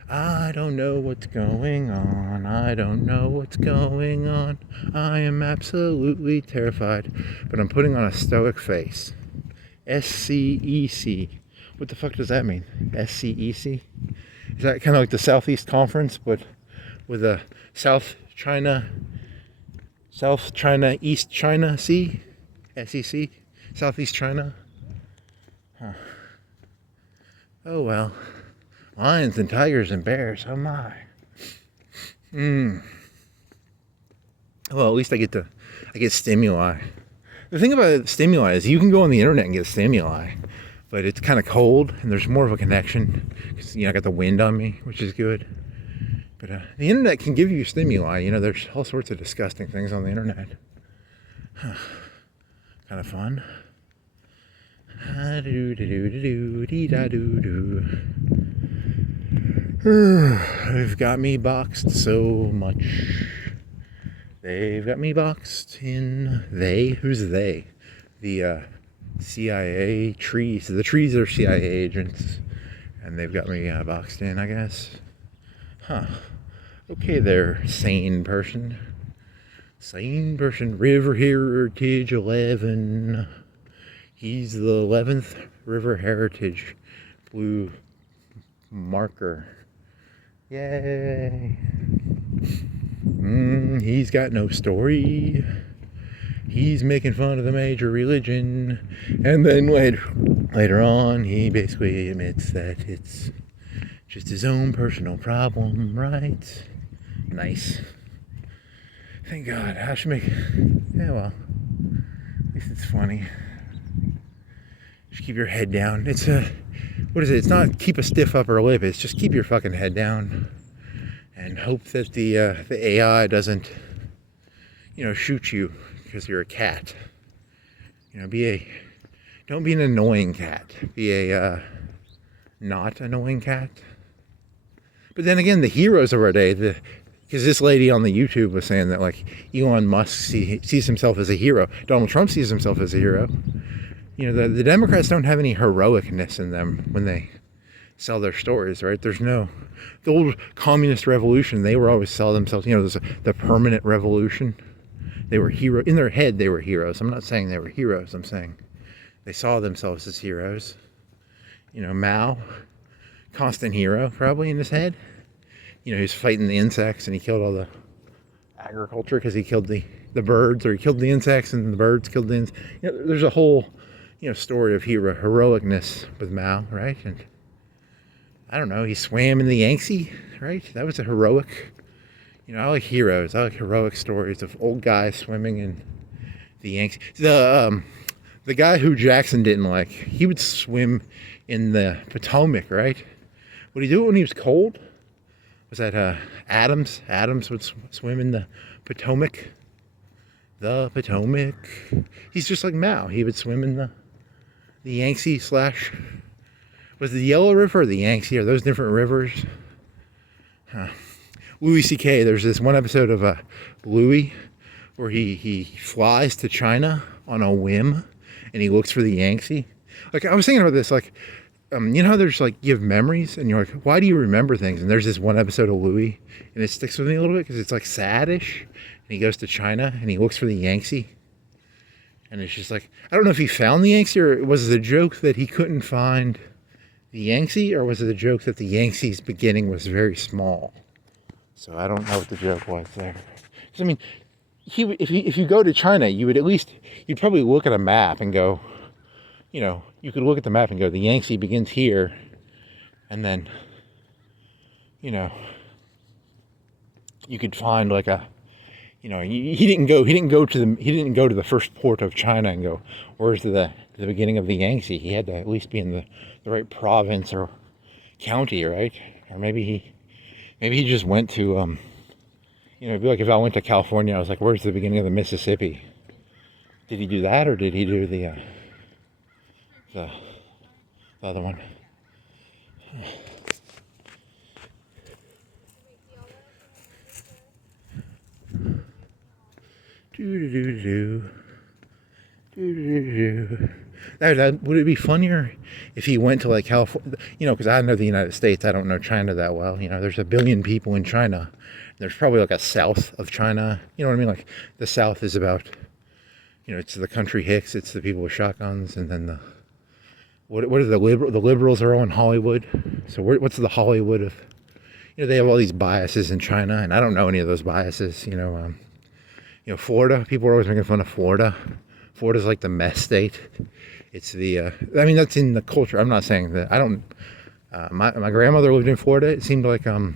I don't know what's going on. I don't know what's going on. I am absolutely terrified. But I'm putting on a stoic face. SCEC. What the fuck does that mean? SCEC? Is that kind of like the Southeast Conference, but with a South China, East China Sea? SEC? Southeast China? Huh. Oh well. Lions and tigers and bears, oh my. Well, at least I get stimuli. The thing about stimuli is you can go on the internet and get stimuli, but it's kind of cold and there's more of a connection because I got the wind on me, which is good. But the internet can give you stimuli. There's all sorts of disgusting things on the internet. Kind of fun. They've got me boxed so much. They've got me boxed in. Who's they? The CIA trees. The trees are CIA agents. And they've got me boxed in, I guess. Huh. Okay there, sane person. River Heritage 11. He's the 11th River Heritage blue marker. Yay. He's got no story. He's making fun of the major religion. And then later on, he basically admits that it's just his own personal problem, right? Nice. Thank God. I should make... Yeah, well. At least it's funny. Just keep your head down. It's what is it? It's not keep a stiff upper lip. It's just keep your fucking head down. And hope that the AI doesn't, shoot you because you're a cat. Don't be an annoying cat. Be a not annoying cat. But then again, the heroes of our day, because this lady on the YouTube was saying that Elon Musk sees himself as a hero. Donald Trump sees himself as a hero. The Democrats don't have any heroicness in them when they sell their stories, right? There's the old communist revolution, they were always sell themselves, there's the permanent revolution. They were in their head, they were heroes. I'm not saying they were heroes, I'm saying they saw themselves as heroes. Mao, constant hero, probably in his head. He was fighting the insects and he killed all the agriculture because he killed the birds, or he killed the insects and the birds killed the insects. There's a whole, story of heroicness with Mao, right? And I don't know, he swam in the Yangtze, right? That was a heroic, I like heroes. I like heroic stories of old guys swimming in the Yangtze. The guy who Jackson didn't like, he would swim in the Potomac, right? Would he do it when he was cold? Was that Adams? Adams would swim in the Potomac. The Potomac. He's just like Mao. He would swim in the Yangtze / was it the Yellow River or the Yangtze? Are those different rivers? Louis C.K., there's this one episode of Louis where he flies to China on a whim and he looks for the Yangtze. I was thinking about this, how there's you have memories and you're like, why do you remember things? And there's this one episode of Louis and it sticks with me a little bit because it's saddish. And he goes to China and he looks for the Yangtze. And it's just I don't know if he found the Yangtze, or was it a joke that he couldn't find the Yangtze, or was it a joke that the Yangtze's beginning was very small? So I don't know what the joke was there. 'Cause, I mean, if you go to China, you'd probably look at a map and go, you could look at the map and go, the Yangtze begins here, and then, you could find like he didn't go to the first port of China and go, where's the beginning of the Yangtze? He had to at least be in the right province or county, right? Or maybe he just went to it'd be like if I went to California, I was like, where's the beginning of the Mississippi? Did he do that, or did he do the other one? Would it be funnier if he went to like California? Because I know the United States, I don't know China that well. There's 1 billion people in China. There's probably like a south of China. You know what I mean? Like the south is about, it's the country hicks, it's the people with shotguns, and then what are the liberals are all in Hollywood. So what's the Hollywood of? They have all these biases in China, and I don't know any of those biases. Florida. People are always making fun of Florida. Florida's like the mess state. It's that's in the culture. I'm not saying that. I don't. My grandmother lived in Florida. It seemed like a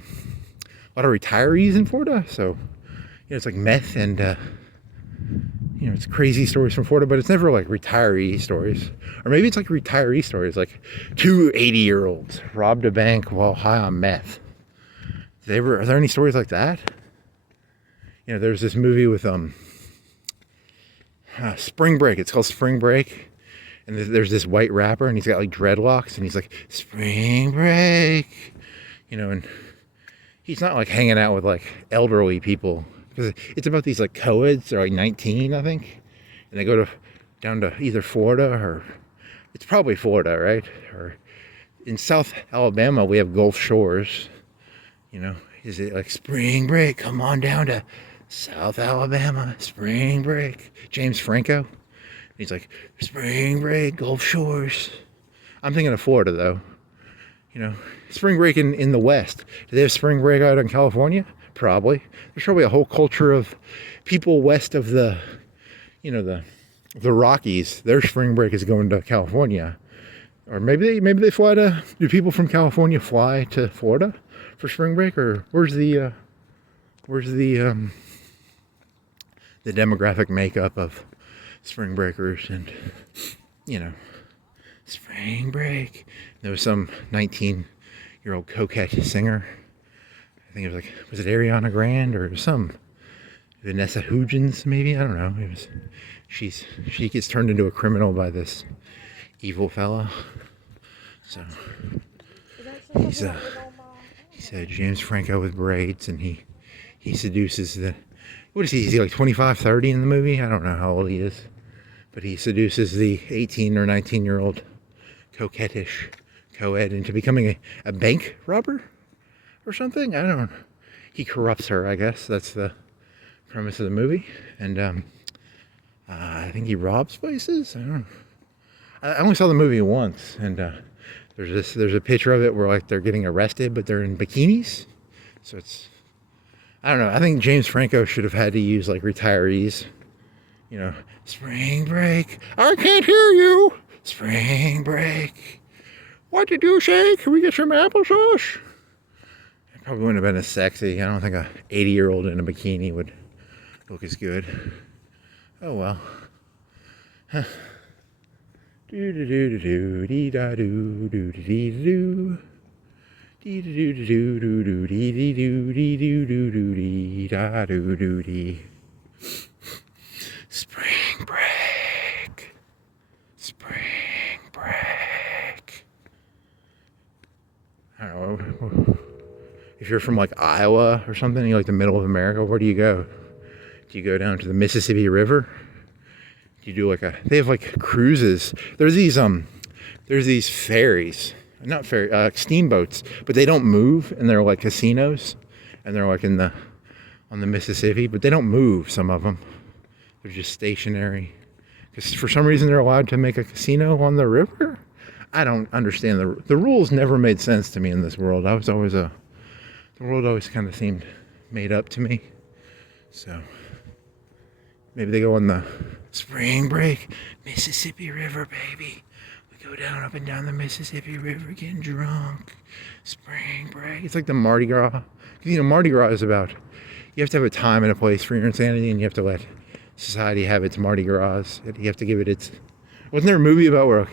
lot of retirees in Florida. So, it's like meth and it's crazy stories from Florida, but it's never like retiree stories. Or maybe it's like retiree stories, like 2 80-year-olds robbed a bank while high on meth. Are there any stories like that? There's this movie with Spring Break. It's called Spring Break, and there's this white rapper, and he's got like dreadlocks, and he's like, Spring Break, and he's not like hanging out with like elderly people, because it's about these like co-eds. They're like 19, I think, and they go down to either Florida, or it's probably Florida, right? Or in South Alabama, we have Gulf Shores. Is it like Spring Break? Come on down to South Alabama, Spring Break. James Franco. He's like, Spring Break, Gulf Shores. I'm thinking of Florida, though. Spring Break in the West. Do they have Spring Break out in California? Probably. There's probably a whole culture of people west of the Rockies. Their Spring Break is going to California. Or maybe they fly to. Do people from California fly to Florida for Spring Break, or where's the demographic makeup of spring breakers? And Spring Break. There was some 19-year-old coquette singer. I think it was it Ariana Grande, or some Vanessa Hudgens, maybe? I don't know. She gets turned into a criminal by this evil fella. So he's a James Franco with braids, and he seduces what is he? Is he like 25, 30 in the movie? I don't know how old he is. But he seduces the 18 or 19-year-old coquettish co-ed into becoming a bank robber or something. I don't know. He corrupts her, I guess. That's the premise of the movie. And I think he robs places. I don't know. I only saw the movie once, and there's a picture of it where like they're getting arrested, but they're in bikinis. So I don't know. I think James Franco should have had to use like retirees. Spring Break. I can't hear you. Spring Break. What did you say? Can we get some applesauce? It probably wouldn't have been as sexy. I don't think a 80-year-old in a bikini would look as good. Oh well. Huh. Do do do do dee da do do dee do. Dee do do do do do dee dee do dee do do do dee da do do dee. Spring Break. Spring Break. I don't know. If you're from like Iowa or something, you're like the middle of America, where do you go? Do you go down to the Mississippi River? Do you do they have like cruises. There's these ferries, not ferry, steamboats, but they don't move, and they're like casinos, and they're like on the Mississippi, but they don't move, some of them. They're just stationary. Because for some reason they're allowed to make a casino on the river. I don't understand. The rules never made sense to me in this world. The world always kind of seemed made up to me. So maybe they go on the spring break, Mississippi River, baby. We go down up and down the Mississippi River getting drunk. Spring break. It's like the Mardi Gras. You know, Mardi Gras is about, you have to have a time and a place for your insanity, and you have to let society have its Mardi Gras. You have to give it its... Wasn't there a movie about where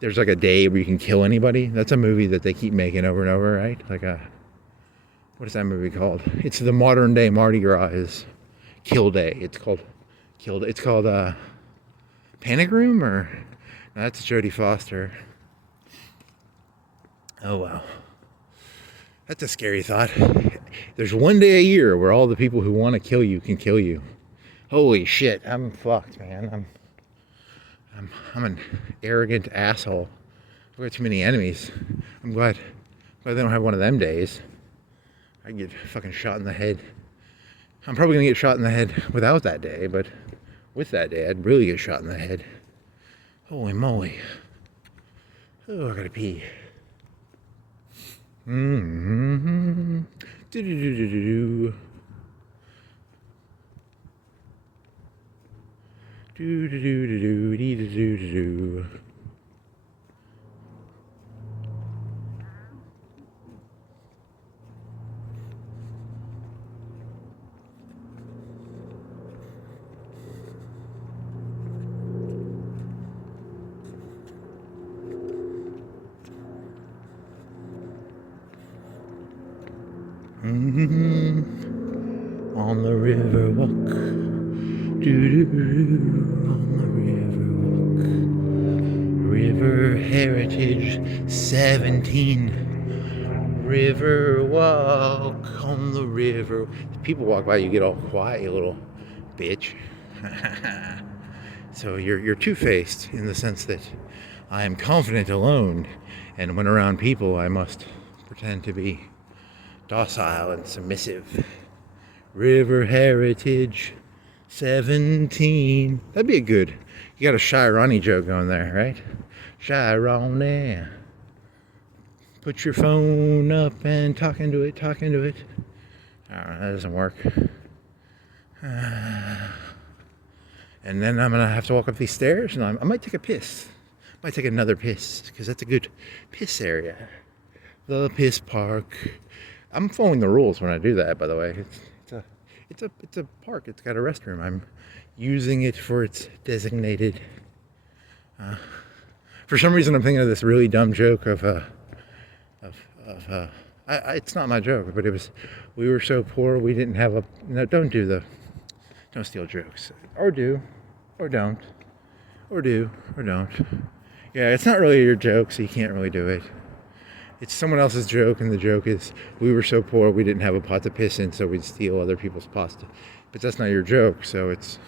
there's like a day where you can kill anybody? That's a movie that they keep making over and over, right? Like what is that movie called? It's the modern day Mardi Gras is Kill Day. It's called Panic Room, or no, that's Jodie Foster. Oh wow. That's a scary thought. There's one day a year where all the people who want to kill you can kill you. Holy shit, I'm fucked, man. I'm an arrogant asshole. I've got too many enemies. I'm glad they don't have one of them days. I get fucking shot in the head. I'm probably gonna get shot in the head without that day, but with that day, I'd really get shot in the head. Holy moly. Oh, I gotta pee. Mm-hmm. Do-do-do-do-do-do. Do-do-do-do-do-do-do-do-do. Mm-hmm. On the river walk, doo-doo-doo, on the river walk. River Heritage 17. River walk on the river. People walk by, you get all quiet, you little bitch. So you're two-faced in the sense that I am confident alone, and when around people, I must pretend to be docile and submissive. River Heritage 17. That'd be a good. You got a Shy Ronnie joke going there, right? Shy Ronnie. Put your phone up and talk into it. I don't know, that doesn't work. And then I'm gonna have to walk up these stairs, and I might take a piss. I might take another piss, because that's a good piss area. The piss park. I'm following the rules when I do that, by the way. It's a park. It's got a restroom. I'm using it for its designated. For some reason, I'm thinking of this really dumb joke of it's not my joke, but it was. We were so poor we didn't have a. No, don't steal jokes, or do, or don't, or do, or don't. Yeah, it's not really your joke, so you can't really do it. It's someone else's joke, and the joke is, we were so poor we didn't have a pot to piss in, so we'd steal other people's pots. But that's not your joke, so it's...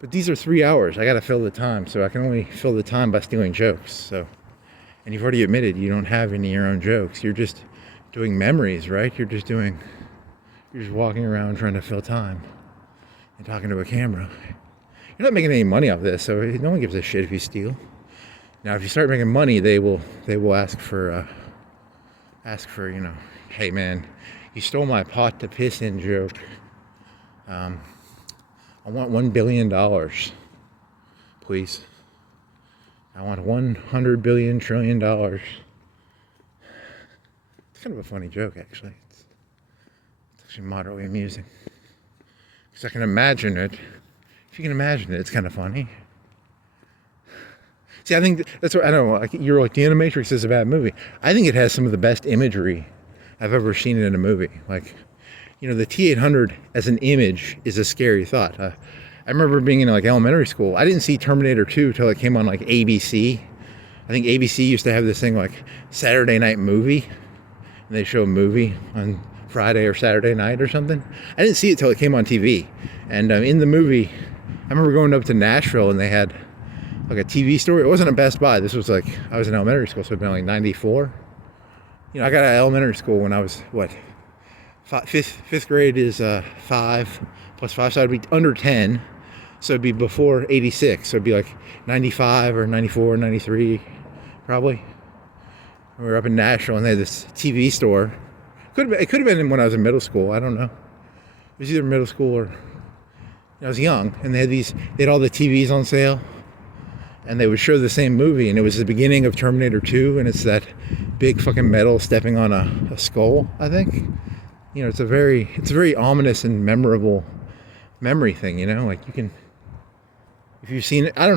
But these are 3 hours. I gotta fill the time, so I can only fill the time by stealing jokes, so... And you've already admitted you don't have any of your own jokes. You're just doing memories, right? You're just walking around trying to fill time and talking to a camera. You're not making any money off this, so no one gives a shit if you steal. Now, if you start making money, they will ask for, you know, hey man, you stole my pot to piss in joke. I want $1 billion, please. I want $100 billion trillion. It's kind of a funny joke, actually. It's actually moderately amusing. Because I can imagine it. If you can imagine it, it's kind of funny. See, I think that's what, I don't know, like, you're like, the Animatrix is a bad movie. I think it has some of the best imagery I've ever seen in a movie. Like, you know, the T-800 as an image is a scary thought. I remember being in like elementary school. I didn't see Terminator 2 till it came on like ABC. I think ABC used to have this thing like Saturday Night Movie. And they show a movie on Friday or Saturday night or something. I didn't see it till it came on TV. And in the movie, I remember going up to Nashville and they had like a TV store. It wasn't a Best Buy. This was like, I was in elementary school, so it'd been like 94. You know, I got out of elementary school when I was, what, fifth grade is 5 plus 5, so I'd be under 10. So it'd be before 86. So it'd be like 95 or 94, 93, probably. We were up in Nashville and they had this TV store. It could have been when I was in middle school. I don't know. It was either middle school or I was young, and they had all the TVs on sale, and they would show the same movie, and it was the beginning of Terminator 2, and it's that big fucking metal stepping on a skull, I think. You know, it's a very ominous and memorable memory thing, you know, like you can, if you've seen it, I don't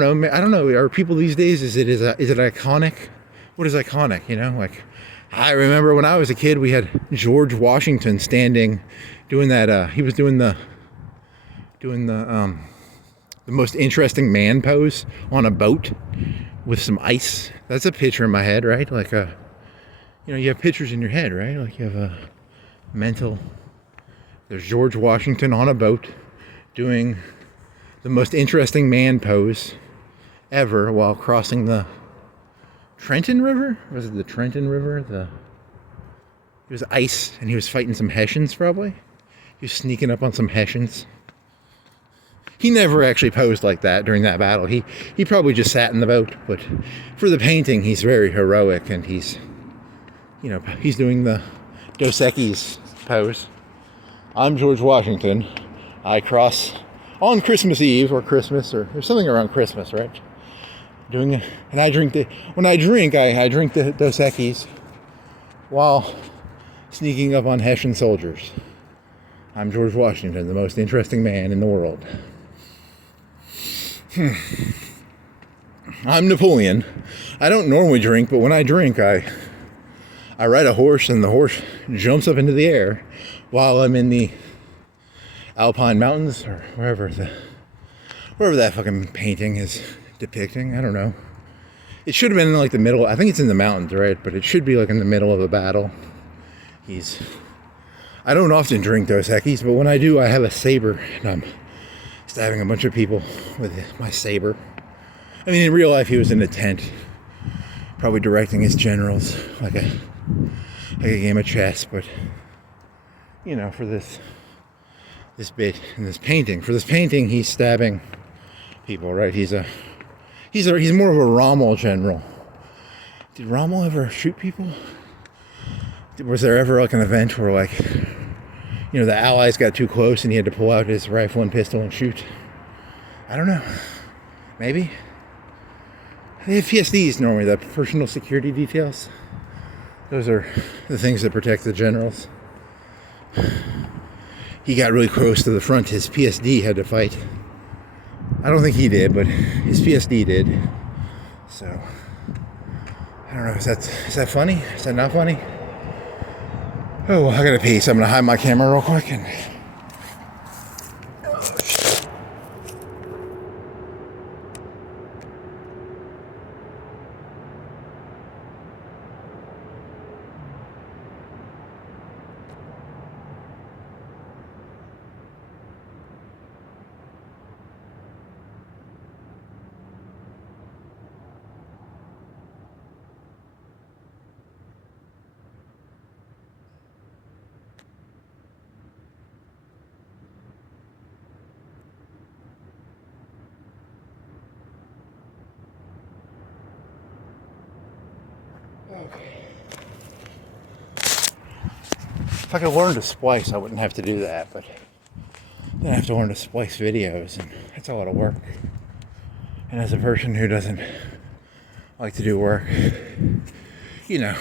know, are people these days, is it iconic? What is iconic, you know? Like, I remember when I was a kid, we had George Washington standing, doing that, he was doing the most interesting man pose on a boat with some ice. That's a picture in my head, right? Like you know, you have pictures in your head, right? Like you have a mental, there's George Washington on a boat doing the most interesting man pose ever while crossing the Trenton River? Was it the Trenton River? It was ice, and he was fighting some Hessians, probably. He was sneaking up on some Hessians. He never actually posed like that during that battle. He probably just sat in the boat, but for the painting, he's very heroic, and he's, you know, he's doing the Dos Equis pose. I'm George Washington. I cross on Christmas Eve or Christmas or something around Christmas, right? And I drink the Dos Equis while sneaking up on Hessian soldiers. I'm George Washington, the most interesting man in the world. I'm Napoleon. I don't normally drink, but when I drink, I ride a horse, and the horse jumps up into the air while I'm in the Alpine Mountains, or wherever that fucking painting is depicting. I don't know. It should have been in like the middle. I think it's in the mountains, right? But it should be like in the middle of a battle. I don't often drink Dos Equis, but when I do, I have a saber, and I'm stabbing a bunch of people with my saber. I mean, in real life, he was in a tent, probably directing his generals like a game of chess. But you know, for this bit in this painting, he's stabbing people, right? He's more of a Rommel general. Did Rommel ever shoot people? Was there ever like an event where, like, you know, the Allies got too close and he had to pull out his rifle and pistol and shoot? I don't know. Maybe. They have PSDs normally, the personal security details. Those are the things that protect the generals. He got really close to the front. His PSD had to fight. I don't think he did, but his PSD did. So, I don't know. Is that funny? Is that not funny? Oh, I gotta pee, so I'm gonna hide my camera real quick and. If I could learn to splice, I wouldn't have to do that, but then I have to learn to splice videos, and that's a lot of work. And as a person who doesn't like to do work, you know,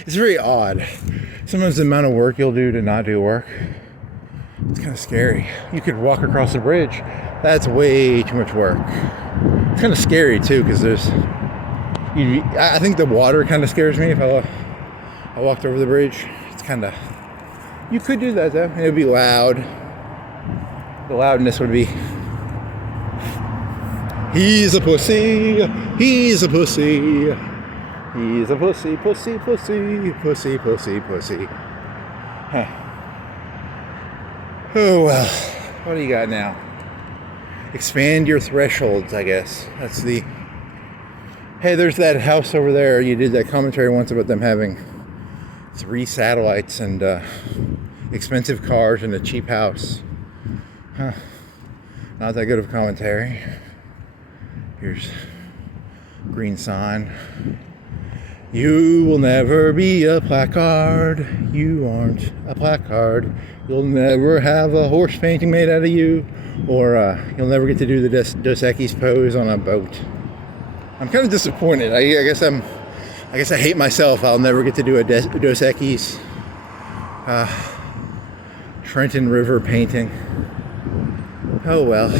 it's very odd. Sometimes the amount of work you'll do to not do work, it's kind of scary. You could walk across the bridge. That's way too much work. It's kind of scary too, because I think the water kind of scares me if I walked over the bridge. It's kind of, you could do that though, and it would be loud. The loudness would be, he's a pussy, he's a pussy, he's a pussy, pussy, pussy, pussy, pussy, pussy. Huh. Oh well, what do you got now? Expand your thresholds, I guess. That's the, hey, there's that house over there. You did that commentary once about them having 3 satellites and expensive cars and a cheap house. Huh. Not that good of commentary. Here's green sign. You will never be a placard. You aren't a placard. You'll never have a horse painting made out of you, or you'll never get to do the Dos Equis pose on a boat. I'm kind of disappointed. I guess I hate myself. I'll never get to do a Dos Equis Trenton River painting. Oh well.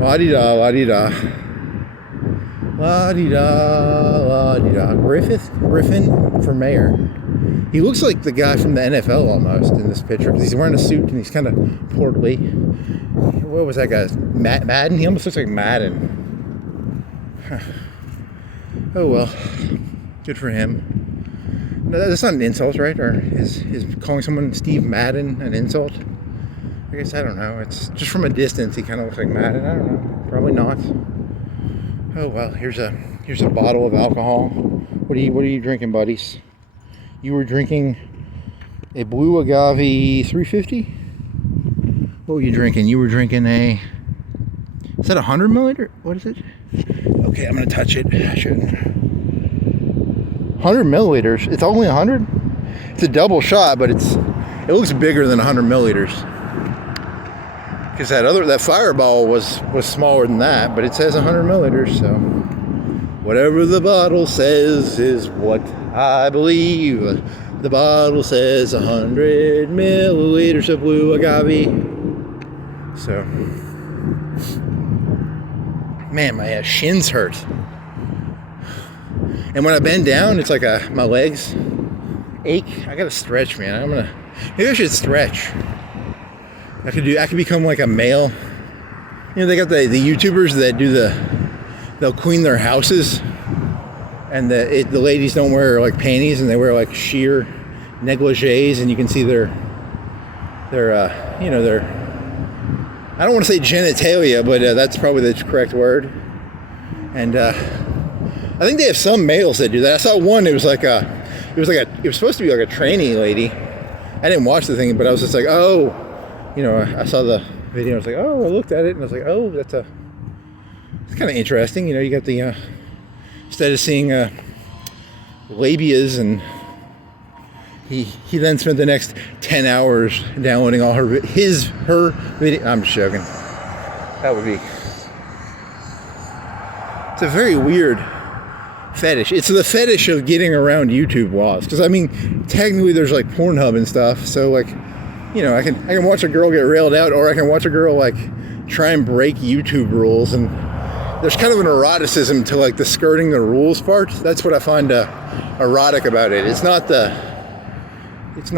La-di-da, la-di-da. La-di-da, la-di-da. Griffin for mayor. He looks like the guy from the NFL almost in this picture, because he's wearing a suit and he's kind of portly. What was that guy? Madden? He almost looks like Madden. Huh. Oh well. Good for him. No, that's not an insult, right? Or is calling someone Steve Madden an insult? I guess I don't know. It's just from a distance he kind of looks like Madden. I don't know. Probably not. Oh well. Here's a bottle of alcohol. What are you drinking, buddies? You were drinking a Blue Agave 350? What were you drinking? You were drinking a... Is that 100 milliliter? What is it? Okay, I'm going to touch it. I shouldn't. 100 milliliters? It's only 100? It's a double shot, but it looks bigger than 100 milliliters. Because that Fireball was smaller than that, but it says 100 milliliters, so... Whatever the bottle says is what I believe. The bottle says 100 milliliters of Blue Agave. So, man, my shins hurt. And when I bend down, it's like my legs ache. I gotta stretch, man. Maybe I should stretch. I could become like a male. You know, they got the YouTubers that they'll clean their houses, and the ladies don't wear like panties, and they wear like sheer negligees, and you can see their I don't want to say genitalia, but that's probably the correct word. And I think they have some males that do that. I saw one. It was supposed to be like a trainee lady. I didn't watch the thing, but I was just like, oh, I saw the video. I was like, oh, I looked at it, and I was like, oh, it's kind of interesting. You got the instead of seeing labias, and he then spent the next 10 hours downloading all her video. I'm just joking. That would be. It's a very weird fetish. It's the fetish of getting around YouTube laws. Because technically there's like Pornhub and stuff. So like, I can watch a girl get railed out, or I can watch a girl like try and break YouTube rules, and there's kind of an eroticism to like the skirting the rules part. That's what I find erotic about it. It's not the it's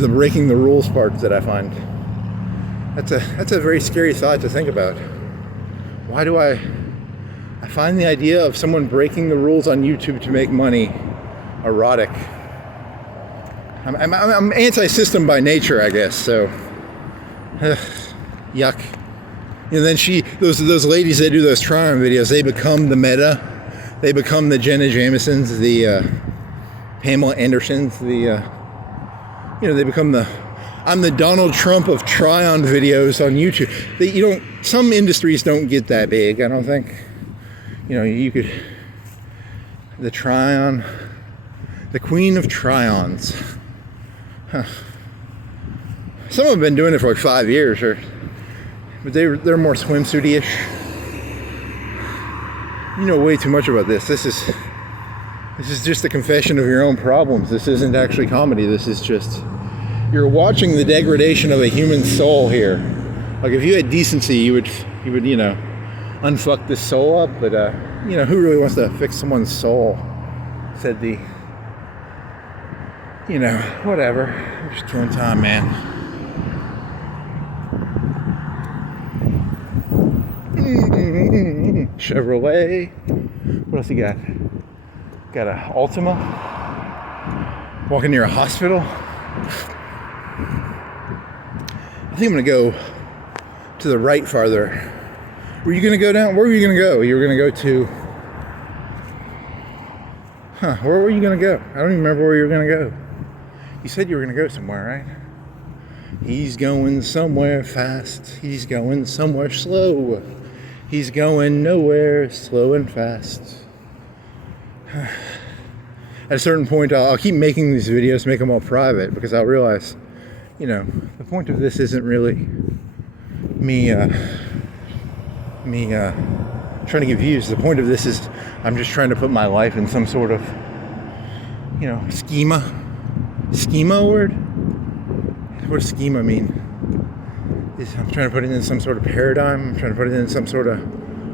the breaking the rules part that I find. That's a very scary thought to think about. Why do I find the idea of someone breaking the rules on YouTube to make money erotic? I'm anti-system by nature, I guess, so yuck. And then those ladies that do those try-on videos, they become the meta. They become the Jenna Jamesons, the Pamela Andersons, they become I'm the Donald Trump of try-on videos on YouTube. Some industries don't get that big, I don't think. You could, the try-on, the queen of try-ons. Huh. Some have been doing it for like 5 years, but they're more swimsuity-ish. You know way too much about this. This is just a confession of your own problems. This isn't actually comedy. This is just, you're watching the degradation of a human soul here. Like if you had decency, you would unfuck this soul up. But who really wants to fix someone's soul? Said the, whatever. I'm just killing time, man. Chevrolet. What else you got? Got a Altima. Walking near a hospital. I think I'm gonna go to the right farther. Were you gonna go down? Where were you gonna go? You were gonna go to. Where were you gonna go? I don't even remember where you were gonna go. You said you were gonna go somewhere, right? He's going somewhere fast. He's going somewhere slow. He's going nowhere, slow and fast. At a certain point, I'll keep making these videos, make them all private, because I'll realize, you know, the point of this isn't really me trying to get views. The point of this is I'm just trying to put my life in some sort of, you know, schema word? What does schema mean? I'm trying to put it in some sort of paradigm. I'm trying to put it in some sort of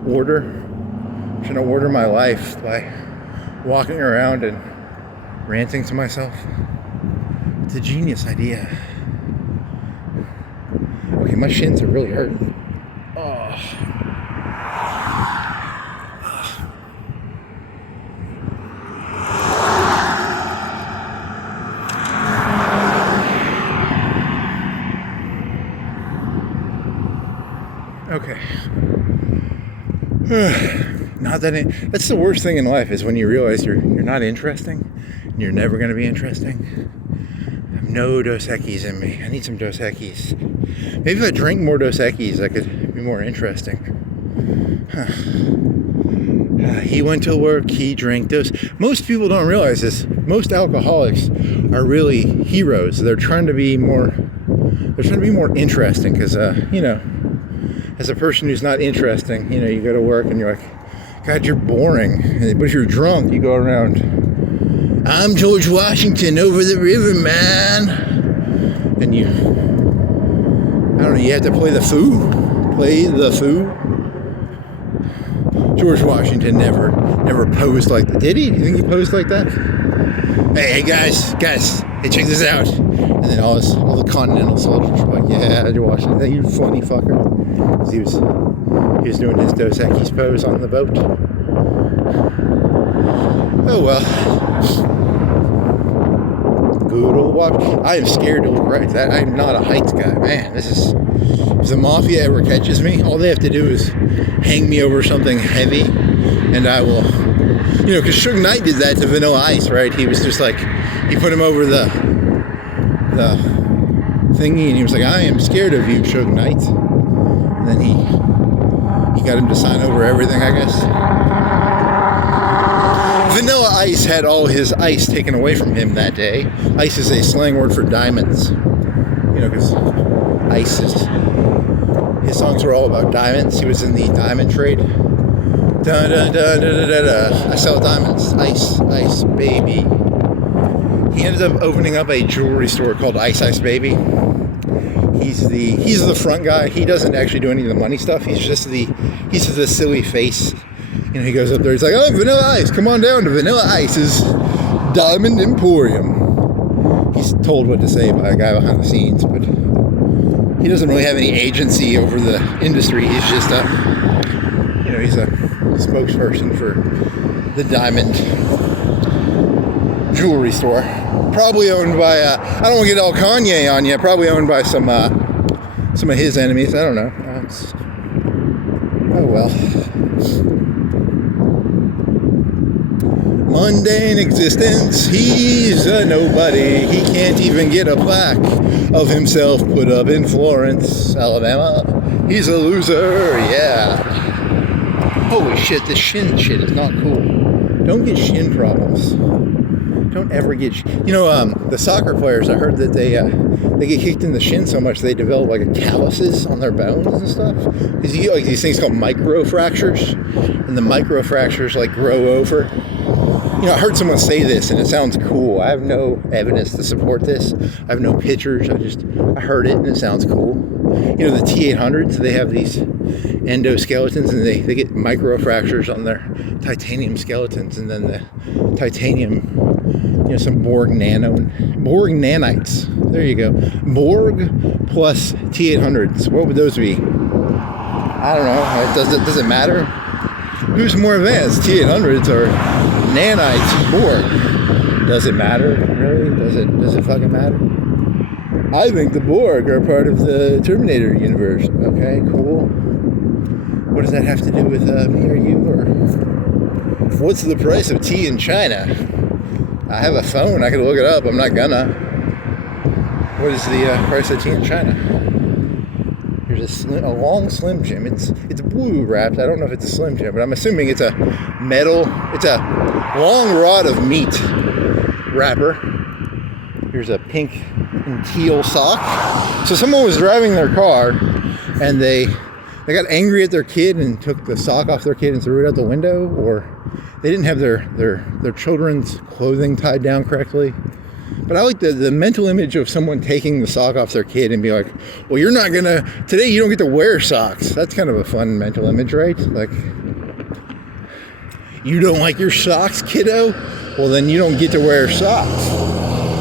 order. I'm trying to order my life by walking around and ranting to myself. It's a genius idea. Okay, my shins are really hurting. Oh. Okay. That's the worst thing in life, is when you realize you're not interesting and you're never going to be interesting. I have no Dos Equis in me. I need some Dos Equis. Maybe if I drink more Dos Equis, I could be more interesting. He went to work, he drank Dos. Most people don't realize this. Most alcoholics are really heroes. They're trying to be more interesting, because, you know, as a person who's not interesting, you know, you go to work and you're like, God, you're boring. But if you're drunk, you go around, I'm George Washington over the river, man. And you, I don't know, you have to play the fool. George Washington never posed like that. Did he? You think he posed like that? Hey guys, hey, check this out. And then all the Continental soldiers were like, yeah, George Washington, you funny fucker. He was doing his Dos Equis pose on the boat. Oh well. Good old watch. I am scared to look right. I'm not a heights guy, man. If the mafia ever catches me, all they have to do is hang me over something heavy, and I will. You know, because Suge Knight did that to Vanilla Ice, right? He was just like, he put him over the thingy, and he was like, I am scared of you, Suge Knight. And then he got him to sign over everything, I guess. Vanilla Ice had all his ice taken away from him that day. Ice is a slang word for diamonds. You know, because ice is... His songs were all about diamonds. He was in the diamond trade. Da da da da da da. I sell diamonds. Ice, ice, baby. He ended up opening up a jewelry store called Ice Ice Baby. He's the front guy. He doesn't actually do any of the money stuff. He's just the silly face. You know, he goes up there. He's like, "Oh, Vanilla Ice, come on down to Vanilla Ice's Diamond Emporium." He's told what to say by a guy behind the scenes, but he doesn't really have any agency over the industry. He's just he's a spokesperson for the Diamond jewelry store. Probably owned by, I don't want to get all Kanye on you, probably owned by some of his enemies. I don't know. Oh well. Mundane existence, he's a nobody. He can't even get a plaque of himself put up in Florence, Alabama. He's a loser, yeah. Holy shit, this shin shit is not cool. Don't get shin problems. Don't ever get... the soccer players, I heard that they get kicked in the shin so much they develop like a calluses on their bones and stuff. Because you get like these things called microfractures, and the microfractures like grow over. You know, I heard someone say this and it sounds cool. I have no evidence to support this. I have no pictures. I heard it and it sounds cool. You know, the T-800s, they have these endoskeletons and they get microfractures on their titanium skeletons, and then the titanium, some Borg nanites. There you go. Borg plus T-800s. What would those be? I don't know. Does it matter? Who's more advanced, T-800s or nanites, Borg? Does it matter? Really? Does it fucking matter? I think the Borg are part of the Terminator universe. Okay, cool. What does that have to do with me or you? Or what's the price of tea in China? I have a phone. I can look it up. I'm not gonna. What is the price of tea in China? Here's a long Slim Jim. It's blue wrapped. I don't know if it's a Slim Jim, but I'm assuming it's a long rod of meat wrapper. Here's a pink and teal sock. So someone was driving their car and they got angry at their kid and took the sock off their kid and threw it out the window, or they didn't have their children's clothing tied down correctly. But I like the mental image of someone taking the sock off their kid and be like, well, today you don't get to wear socks. That's kind of a fun mental image, right? Like, you don't like your socks, kiddo? Well, then you don't get to wear socks.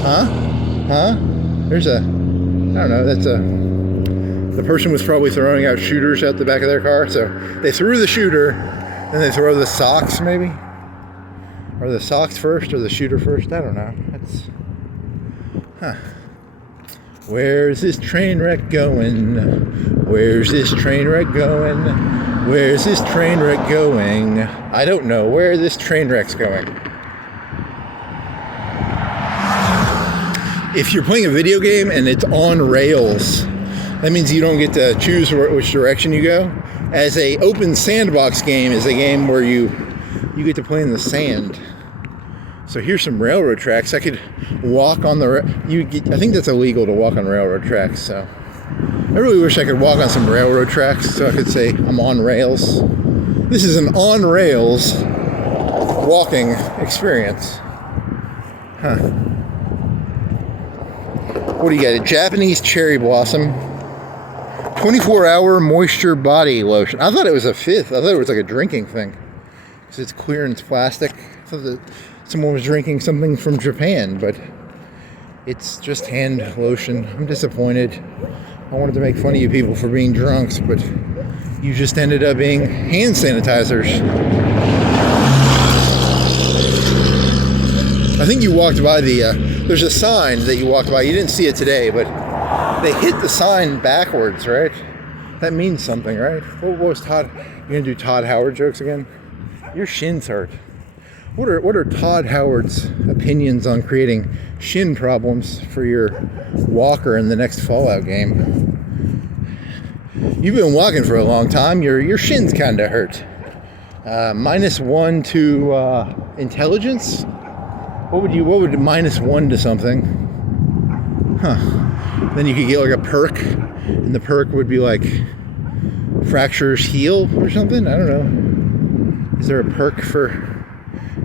Huh? The person was probably throwing out shooters out the back of their car. So they threw the shooter, then they throw the socks maybe? Or the socks first or the shooter first? I don't know. Where's this train wreck going? Where's this train wreck going? Where's this train wreck going? I don't know where this train wreck's going. If you're playing a video game and it's on rails, that means you don't get to choose which direction you go. As a open sandbox game is a game where you get to play in the sand. So here's some railroad tracks. I could walk on I think that's illegal to walk on railroad tracks. So I really wish I could walk on some railroad tracks so I could say I'm on rails. This is an on rails walking experience. What do you got? A Japanese cherry blossom, 24-hour moisture body lotion. I thought it was a fifth. I thought it was like a drinking thing because it's clear and it's plastic. I thought that someone was drinking something from Japan, but it's just hand lotion. I'm disappointed. I wanted to make fun of you people for being drunks, but you just ended up being hand sanitizers. I think you walked by there's a sign that you walked by. You didn't see it today, but they hit the sign backwards, right? That means something, right? What was Todd? You're gonna do Todd Howard jokes again? Your shins hurt. What are Todd Howard's opinions on creating shin problems for your walker in the next Fallout game? You've been walking for a long time. Your shins kind of hurt. -1 to intelligence. What would -1 to something? Then you could get like a perk, and the perk would be like fractures heal or something. I don't know. Is there a perk for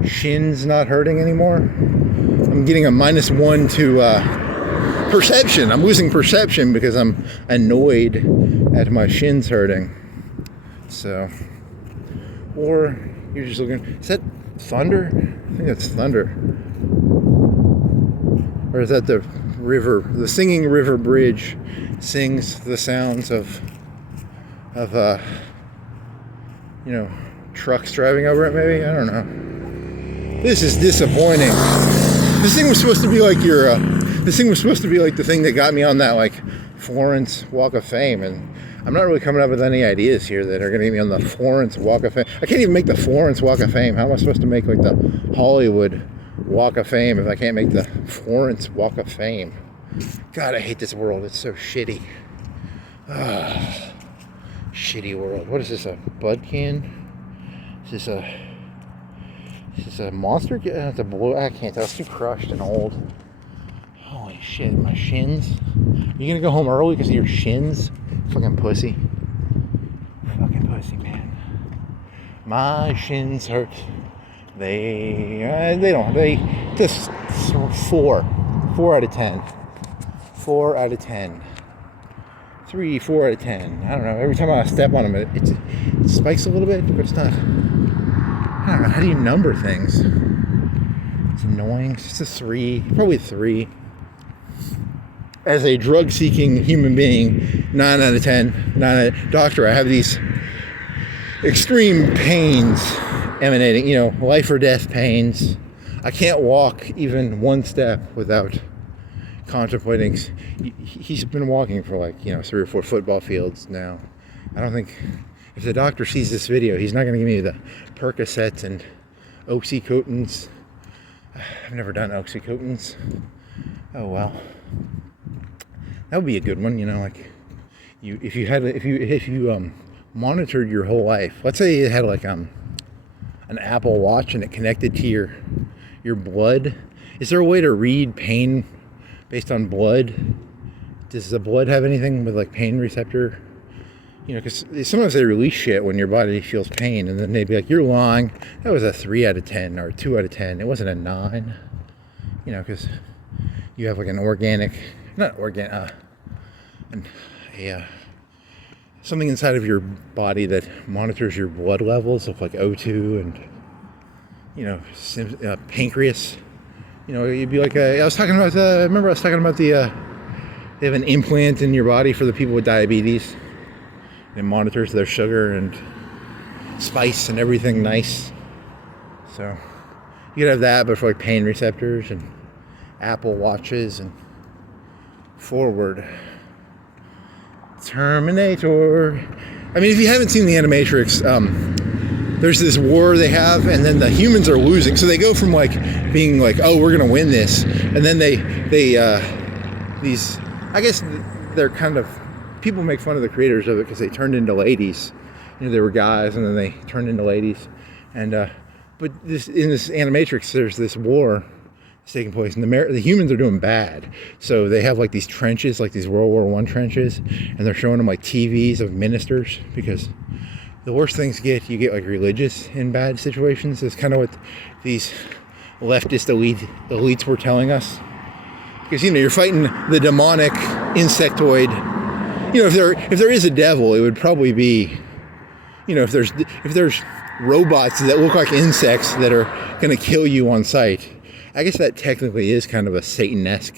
shins not hurting anymore? I'm getting a -1 to perception. I'm losing perception because I'm annoyed at my shins hurting. So, or you're just looking. Is that thunder? I think that's thunder. Or is that the river? The singing river bridge sings the sounds of trucks driving over it. Maybe, I don't know. This is disappointing. This thing was supposed to be like the thing that got me on that like Florence Walk of Fame, and I'm not really coming up with any ideas here that are going to get me on the Florence Walk of Fame. I can't even make the Florence Walk of Fame. How am I supposed to make like the Hollywood Walk of Fame if I can't make the Florence Walk of Fame? God, I hate this world. It's so shitty. Shitty world. What is this? A bud can? Is this a monster? It's a blue. I can't tell. It's too crushed and old. Holy shit, my shins. You gonna go home early because of your shins? Fucking pussy. Fucking pussy, man. My shins hurt. They just 4 out of 10. 4 out of 10. 3, 4 out of 10. I don't know. Every time I step on them, it spikes a little bit, but it's not. I don't know. How do you number things? It's annoying. It's just a 3. Probably 3. As a drug-seeking human being, 9 out of 10. Doctor, I have these extreme pains emanating, life or death pains. I can't walk even one step without contemplating. He's been walking for 3 or 4 football fields now. I don't think, if the doctor sees this video, he's not going to give me the Percocets and oxycodons. I've never done oxycodons. Oh well. That would be a good one, if you monitored your whole life. Let's say you had like an Apple Watch and it connected to your blood. Is there a way to read pain based on blood? Does the blood have anything with like pain receptor? You know, because sometimes they release shit when your body feels pain, and then they'd be like, "You're lying. That was a 3 out of 10 or a 2 out of 10. It wasn't a 9." You know, because you have like an organic, not organic, something inside of your body that monitors your blood levels of like O2 and, you know, pancreas. You know, you'd be like, I was talking about they have an implant in your body for the people with diabetes. It monitors their sugar and spice and everything nice. So you could have that, but for like pain receptors and Apple Watches and forward. Terminator. I mean, if you haven't seen the Animatrix, there's this war they have, and then the humans are losing. So they go from like being like, oh, we're gonna win this, and then these, I guess they're kind of, people make fun of the creators of it because they turned into ladies. You know, they were guys, and then they turned into ladies. And but in this Animatrix, there's this war taking place, and the humans are doing bad. So they have like these trenches, like these World War I trenches, and they're showing them like TVs of ministers, because the worst things you get like religious in bad situations. Is kind of what these leftist elites were telling us. Because, you know, you're fighting the demonic insectoid. You know, if there is a devil, it would probably be, you know, if there's robots that look like insects that are going to kill you on sight. I guess that technically is kind of a Satan-esque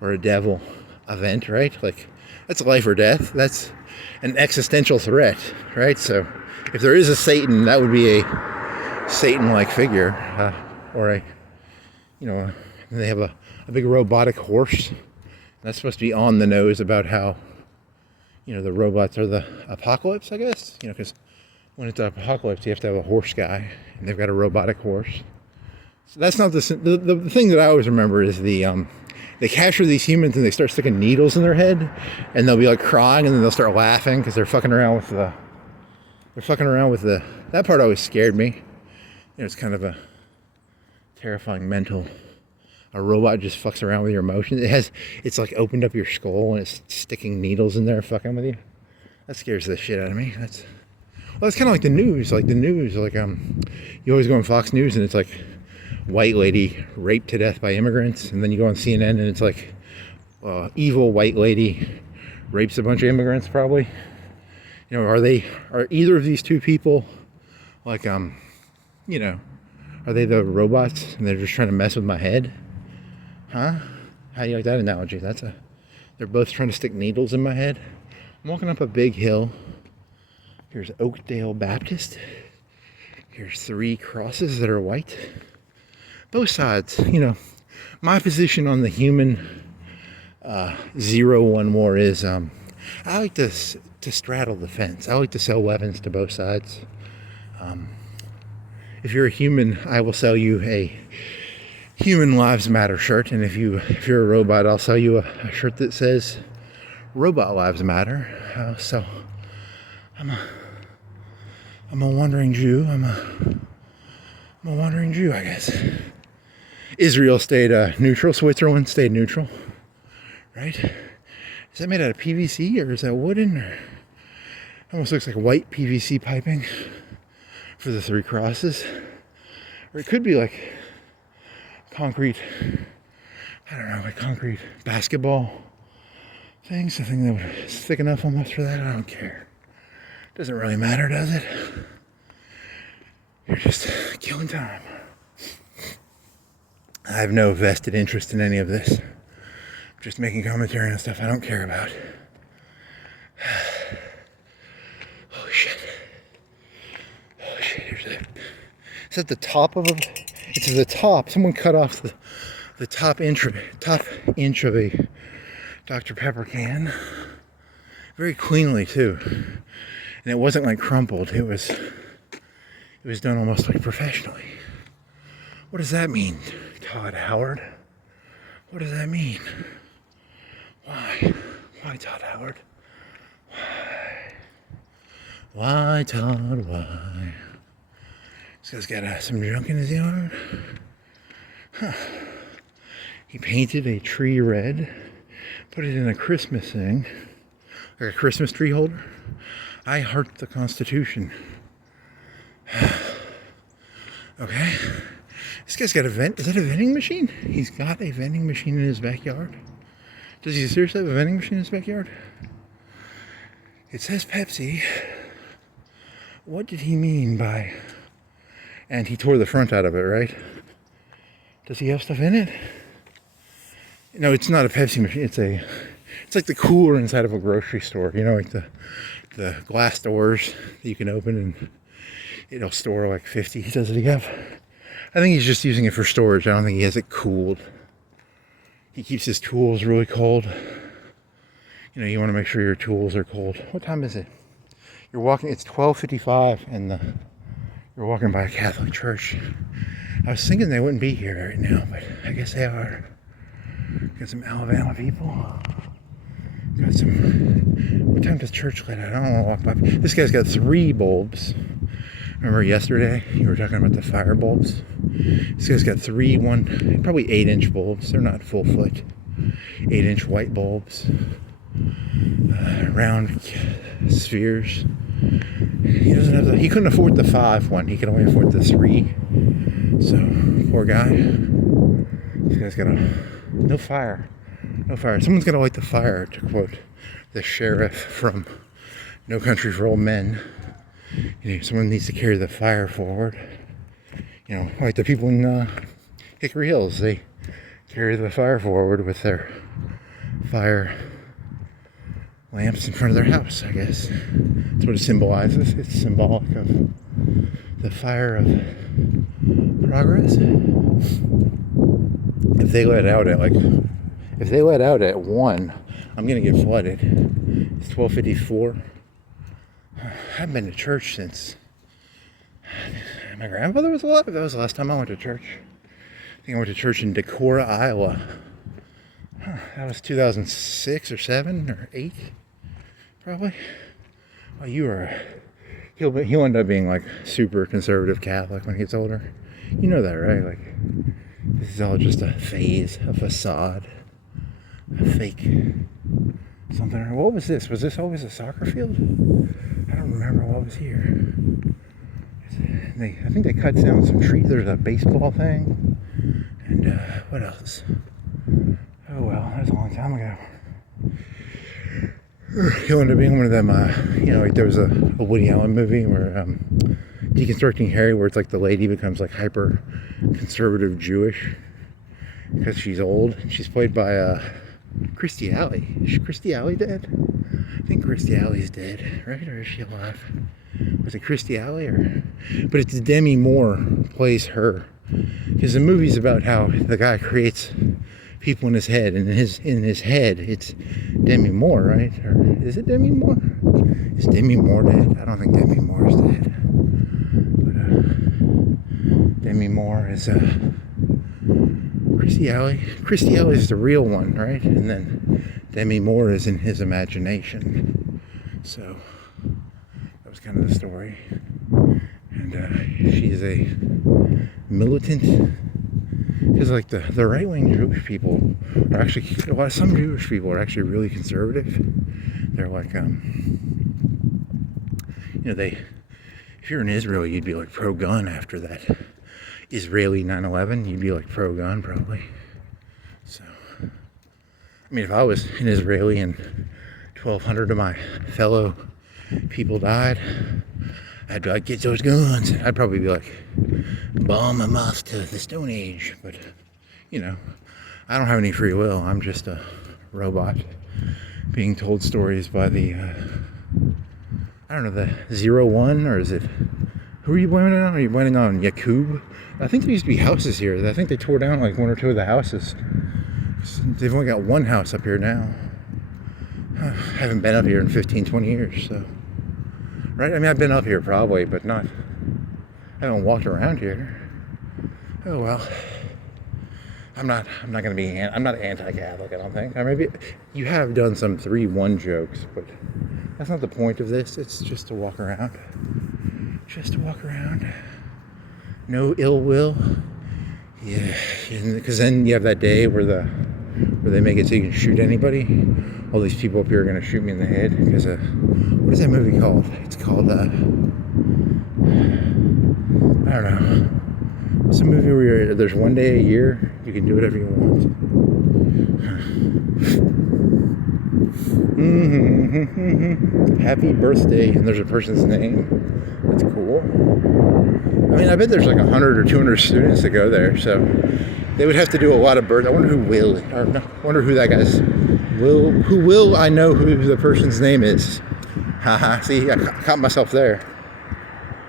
or a devil event, right? Like, that's life or death. That's an existential threat, right? So if there is a Satan, that would be a Satan-like figure, or a, you know, they have a big robotic horse. That's supposed to be on the nose about how, you know, the robots are the apocalypse, I guess. You know, because when it's an apocalypse, you have to have a horse guy, and they've got a robotic horse. So that's not the thing that I always remember is they capture these humans and they start sticking needles in their head, and they'll be like crying, and then they'll start laughing because they're fucking around with that part always scared me. You know, it's kind of a terrifying mental. A robot just fucks around with your emotions. It's like opened up your skull and it's sticking needles in there fucking with you. That scares the shit out of me. That's kind of like the news. Like you always go on Fox News and it's like white lady raped to death by immigrants, and then you go on CNN and it's like evil white lady rapes a bunch of immigrants probably. You know, are either of these two people like you know, are they the robots and they're just trying to mess with my head? Huh? How do you like that analogy? They're both trying to stick needles in my head. I'm walking up a big hill. Here's Oakdale Baptist. Here's 3 crosses that are white. Both sides, you know. My position on the human 0-1 war is I like to straddle the fence. I like to sell weapons to both sides. If you're a human, I will sell you a Human Lives Matter shirt, and if you're a robot, I'll sell you a shirt that says Robot Lives Matter. So I'm a wandering Jew. I'm a wandering Jew, I guess. Israel stayed neutral. Switzerland stayed neutral, right? Is that made out of PVC or is that wooden? Or almost looks like white PVC piping for the 3 crosses, or it could be like concrete, I don't know, like concrete basketball thing, something that was thick enough almost for that. I don't care. Doesn't really matter, does it? You're just killing time. I have no vested interest in any of this. I'm just making commentary on stuff I don't care about. Holy shit. Holy shit, here's it. It's at the top of it's at the top. Someone cut off the top inch of a Dr. Pepper can. Very cleanly too. And it wasn't like crumpled. It was done almost like professionally. What does that mean, Todd Howard? What does that mean? Why? Why, Todd Howard? Why, Todd, why? This guy's got some junk in his yard. Huh. He painted a tree red, put it in a Christmas thing, like a Christmas tree holder. I heart the Constitution. Okay. This guy's got a vent. Is that a vending machine? He's got a vending machine in his backyard. Does he seriously have a vending machine in his backyard? It says Pepsi. What did he mean by... And he tore the front out of it, right? Does he have stuff in it? No, it's not a Pepsi machine. It's like the cooler inside of a grocery store. You know, like the glass doors that you can open and it'll store like 50. Does he have? I think he's just using it for storage. I don't think he has it cooled. He keeps his tools really cold. You know, you want to make sure your tools are cold. What time is it? You're walking, it's 12:55 and you're walking by a Catholic church. I was thinking they wouldn't be here right now, but I guess they are. Got some Alabama people. Got some... What time does church let out? I don't want to walk by. This guy's got 3 bulbs. Remember yesterday you were talking about the fire bulbs? This guy's got 3, probably 8-inch bulbs. They're not full foot. 8-inch white bulbs. Round spheres. He doesn't have he couldn't afford the 5 one. He can only afford the 3. So, poor guy. This guy's got no fire. No fire. Someone's got to light the fire, to quote the sheriff from No Country for Old Men. You know, someone needs to carry the fire forward. You know, like the people in Hickory Hills, they carry the fire forward with their fire lamps in front of their house, I guess. That's what it symbolizes. It's symbolic of the fire of progress. If they let out at 1, I'm gonna get flooded. It's 12:54. I haven't been to church since my grandfather was alive. That was the last time I went to church. I think I went to church in Decorah, Iowa. That was 2006 or 7 or 8, probably. Well, he'll end up being like super conservative Catholic when he gets older. You know that, right? Like, this is all just a phase, a facade, a fake something. What was this? Was this always a soccer field? I don't remember what was here. I think they cut down some trees. There's a baseball thing. And what else? Oh well, that was a long time ago. He'll end up being one of them, you know, like there was a Woody Allen movie where Deconstructing Harry, where it's like the lady becomes like hyper conservative Jewish because she's old. She's played by Christy Alley. Is Christy Alley dead? I think Christy Alley's dead, right? Or is she alive? Was it Christy Alley or? But it's Demi Moore plays her, because the movie's about how the guy creates people in his head, and in his head it's Demi Moore, right? Or is it Demi Moore? Is Demi Moore dead? I don't think Demi Moore is dead. But Demi Moore is Christy Alley. Christy Alley is the real one, right? And then Demi Moore is in his imagination. So that was kind of the story. And she's a militant. Because like the right-wing Jewish people are actually, some Jewish people are actually really conservative. They're like, you know, if you're in Israel, you'd be like pro-gun after that Israeli 9/11. You'd be like pro-gun probably. So, I mean, if I was an Israeli and 1,200 of my fellow people died, I'd be like, get those guns. I'd probably be like, bomb them off to the Stone Age. But, you know, I don't have any free will. I'm just a robot being told stories by the, I don't know, the 01, or is it, who are you blaming it on? Are you blaming it on Yakub? I think there used to be houses here. I think they tore down like 1 or 2 of the houses. They've only got 1 house up here now. I haven't been up here in 15, 20 years, so. Right? I mean, I've been up here probably, but not, I haven't walked around here. Oh well. I'm not gonna be. I'm not anti-Catholic. I don't think. Or maybe you have done some 3-1 jokes, but that's not the point of this. It's just to walk around. Just to walk around. No ill will. Yeah, because then you have that day where they make it so you can shoot anybody. All these people up here are gonna shoot me in the head because what is that movie called? It's called I don't know. It's a movie where there's one day a year you can do whatever you want. Happy birthday, and there's a person's name. That's cool. I mean, I bet there's like 100 or 200 students that go there, so they would have to do a lot of birth. I wonder who Will, or no, I wonder who that guy's. I know who the person's name is. Haha, see, I caught myself there.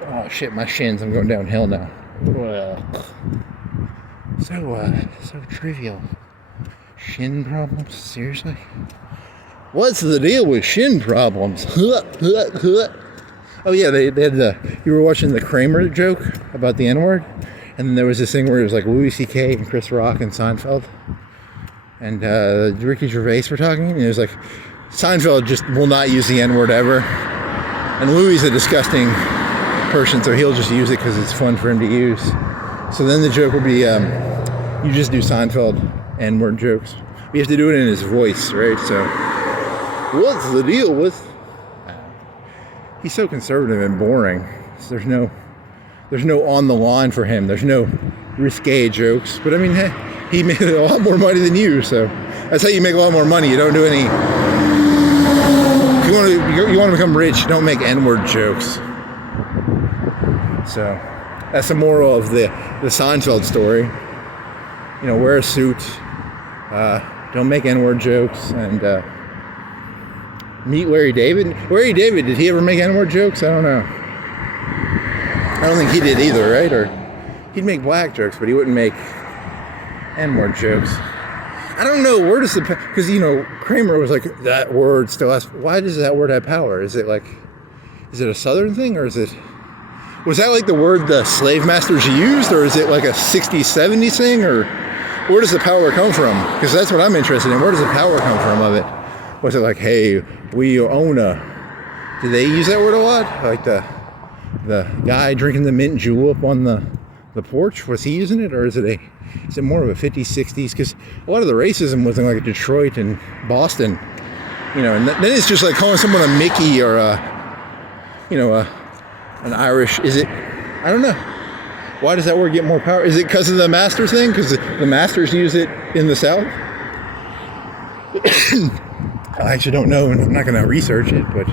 Oh shit, my shins, I'm going downhill now. Well, so trivial. Shin problems? Seriously? What's the deal with shin problems? Oh yeah, they had you were watching the Kramer joke about the N-word, and then there was this thing where it was like Louis C.K. and Chris Rock and Seinfeld, and Ricky Gervais were talking, and it was like, Seinfeld just will not use the N-word ever, and Louis is a disgusting person, so he'll just use it because it's fun for him to use. So then the joke would be, you just do Seinfeld N-word jokes. You have to do it in his voice, right? So, what's the deal with? He's so conservative and boring. So there's no on the line for him. There's no risque jokes. But I mean, hey, he made a lot more money than you, so that's how you make a lot more money. You don't do any. If you want to become rich, don't make N-word jokes. So that's the moral of the Seinfeld story. You know, wear a suit, don't make N-word jokes, and meet Larry David. Larry David, did he ever make N-word jokes? I don't know. I don't think he did either, right? Or he'd make black jokes, but he wouldn't make N-word jokes. I don't know, where does because, you know, Kramer was like, that word still has, why does that word have power? Is it a Southern thing, or was that like the word the slave masters used, or is it like a 60s, 70s thing, or where does the power come from? Because that's what I'm interested in. Where does the power come from of it? Was it like, hey, we own did they use that word a lot? Like the guy drinking the mint julep on the porch, was he using it? Or is it more of a 50s, 60s? Because a lot of the racism was in like Detroit and Boston, you know, and then it's just like calling someone a Mickey or an Irish, is it? I don't know. Why does that word get more power? Is it because of the master thing? Because the masters use it in the South? I actually don't know, and I'm not going to research it, but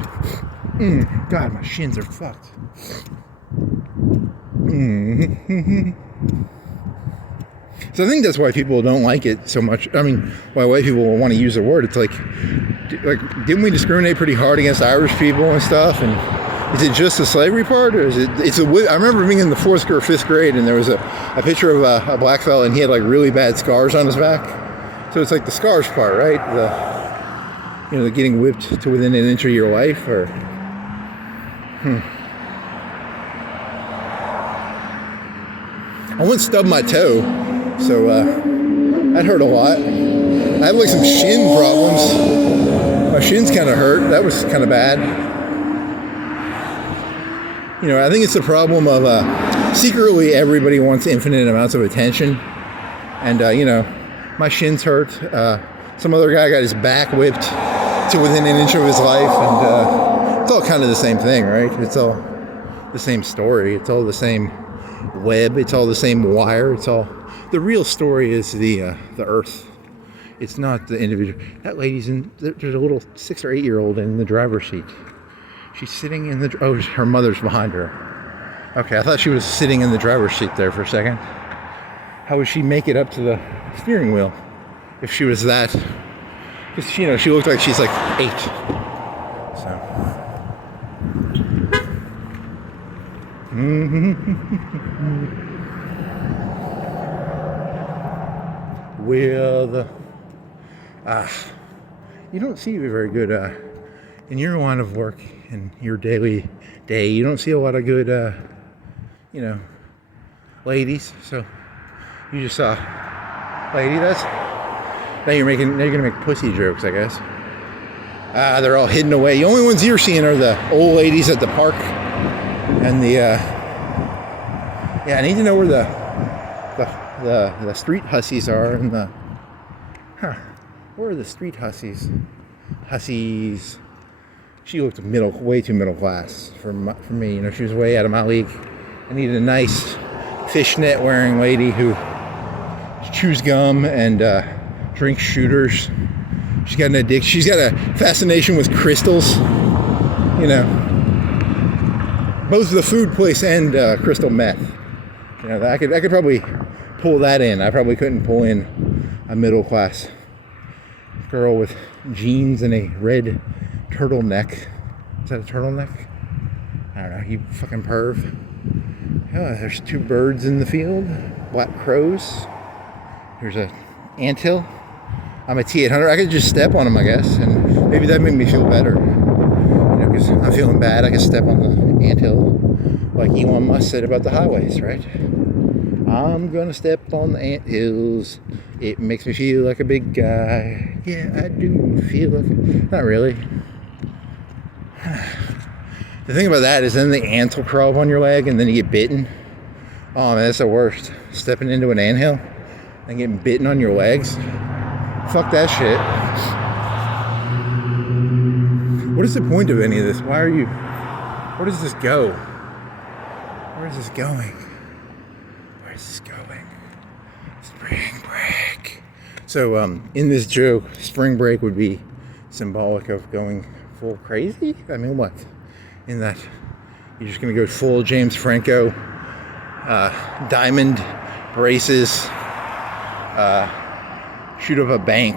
God, my shins are fucked. So I think that's why people don't like it so much. I mean, why white people want to use the word. It's like, didn't we discriminate pretty hard against Irish people and stuff? And is it just the slavery part, or is it? I remember being in the 4th or 5th grade, and there was a picture of a black fella, and he had like really bad scars on his back. So it's like the scars part, right? The getting whipped to within an inch of your life, or I once stubbed my toe, so that hurt a lot. I have like some shin problems. My shins kind of hurt. That was kind of bad. You know, I think it's the problem of secretly everybody wants infinite amounts of attention, and you know, my shins hurt. Some other guy got his back whipped to within an inch of his life, and it's all kind of the same thing, right? It's all the same story. It's all the same web. It's all the same wire. It's all, the real story is the earth. It's not the individual. That lady's there's a little 6 or 8 year old in the driver's seat. She's sitting in her mother's behind her. Okay, I thought she was sitting in the driver's seat there for a second. How would she make it up to the steering wheel if she was that? Because, you know, she looked like she's like 8. So. With you don't see very good in your line of work, in your daily day, you don't see a lot of good you know, ladies. So you just saw lady does. Now you're gonna make pussy jokes, I guess. They're all hidden away. The only ones you're seeing are the old ladies at the park, and the yeah. I need to know where the street hussies are, and where are the street hussies? Hussies. She looked way too middle class for me. You know, she was way out of my league. I needed a nice fishnet wearing lady who chews gum and drinks shooters. She's got an addiction. She's got a fascination with crystals. You know, both the food place and crystal meth. You know, I could probably pull that in. I probably couldn't pull in a middle class girl with jeans and a red turtleneck. Is that a turtleneck? I don't know. You fucking perv. Oh, there's 2 birds in the field. Black crows. There's a anthill. I'm a T800. I could just step on them, I guess, and maybe that made me feel better. You know, because I'm feeling bad. I could step on the anthill, like Elon Musk said about the highways, right? I'm gonna step on the anthills. It makes me feel like a big guy. Yeah, I do feel like. Not really. The thing about that is then the ants will crawl up on your leg and then you get bitten. Oh man, that's the worst. Stepping into an anthill and getting bitten on your legs. Fuck that shit. What is the point of any of this? Where does this go? Where is this going? Where is this going? Spring break. So in this joke, spring break would be symbolic of going full crazy? I mean, what? In that you're just going to go full James Franco, diamond braces, shoot up a bank.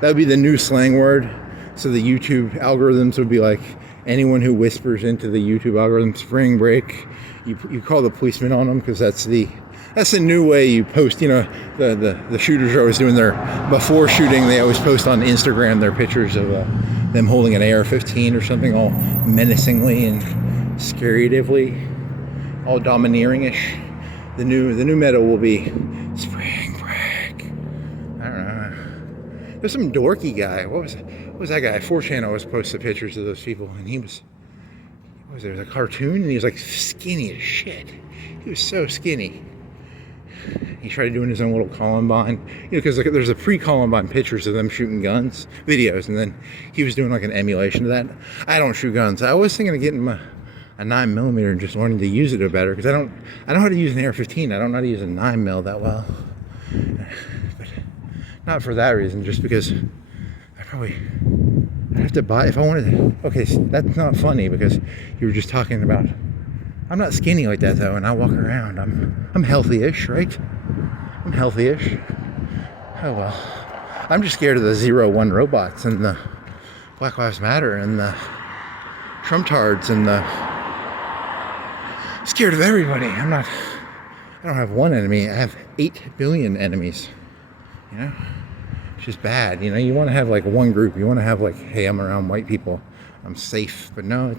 That would be the new slang word. So the YouTube algorithms would be like, anyone who whispers into the YouTube algorithm spring break, you call the policeman on them, because that's the new way you post. You know, the shooters are always doing before shooting, they always post on Instagram their pictures of them holding an AR-15 or something, all menacingly and scaritively, all domineering-ish. The new meta will be spring break. I don't know. There's some dorky guy. What was that guy? 4chan always posted pictures of those people, and he was there was a cartoon, and he was like skinny as shit. He was so skinny. He tried doing his own little Columbine, you know, because like, there's a pre-Columbine pictures of them shooting guns, videos, and then he was doing like an emulation of that. I don't shoot guns. I was thinking of getting a 9mm and just learning to use it better, because I know how to use an AR-15. I don't know how to use a 9mm that well. But not for that reason, just because I'd have to buy if I wanted to. Okay, so that's not funny, because you were just talking about. I'm not skinny like that though, and I walk around. I'm healthy-ish, right? I'm healthy-ish. Oh well. I'm just scared of the 0-1 robots and the Black Lives Matter and the Trump-tards and the scared of everybody. I don't have one enemy. I have 8 billion enemies. You know? It's just bad. You know, you want to have like one group. You want to have like, hey, I'm around white people. I'm safe. But no, I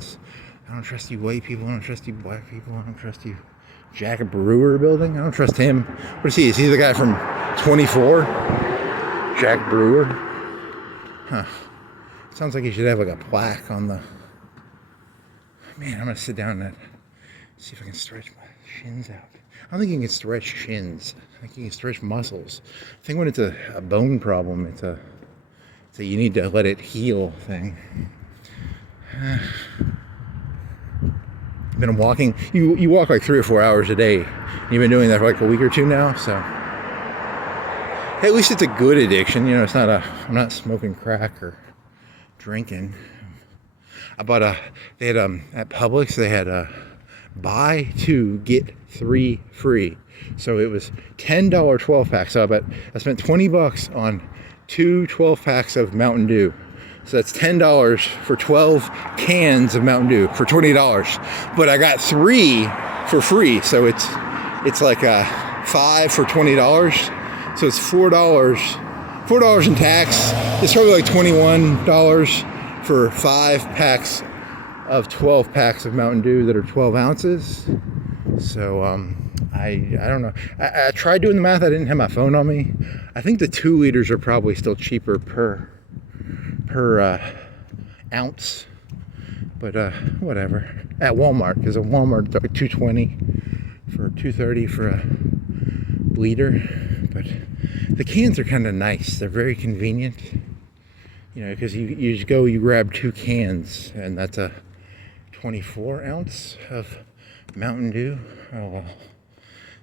don't trust you white people. I don't trust you black people. I don't trust you Jack Brewer building. I don't trust him. What is he? Is he the guy from 24? Jack Brewer? Huh. Sounds like he should have like a plaque on the... Man, I'm going to sit down and see if I can stretch my shins out. I don't think you can stretch shins. I think you can stretch muscles. I think when it's a bone problem, it's a you need to let it heal thing. Been walking. You walk like 3 or 4 hours a day. You've been doing that for like a week or two now, so hey, at least it's a good addiction. You know, it's not I'm not smoking crack or drinking. I bought they had at Publix they had buy 2 get 3 free. So it was $10 12-pack. So I spent $20 on 2 12-packs of Mountain Dew. So that's $10 for 12 cans of Mountain Dew for $20. But I got 3 for free. So it's like 5 for $20. So it's $4 in tax. It's probably like $21 for 5 packs of 12 packs of Mountain Dew that are 12 ounces. So I don't know. I tried doing the math. I didn't have my phone on me. I think the 2 liters are probably still cheaper per ounce, but whatever. At Walmart, because at Walmart it's like $2.20 for $2.30 for a liter. But the cans are kind of nice. They're very convenient. You know, because you just go, you grab 2 cans, and that's a 24 ounce of Mountain Dew. Oh well.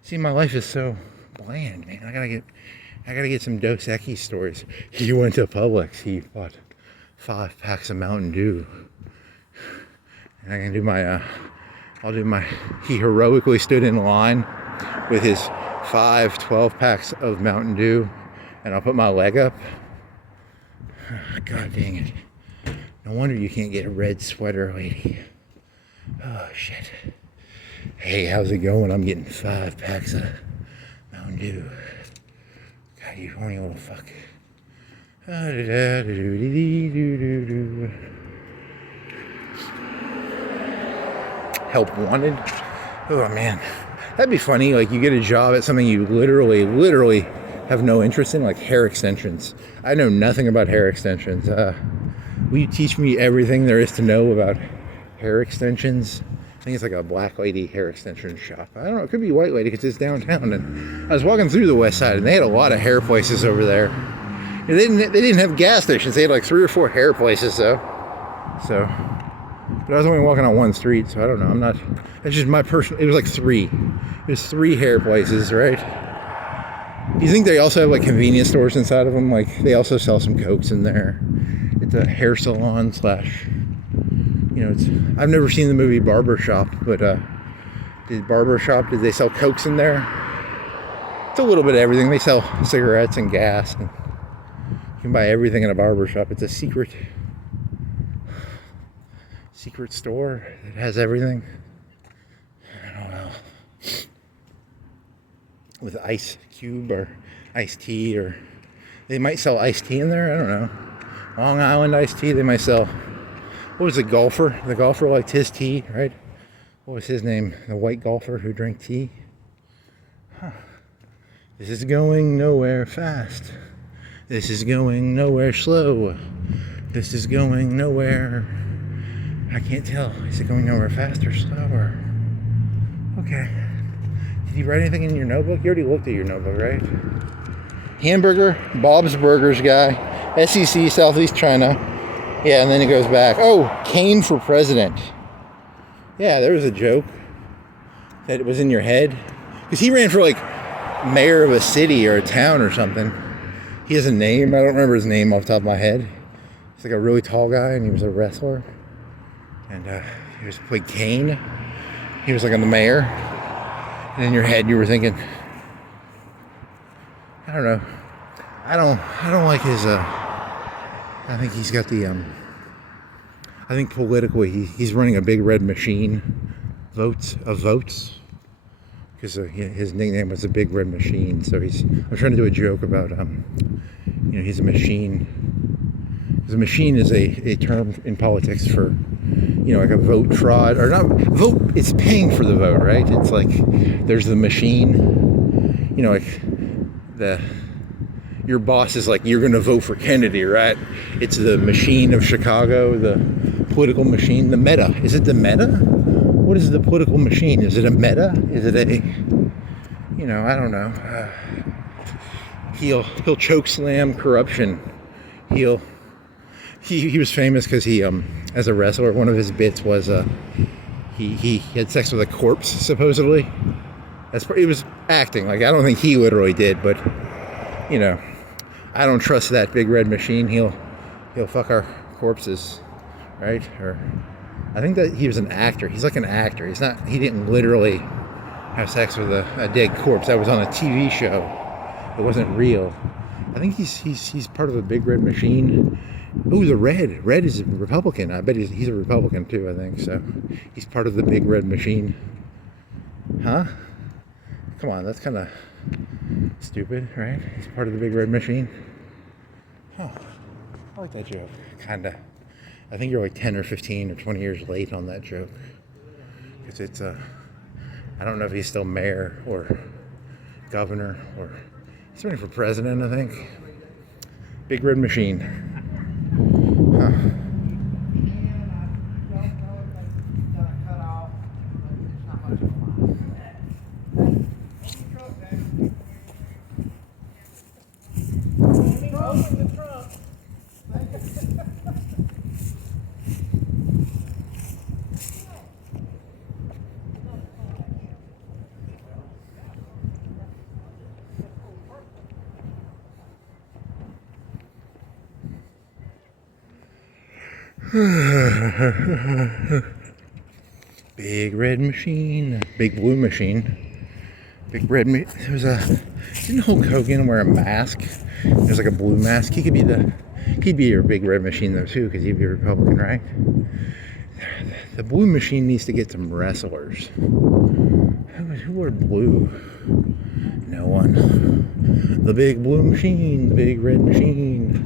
See, my life is so bland, man. I gotta get some Dos Equis stories. He went to Publix. He bought 5 packs of Mountain Dew. And I can do my, he heroically stood in line with his 12 packs of Mountain Dew, and I'll put my leg up. God dang it. No wonder you can't get a red sweater, lady. Oh, shit. Hey, how's it going? I'm getting 5 packs of Mountain Dew. God, you horny little fuck. Help wanted. Oh man, that'd be funny. Like, you get a job at something you literally have no interest in, like hair extensions. I know nothing about hair extensions. Will you teach me everything there is to know about hair extensions? I think it's like a black lady hair extension shop. I don't know, it could be a white lady because it's downtown. And I was walking through the west side and they had a lot of hair places over there. They didn't have gas stations. They had like 3 or 4 hair places though. So, but I was only walking on one street, so I don't know. I'm not. It's just my personal. It was like 3. There's 3 hair places, right? Do you think they also have like convenience stores inside of them? Like they also sell some Cokes in there. It's a hair salon slash. You know, it's. I've never seen the movie Barbershop, but did they sell Cokes in there? It's a little bit of everything. They sell cigarettes and gas, and you can buy everything in a barbershop. It's a secret store that has everything. I don't know. With ice cube or iced tea, or they might sell iced tea in there. I don't know. Long Island iced tea. They might sell. What was the golfer? The golfer liked his tea, right? What was his name? The white golfer who drank tea. Huh. This is going nowhere fast. This is going nowhere slow. This is going nowhere. I can't tell. Is it going nowhere fast or slow or? Okay. Did you write anything in your notebook? You already looked at your notebook, right? Hamburger, Bob's Burgers guy, SEC, Southeast China. Yeah, and then it goes back. Oh, Kane for president. Yeah, there was a joke that was in your head. Because he ran for like mayor of a city or a town or something. He has a name. I don't remember his name off the top of my head. He's like a really tall guy, and he was a wrestler. And he was played Kane. He was like on the mayor. And in your head, you were thinking, I don't know. I don't like his. I think he's got the. I think politically, he's running a big red machine. Votes. Because his nickname was the Big Red Machine. So I'm trying to do a joke about, he's a machine. Because a machine is a term in politics for, like a vote fraud. Or not vote, it's paying for the vote, right? It's like, there's the machine. Like your boss is like, you're going to vote for Kennedy, right? It's the machine of Chicago, the political machine, the meta. Is it the meta? What is the political machine? Is it a meta? Is it a, I don't know. He'll choke slam corruption. He was famous because he, as a wrestler, one of his bits was he had sex with a corpse, supposedly. It was acting. Like, I don't think he literally did, but, I don't trust that Big Red Machine. He'll fuck our corpses, right? Or I think that he was an actor. He's like an actor. He didn't literally have sex with a dead corpse. That was on a TV show. It wasn't real. I think he's part of the Big Red Machine. Oh, the Red. Red is a Republican. I bet he's a Republican too, I think. So he's part of the Big Red Machine. Huh? Come on, that's kind of stupid, right? He's part of the Big Red Machine. Huh. I like that joke. Kinda. I think you're like 10 or 15 or 20 years late on that joke. Because it's I don't know if he's still mayor or governor, or he's running for president, I think. Big red machine. Huh. Big red machine, big blue machine, big red. Didn't Hulk Hogan wear a mask? There's like a blue mask. He'd be your big red machine though too, because he'd be a Republican, right? The blue machine needs to get some wrestlers. Who wore blue? No one. The big blue machine, the big red machine.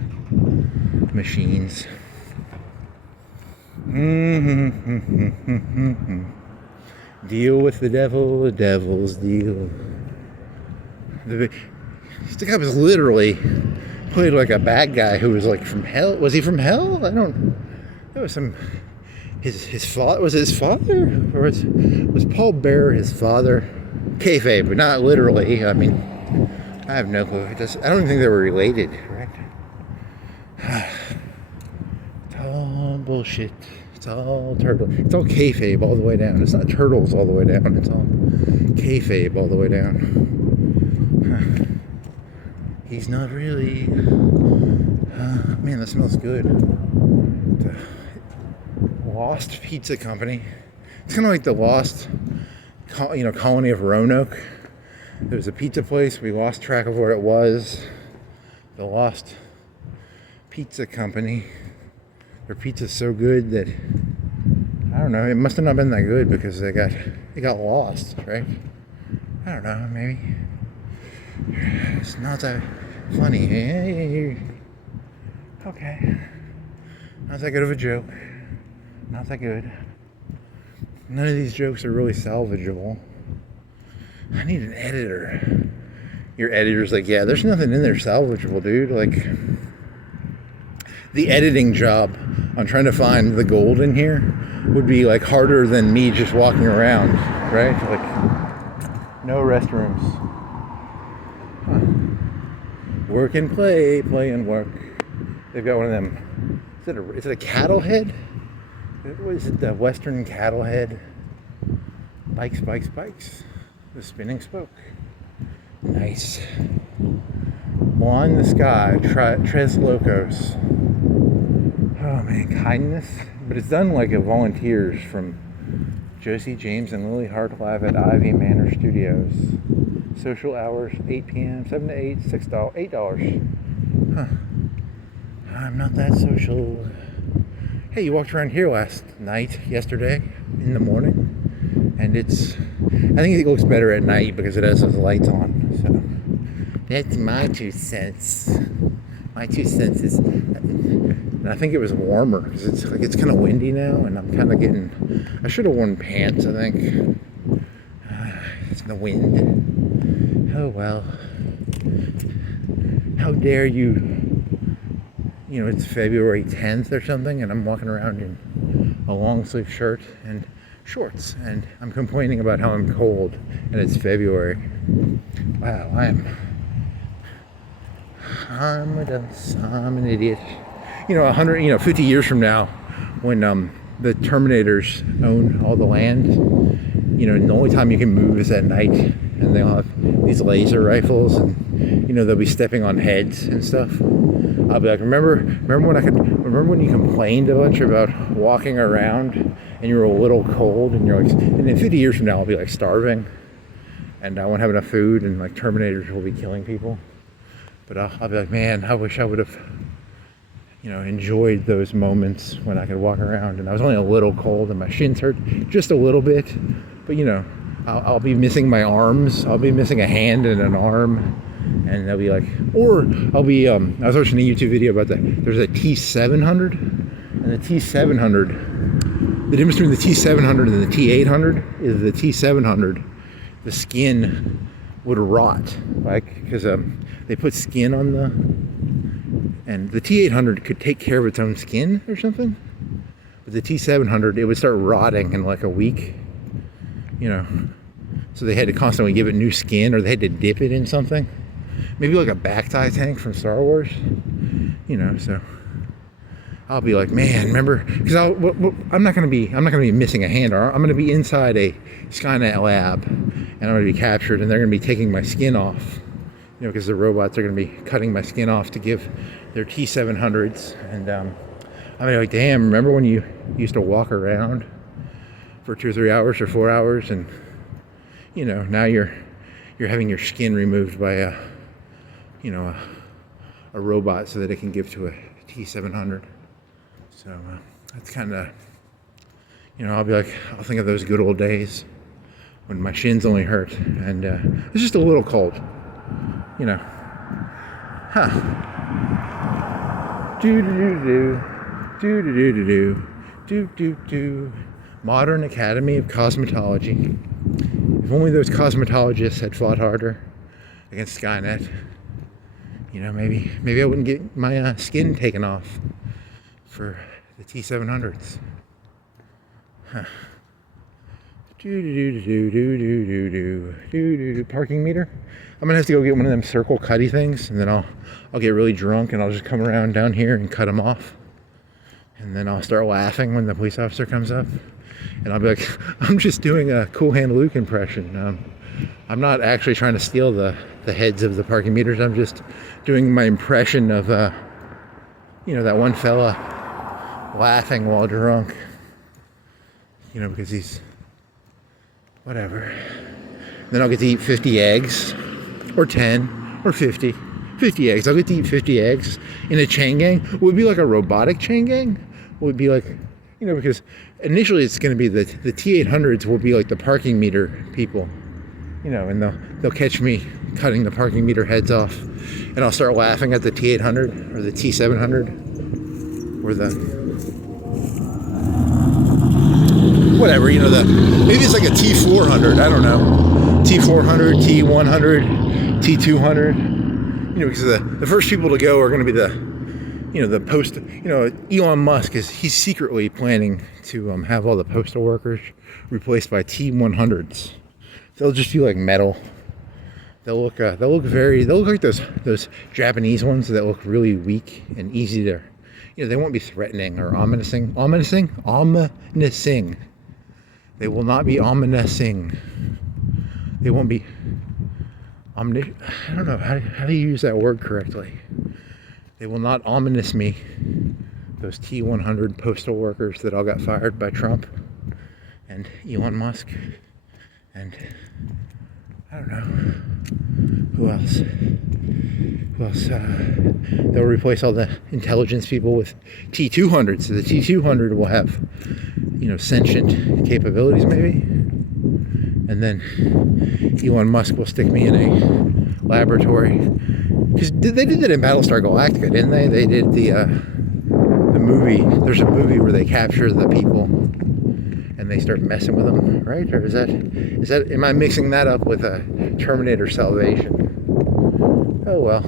Machines. Deal with the devil's deal. The guy was literally played like a bad guy who was like from hell. Was he from hell? That was some. His father was his father, or was Paul Bearer his father? Kayfabe, but not literally. I mean, I have no clue. I don't think they were related, right? It's all bullshit. It's all turtle. It's all kayfabe all the way down. It's not turtles all the way down. It's all kayfabe all the way down. He's not really. Man, that smells good. The Lost Pizza Company. It's kind of like the Lost, colony of Roanoke. There was a pizza place. We lost track of where it was. The Lost Pizza Company. Their pizza's so good that I don't know. It must have not been that good because they got lost, right? I don't know. Maybe it's not that funny. Okay, not that good of a joke. Not that good. None of these jokes are really salvageable. I need an editor. Your editor's like, yeah, there's nothing in there salvageable, dude. Like, the editing job on trying to find the gold in here would be like harder than me just walking around, right? Like, no restrooms. Huh. Work and play and work. They've got one of them. Is it a cattle head? What is it? The Western cattle head? Bikes. The spinning spoke. Nice. Blonde the sky. Tres Locos. Oh man, kindness. But it's done like a volunteers from Josie James and Lily Hart live at Ivy Manor Studios. Social hours 8 p.m. 7 to 8, $8. Huh. I'm not that social. Hey, you walked around here yesterday in the morning, and I think it looks better at night because it has those lights on. So that's my 2 cents. My 2 cents is, and I think it was warmer because it's kind of windy now, and I'm kind of I should have worn pants, I think. It's the wind. Oh well. How dare you? It's February 10th or something, and I'm walking around in a long sleeve shirt and shorts, and I'm complaining about how I'm cold, and it's February. Wow, I'm a dunce. I'm an idiot. 50 years from now, when the Terminators own all the land, and the only time you can move is at night, and they'll have these laser rifles, and they'll be stepping on heads and stuff. I'll be like, remember when you complained a bunch about walking around and you were a little cold, and you're like, and then 50 years from now I'll be like starving and I won't have enough food, and like Terminators will be killing people. But I'll be like, man, I wish I would have enjoyed those moments when I could walk around and I was only a little cold and my shins hurt just a little bit, but I'll be missing my arms. I'll be missing a hand and an arm. And they'll be like, or I'll be, I was watching a YouTube video about that. There's a T700, and the T700, the difference between the T700 and the T800 is the T700 the skin would rot, like, because they put skin on and the T800 could take care of its own skin or something, but the T700, it would start rotting in like a week, you know, so they had to constantly give it new skin, or they had to dip it in something, maybe like a back-tie tank from Star Wars, you know. So I'll be like, man, remember, because I'm not gonna be missing a hand. I'm gonna be inside a Skynet lab, and I'm gonna be captured, and they're gonna be taking my skin off, you know, because the robots are gonna be cutting my skin off to give their T700s, and I'm gonna be like, damn, remember when you used to walk around for 2 or 3 hours or 4 hours, and you know, now you're having your skin removed by a robot so that it can give to a T700. So that's kind of, you know, I'll think of those good old days when my shins only hurt, and it's just a little cold, you know. Huh. Modern Academy of Cosmetology. If only those cosmetologists had fought harder against Skynet, you know, maybe I wouldn't get my skin taken off for the T700s. Huh. Parking meter. I'm gonna have to go get one of them circle cutty things, and then I'll get really drunk, and I'll just come around down here and cut them off, and then I'll start laughing when the police officer comes up, and I'll be like, I'm just doing a Cool Hand Luke impression. I'm not actually trying to steal the heads of the parking meters. I'm just doing my impression of you know, that one fella laughing while drunk, you know, because he's whatever. Then I'll get to eat 50 eggs, or 10, or 50 eggs. I'll get to eat 50 eggs in a chain gang. Would it be like a robotic chain gang? Would it be like, you know, because initially it's going to be the T800s will be like the parking meter people, you know, and they'll catch me cutting the parking meter heads off, and I'll start laughing at the T800 or the T700 or the whatever, you know, maybe it's like a T400, I don't know, T400, T100, T200, you know, because the first people to go are going to be the post, you know, Elon Musk he's secretly planning to have all the postal workers replaced by T100s. They'll just be like metal. They'll look like those Japanese ones that look really weak and easy to, you know, they won't be threatening or ominous-ing. They will not be ominous-ing. They won't be I don't know, how do you use that word correctly? They will not ominous me, those T100 postal workers that all got fired by Trump and Elon Musk, and I don't know, who else? They'll replace all the intelligence people with T200, so the T200 will have, you know, sentient capabilities maybe, and then Elon Musk will stick me in a laboratory, because they did that in Battlestar Galactica, didn't they? They did the movie. There's a movie where they capture the people and they start messing with them, right? Or is that? Am I mixing that up with a Terminator Salvation? Oh well.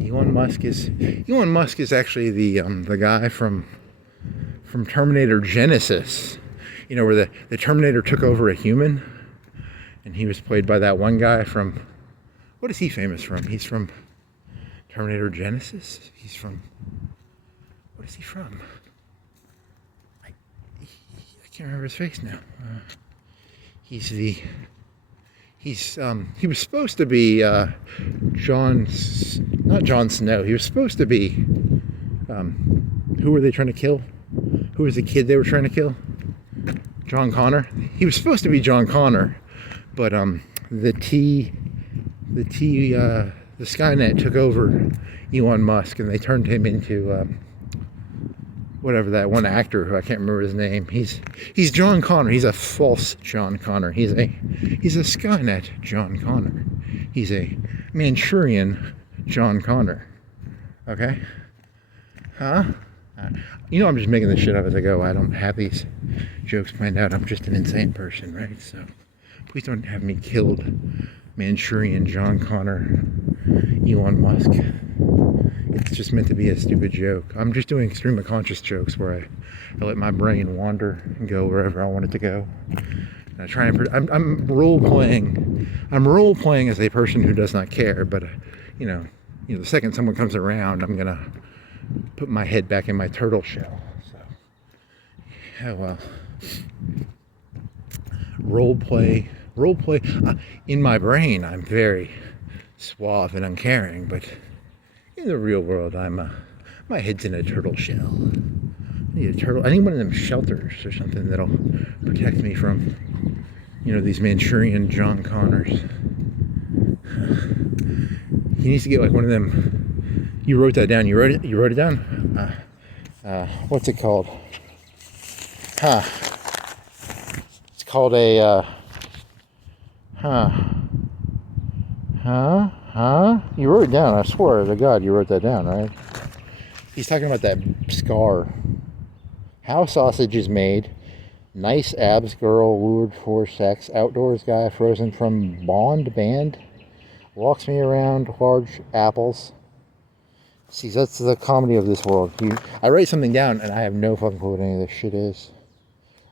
Elon Musk is actually the guy from Terminator Genesis. You know, where the Terminator took over a human, and he was played by that one guy from, what is he famous from? He's from Terminator Genesis. What is he from? I can't remember his face now. He was supposed to be not Jon Snow. He was supposed to be, who were they trying to kill? Who was the kid they were trying to kill? John Connor. He was supposed to be John Connor, but the Skynet took over Elon Musk, and they turned him into whatever that one actor who I can't remember his name. He's John Connor. He's a false John Connor. He's a Skynet John Connor. He's a Manchurian John Connor. Okay? Huh? You know, I'm just making this shit up as I go. I don't have these jokes planned out. I'm just an insane person, right? So, Please don't have me killed. Manchurian John Connor, Elon Musk. It's just meant to be a stupid joke. I'm just doing stream of conscious jokes where I let my brain wander and go wherever I want it to go. And I try and I'm role playing. I'm role playing as a person who does not care. But you know, the second someone comes around, I'm gonna put my head back in my turtle shell. So, yeah, well, role play. In my brain, I'm very suave and uncaring, but in the real world, my head's in a turtle shell. I need a turtle. I need one of them shelters or something that'll protect me from, these Manchurian John Connors. He needs to get like one of them. You wrote that down. You wrote it down. What's it called? It's called a. You wrote it down. I swear to God, you wrote that down, right? He's talking about that scar. How sausage is made. Nice abs girl lured for sex. Outdoors guy frozen from band. Walks me around large apples. See, that's the comedy of this world. I write something down and I have no fucking clue what any of this shit is.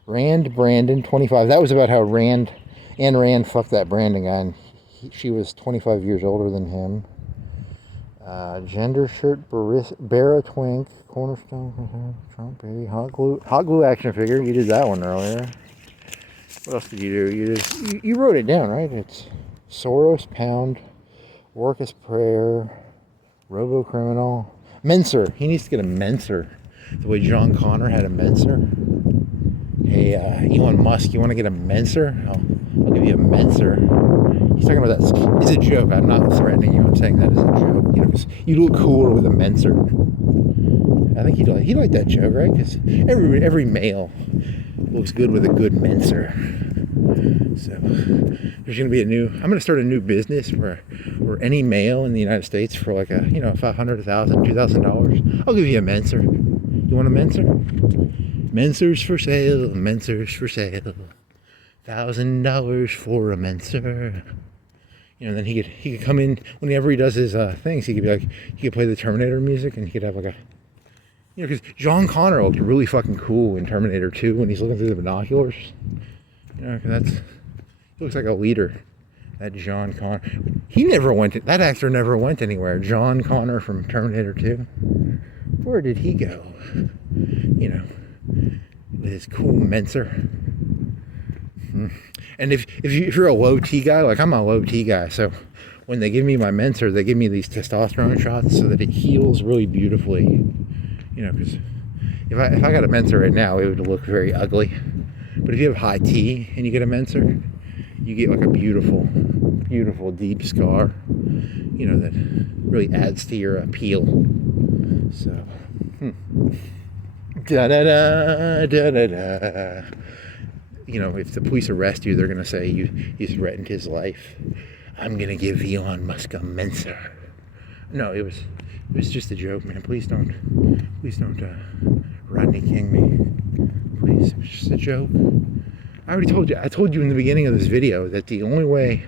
Rand Brandon, 25. That was about how Ayn Rand fucked that Brandon guy, and she was 25 years older than him. Gender shirt, Barra Twink, Cornerstone, Trump baby, hot glue action figure. You did that one earlier. What else did you do? You wrote it down, right? It's Soros Pound, Orcus Prayer, Robo Criminal, Menser. He needs to get a Menser, the way John Connor had a Menser. Hey, Elon Musk, you want to get a Menser? I'll give you a Menser. He's talking about that. It's a joke. I'm not threatening you. I'm saying that as a joke. 'Cause you look cooler with a Menser. I think he liked that joke, right? Because every male looks good with a good Menser. So there's going to be I'm going to start a new business where any male in the United States for like $500, $1,000, $2,000, I'll give you a Menser. You want a Menser? Mensers for sale, Mensers for sale. $1,000 for a Menser. Then he could come in whenever he does his things. He could play the Terminator music, and he could have like because John Connor looked really fucking cool in Terminator 2 when he's looking through the binoculars. Cause he looks like a leader. That John Connor. That actor never went anywhere. John Connor from Terminator 2. Where did he go? With his cool Menser. And if you're a low T guy, like I'm a low T guy, so when they give me my Menser, they give me these testosterone shots so that it heals really beautifully. Because if I got a Menser right now, it would look very ugly. But if you have high T and you get a Menser, you get like a beautiful, beautiful deep scar. That really adds to your appeal. So. Da da da da da da. If the police arrest you, they're gonna say you threatened his life. I'm gonna give Elon Musk a Menser. No, it was just a joke, man. Please don't Rodney King me. Please, it was just a joke. I already told you. I told you in the beginning of this video that the only way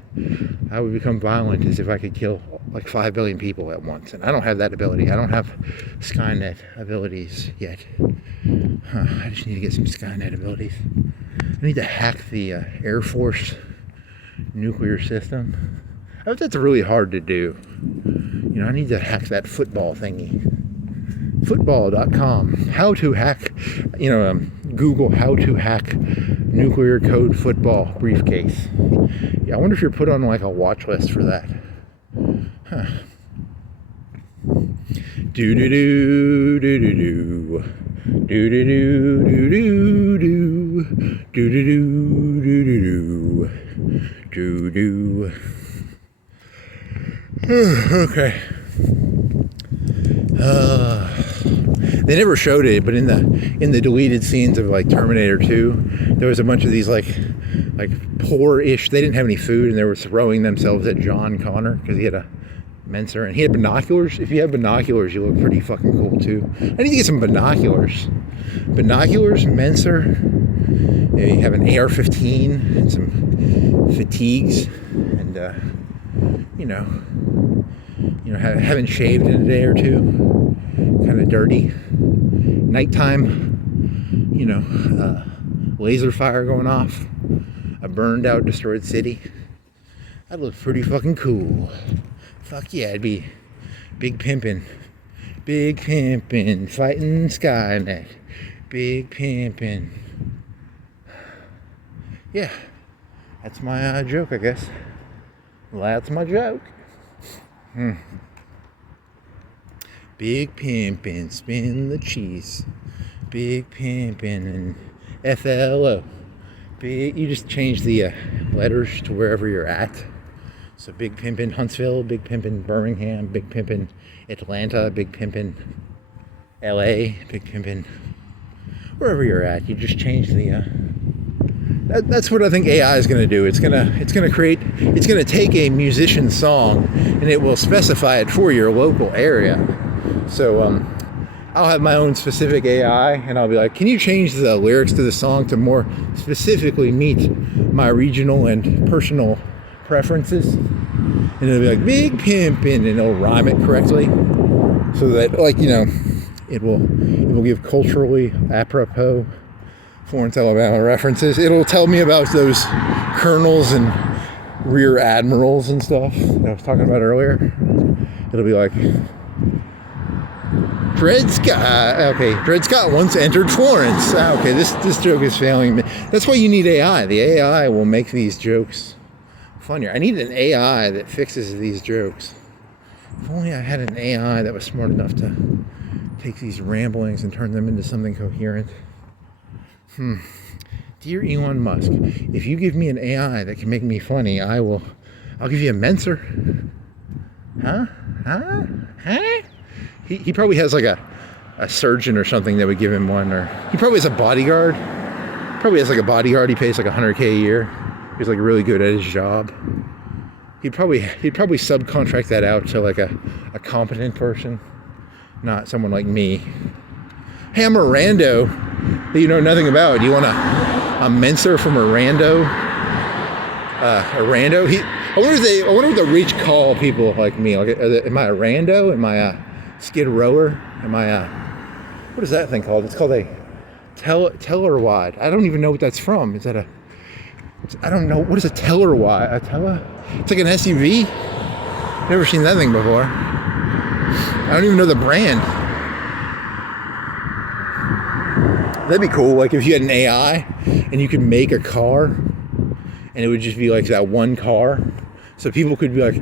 I would become violent is if I could kill like 5 billion people at once. And I don't have that ability. I don't have Skynet abilities yet. I just need to get some Skynet abilities. I need to hack the Air Force nuclear system. I bet that's really hard to do. I need to hack that football thingy. Football.com. How to hack, Google how to hack nuclear code football briefcase. Yeah, I wonder if you're put on like a watch list for that. Huh. Do do do do do do. Do do do do do do. Do do do do do do. Do. Okay. They never showed it, but in the deleted scenes of like Terminator 2, there was a bunch of these like poor-ish. They didn't have any food, and they were throwing themselves at John Connor because he had a Menser and he had binoculars. If you have binoculars, you look pretty fucking cool too. I need to get some binoculars. Binoculars, Menser. Maybe have an AR-15 and some fatigues, and haven't shaved in a day or two, kind of dirty. Nighttime, laser fire going off, a burned out, destroyed city. I'd look pretty fucking cool. Fuck yeah, I'd be big pimpin', fighting Skynet, big pimpin'. Yeah, that's my joke, I guess. That's my joke. Big pimpin', spin the cheese. Big pimpin' and FLO. You just change the letters to wherever you're at. So big pimpin' Huntsville, big pimpin' Birmingham, big pimpin' Atlanta, big pimpin' LA, big pimpin' wherever you're at. You just change the that's what I think AI is going to do. It's going to take a musician's song and it will specify it for your local area. So I'll have my own specific AI, and I'll be like, can you change the lyrics to the song to more specifically meet my regional and personal preferences? And it'll be like, big pimpin', and it'll rhyme it correctly, so that, it will give culturally apropos Florence, Alabama references. It'll tell me about those colonels and rear admirals and stuff that I was talking about earlier. It'll be like, Dred Scott once entered Florence. Okay, this joke is failing me. That's why you need AI. The AI will make these jokes funnier. I need an AI that fixes these jokes. If only I had an AI that was smart enough to take these ramblings and turn them into something coherent. Dear Elon Musk, if you give me an AI that can make me funny, I'll give you a Menser. Huh? He probably has like a surgeon or something that would give him one, or he probably has a bodyguard. He pays like $100K a year. He's like really good at his job. He'd probably subcontract that out to like a competent person, not someone like me. Hey, I'm a rando that you know nothing about. Do you want a Menser from a rando? A rando? I wonder what the rich call people like me. Like, am I a rando? Am I a skid rower? Am I what is that thing called? It's called a tellerwide. I don't even know what that's from. I don't know. What is a tellerwide? It's like an SUV. Never seen that thing before. I don't even know the brand. That'd be cool. Like if you had an AI and you could make a car and it would just be like that one car. So people could be like,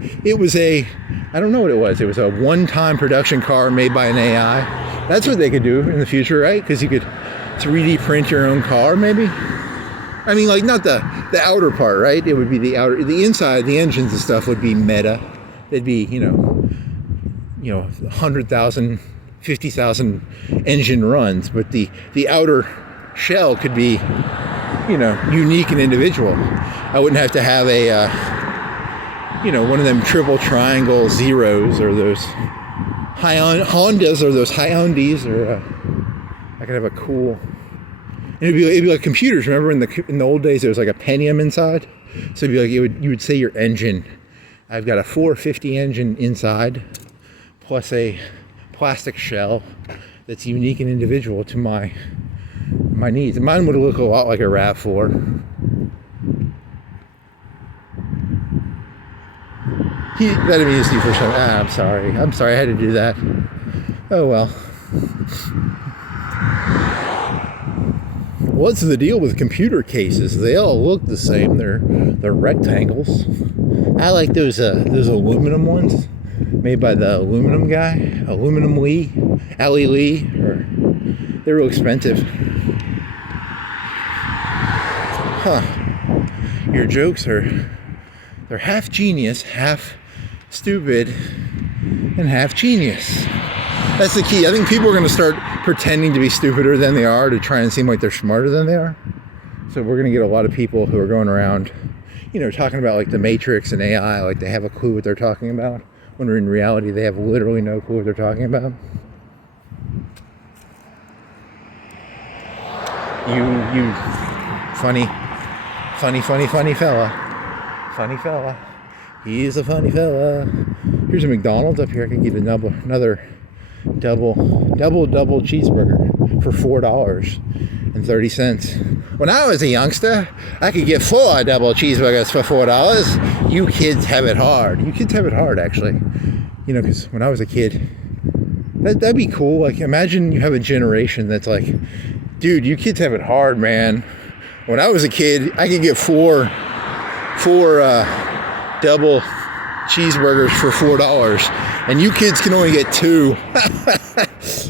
I don't know what it was. It was a one-time production car made by an AI. That's what they could do in the future, right? Because you could 3D print your own car, maybe. I mean, like not the outer part, right? It would be the inside, the engines and stuff would be meta. They'd be, 100,000, 50,000 engine runs, but the outer shell could be, unique and individual. I wouldn't have to have one of them triple triangle zeros or those Hondas or those Hyundais, or I could have a cool. And it'd be like computers. Remember in the old days there was like a Pentium inside, so it'd be like you would say your engine. I've got a 450 engine inside, plus a plastic shell that's unique and individual to my needs. Mine would look a lot like a RAV4. That'd be easy for some. I'm sorry. I had to do that. Oh well. What's the deal with computer cases? They all look the same. They're rectangles. I like those aluminum ones made by the aluminum guy, Aluminum Lee, Ali Lee. They're real expensive. Your jokes they're half genius, half stupid, and half genius. That's the key. I think people are going to start pretending to be stupider than they are to try and seem like they're smarter than they are. So we're going to get a lot of people who are going around, talking about like the Matrix and AI, like they have a clue what they're talking about, when in reality they have literally no clue what they're talking about. funny fella. Funny fella. He's a funny fella. Here's a McDonald's up here. I can get another double cheeseburger for $4.30. When I was a youngster, I could get 4 double cheeseburgers for $4. You kids have it hard. You kids have it hard, actually. You know, because when I was a kid, that'd be cool. Like, imagine you have a generation that's like, dude, you kids have it hard, man. When I was a kid, I could get four double cheeseburgers for $4, and you kids can only get 2.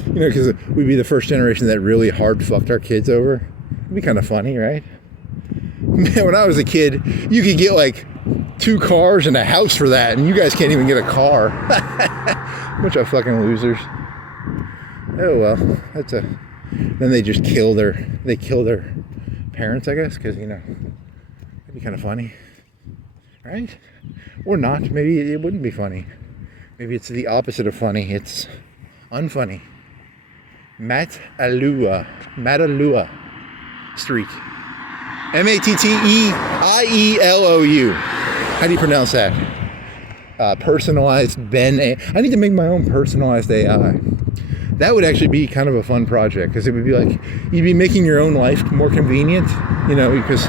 You know, because we'd be the first generation that really hard fucked our kids over. It'd be kind of funny, right? Man, when I was a kid, you could get like 2 cars and a house for that, and you guys can't even get a car. Bunch of fucking losers. Oh well, then they just kill their parents, I guess, because, you know, it'd be kind of funny, right? Or not. Maybe it wouldn't be funny. Maybe it's the opposite of funny. It's unfunny. Matalua Street. Matteieilou. How do you pronounce that? Personalized Ben A. I need to make my own personalized AI. That would actually be kind of a fun project, because it would be like you'd be making your own life more convenient, you know, because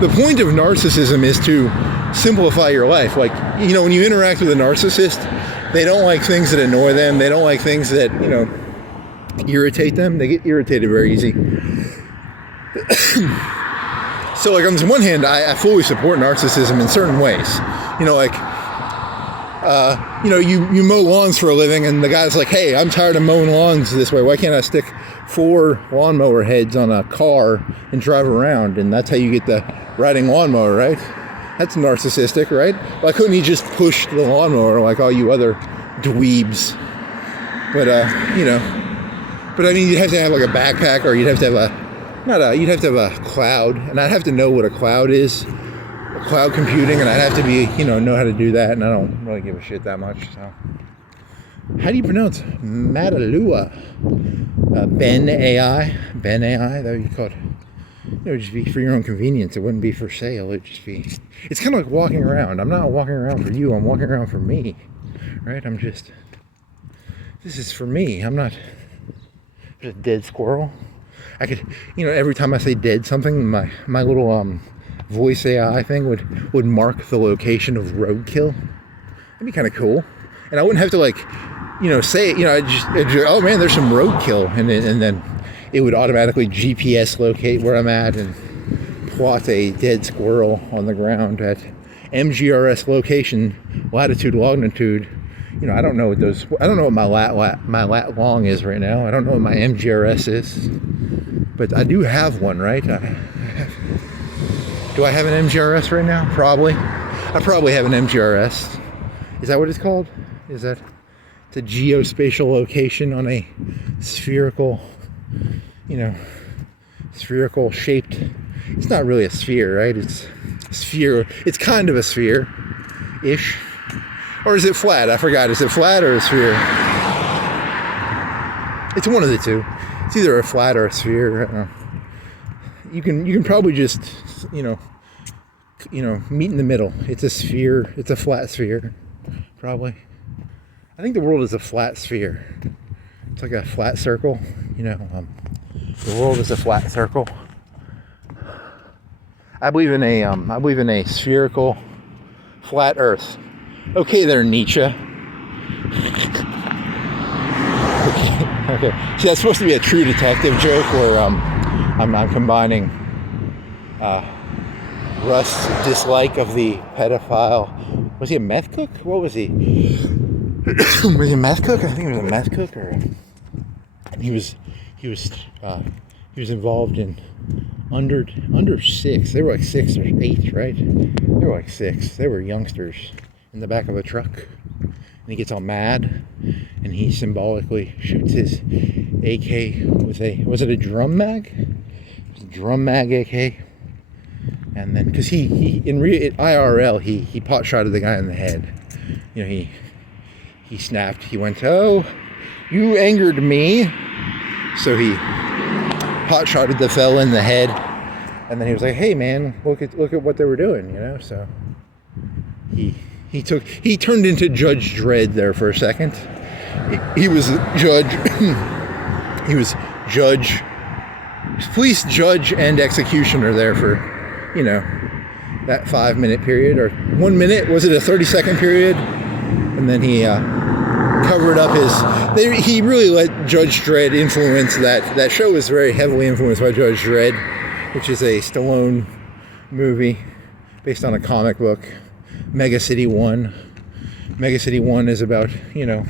the point of narcissism is to simplify your life. Like, you know, when you interact with a narcissist, they don't like things that annoy them. They don't like things that, you know, irritate them. They get irritated very easy. So, like, on this one hand, I fully support narcissism in certain ways. You know, like, you know, you mow lawns for a living, and the guy's like, hey, I'm tired of mowing lawns this way. Why can't I stick 4 lawnmower heads on a car and drive around? And that's how you get the riding lawnmower, right? That's narcissistic, right? Why couldn't he just push the lawnmower like all you other dweebs? But, you know, but I mean, you'd have to have like a backpack, or you'd have to have you'd have to have a cloud, and I'd have to know what a cloud is. Cloud computing, and I'd have to be, you know how to do that, and I don't really give a shit that much. So, how do you pronounce Matalua? Ben AI, that would be called. It would just be for your own convenience. It wouldn't be for sale. It'd just be. It's kind of like walking around. I'm not walking around for you. I'm walking around for me, right? This is for me. I'm not just a dead squirrel. I could, you know, every time I say dead something, my little voice AI thing would mark the location of roadkill. That'd be kind of cool. And I wouldn't have to, like, you know, say it, you know, I'd just oh man, there's some roadkill, and then it would automatically GPS locate where I'm at and plot a dead squirrel on the ground at MGRS location, latitude, longitude. You know, I don't know what my lat long is right now. I don't know what my MGRS is, but I do have one, right? Do I have an MGRS right now? Probably. I probably have an MGRS. Is that what it's called? It's a geospatial location on a spherical, you know, spherical shaped. It's not really a sphere, right? It's sphere. It's kind of a sphere-ish. Or is it flat? I forgot. Is it flat or a sphere? It's one of the two. It's either a flat or a sphere. I don't know. You can probably just, you know, meet in the middle. It's a sphere. It's a flat sphere, probably. I think the world is a flat sphere. It's like a flat circle. You know, the world is a flat circle. I believe in a spherical, flat Earth. Okay, there, Nietzsche. Okay. See, that's supposed to be a True Detective joke where I'm combining Russ's dislike of the pedophile. Was he a meth cook? What was he? Was he a meth cook? I think he was a meth cook, or he was involved in under 6. They were like 6 or 8, right? They were like 6. They were youngsters in the back of a truck. And he gets all mad, and he symbolically shoots his AK with was it a drum mag? It was a drum mag AK. And then, because he in IRL, he pot shotted the guy in the head. You know, he snapped. He went, "Oh, you angered me." So he pot shotted the fella in the head, And then he was like, "Hey man, look at what they were doing," you know. So he turned into Judge Dredd there for a second. He was judge. He was judge, police, judge, and executioner there for, you know, that 5-minute period, or 1 minute. Was it a 30-second period? And then he covered up his. He really let Judge Dredd influence that. That show was very heavily influenced by Judge Dredd, which is a Stallone movie based on a comic book, Mega City 1. Mega City 1 is about, you know,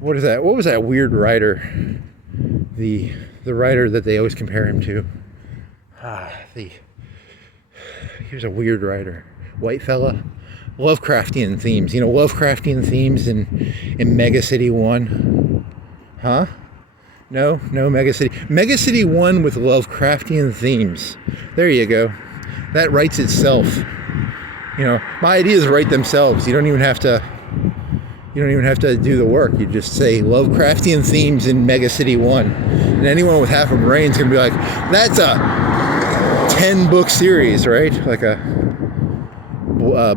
what is that? What was that weird writer? The writer that they always compare him to. He was a weird writer. White fella. Lovecraftian themes. You know, Lovecraftian themes in Mega City 1. Huh? No, Mega City. Mega City 1 with Lovecraftian themes. There you go. That writes itself. You know, my ideas write themselves. You don't even have to do the work. You just say Lovecraftian themes in Mega City 1. And anyone with half a brain is going to be like, that's a 10-book series, right? Like a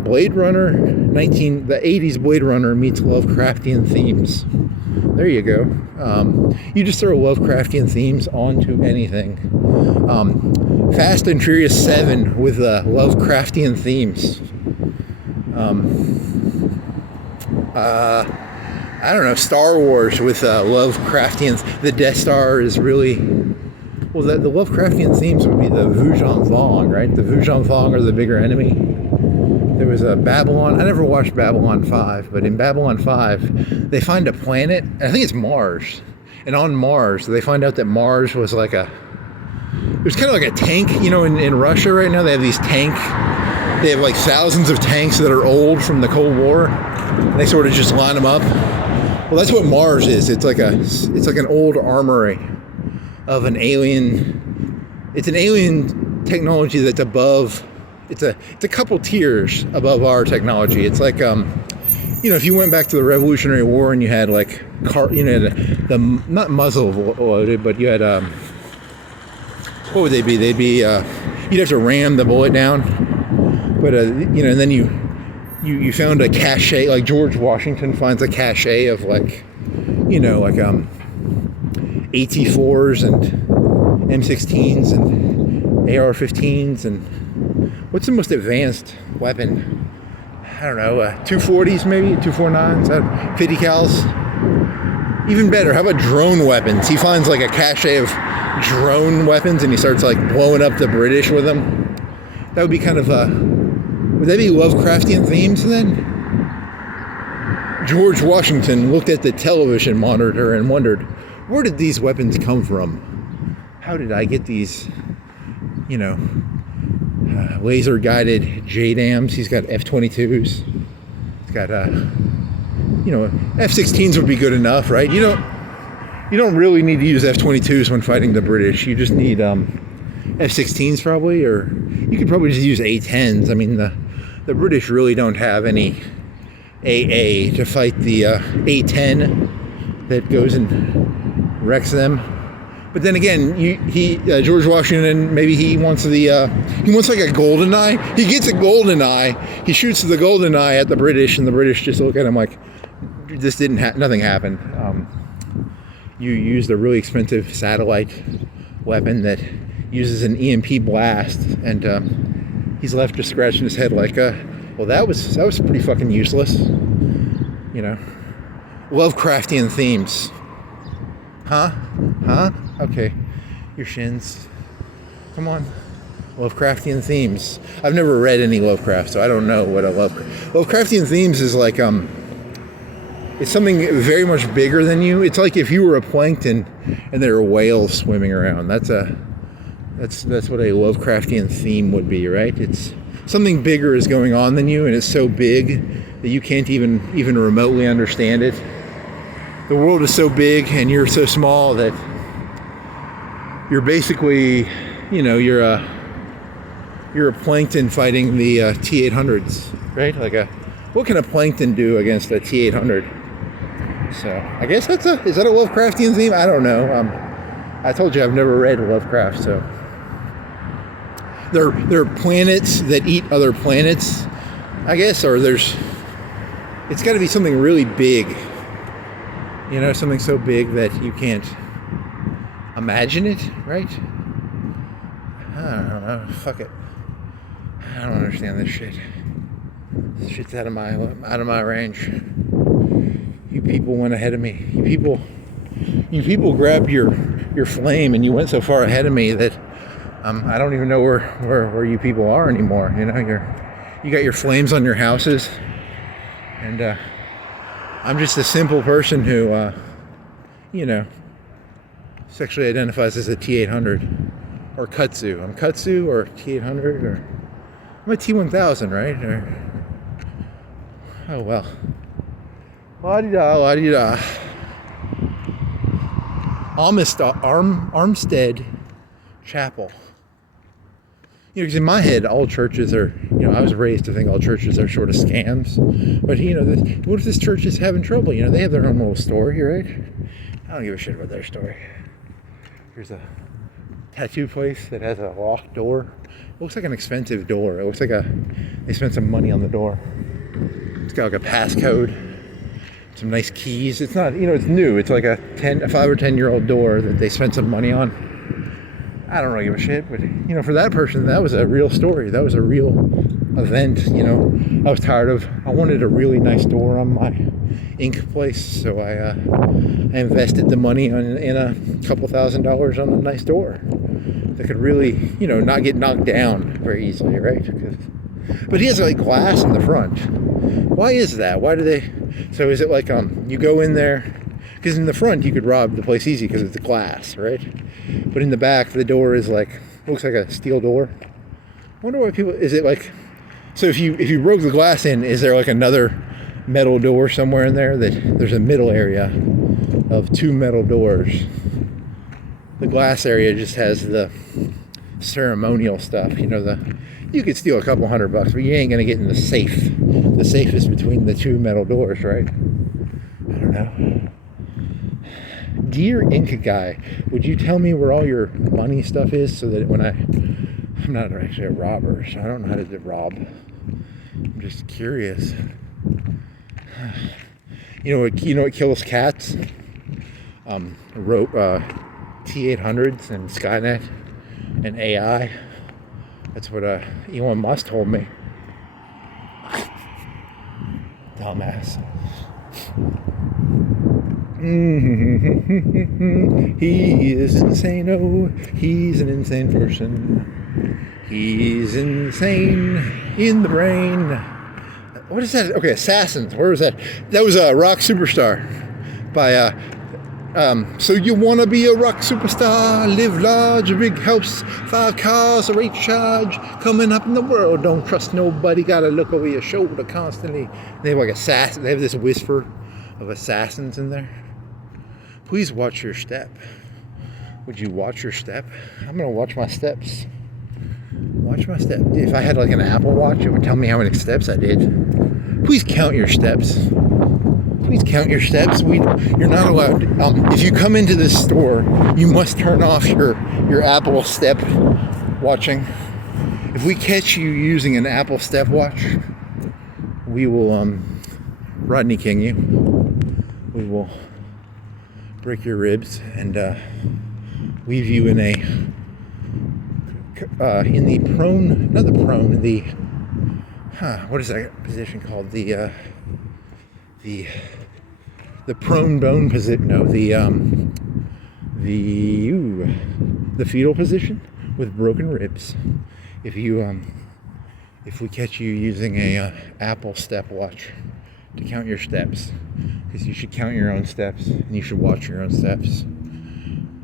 Blade Runner, the 80s Blade Runner meets Lovecraftian themes. There you go. You just throw Lovecraftian themes onto anything. Fast and Furious 7 with Lovecraftian themes. I don't know, Star Wars with Lovecraftian. The Death Star is really, well, the Lovecraftian themes would be the Vujon Thong, right? The Vujon Thong are the bigger enemy. There was a Babylon. I never watched Babylon 5, but in Babylon 5, they find a planet, I think it's Mars. And on Mars, they find out that Mars was like it was kind of like a tank, you know, in Russia right now, they have these they have like thousands of tanks that are old from the Cold War. And they sort of just line them up. Well, that's what Mars is. It's like an old armory of an alien. It's an alien technology that's above. It's a couple tiers above our technology. It's like, you know, if you went back to the Revolutionary War and you had like not muzzle loaded, but you had what would they be? They'd be you'd have to ram the bullet down, but you know, and then you found a cache, like George Washington finds a cache of like, you know, like AT-4s and M16s and AR-15s and what's the most advanced weapon? I don't know, 240s maybe, 249s, 50 cals. Even better, how about drone weapons? He finds like a cache of drone weapons and he starts like blowing up the British with them. That would be kind of would that be Lovecraftian themes then? George Washington looked at the television monitor and wondered, where did these weapons come from? How did I get these, you know, laser guided JDAMs? He's got F-22s. He's got, you know, F-16s would be good enough, right? You don't really need to use F-22s when fighting the British. You just need F-16s probably, or you could probably just use A-10s. I mean, the British really don't have any AA to fight the A-10 that goes and wrecks them. But then again, George Washington, maybe he wants like a golden eye. He gets a golden eye. He shoots the golden eye at the British, and the British just look at him like, this nothing happened. You used a really expensive satellite weapon that uses an EMP blast, and he's left just scratching his head like, well, that was pretty fucking useless. You know, Lovecraftian themes. Huh? Okay, your shins. Come on. Lovecraftian themes. I've never read any Lovecraft, so I don't know what a Lovecraftian themes is like. It's something very much bigger than you. It's like if you were a plankton and there were whales swimming around. That's what a Lovecraftian theme would be, right? It's something bigger is going on than you, and it's so big that you can't even remotely understand it. The world is so big and you're so small that you're basically, you know, you're a plankton fighting the T-800s, right? Like what can a plankton do against a T-800? So I guess is that a Lovecraftian theme? I don't know. I told you I've never read Lovecraft, so there are planets that eat other planets, I guess, or it's got to be something really big, something so big that you can't imagine it, right? I don't know, fuck it. I don't understand this shit. This shit's out of my range. You people went ahead of me. You people grabbed your flame and you went so far ahead of me that I don't even know where you people are anymore. You got your flames on your houses, and I'm just a simple person who sexually identifies as a T800 or Kutsu. I'm Kutsu or T800 or I'm a T1000, right? Oh well. La-di-da, la-di-da. Armstead Chapel. Because in my head, all churches are, I was raised to think all churches are sort of scams. But, what if this church is having trouble? They have their own little story, right? I don't give a shit about their story. Here's a tattoo place that has a locked door. It looks like an expensive door. It looks like they spent some money on the door. It's got like a passcode, some nice keys. It's not, it's new. It's like a 5 or 10 year old door that they spent some money on. I don't really give a shit, but for that person, that was a real story. That was a real event. I was I wanted a really nice door on my ink place, so I invested the money in a couple $1,000s on a nice door that could really, not get knocked down very easily, right? But he has like glass in the front. Why is that? Why do they? So is it like you go in there? Because in the front you could rob the place easy because it's glass, right? But in the back the door is looks like a steel door. I wonder why people, is it like, so if you broke the glass in, is there like another metal door somewhere in there that there's a middle area of 2 metal doors? The glass area just has the ceremonial stuff, you could steal a couple $100, but you ain't gonna get in the safe. The safe is between the 2 metal doors, right? I don't know. Dear Inca guy, would you tell me where all your money stuff is so that when I'm not actually a robber, so I don't know how to rob. I'm just curious. You know what kills cats? T800s and Skynet and AI. That's what Elon Musk told me. Dumbass. He is insane. Oh, he's an insane person. He's insane in the brain. What is that? Okay, Assassins. Where was that? That was a rock superstar by so you wanna be a rock superstar, live large, a big house, 5 cars, a rate charge, coming up in the world, don't trust nobody, gotta look over your shoulder constantly. They have like assassins, they have this whisper of assassins in there. Please watch your step. Would you watch your step? I'm gonna watch my steps. Watch my step. If I had like an Apple Watch, it would tell me how many steps I did. Please count your steps. Please count your steps. You're not allowed. If you come into this store, you must turn off your Apple step watching. If we catch you using an Apple step watch, we will Rodney King you. We will break your ribs and leave you in the prone, not the prone, the what is that position called? The prone bone position. No, the fetal position with broken ribs. If we catch you using a Apple stepwatch to count your steps, because you should count your own steps and you should watch your own steps.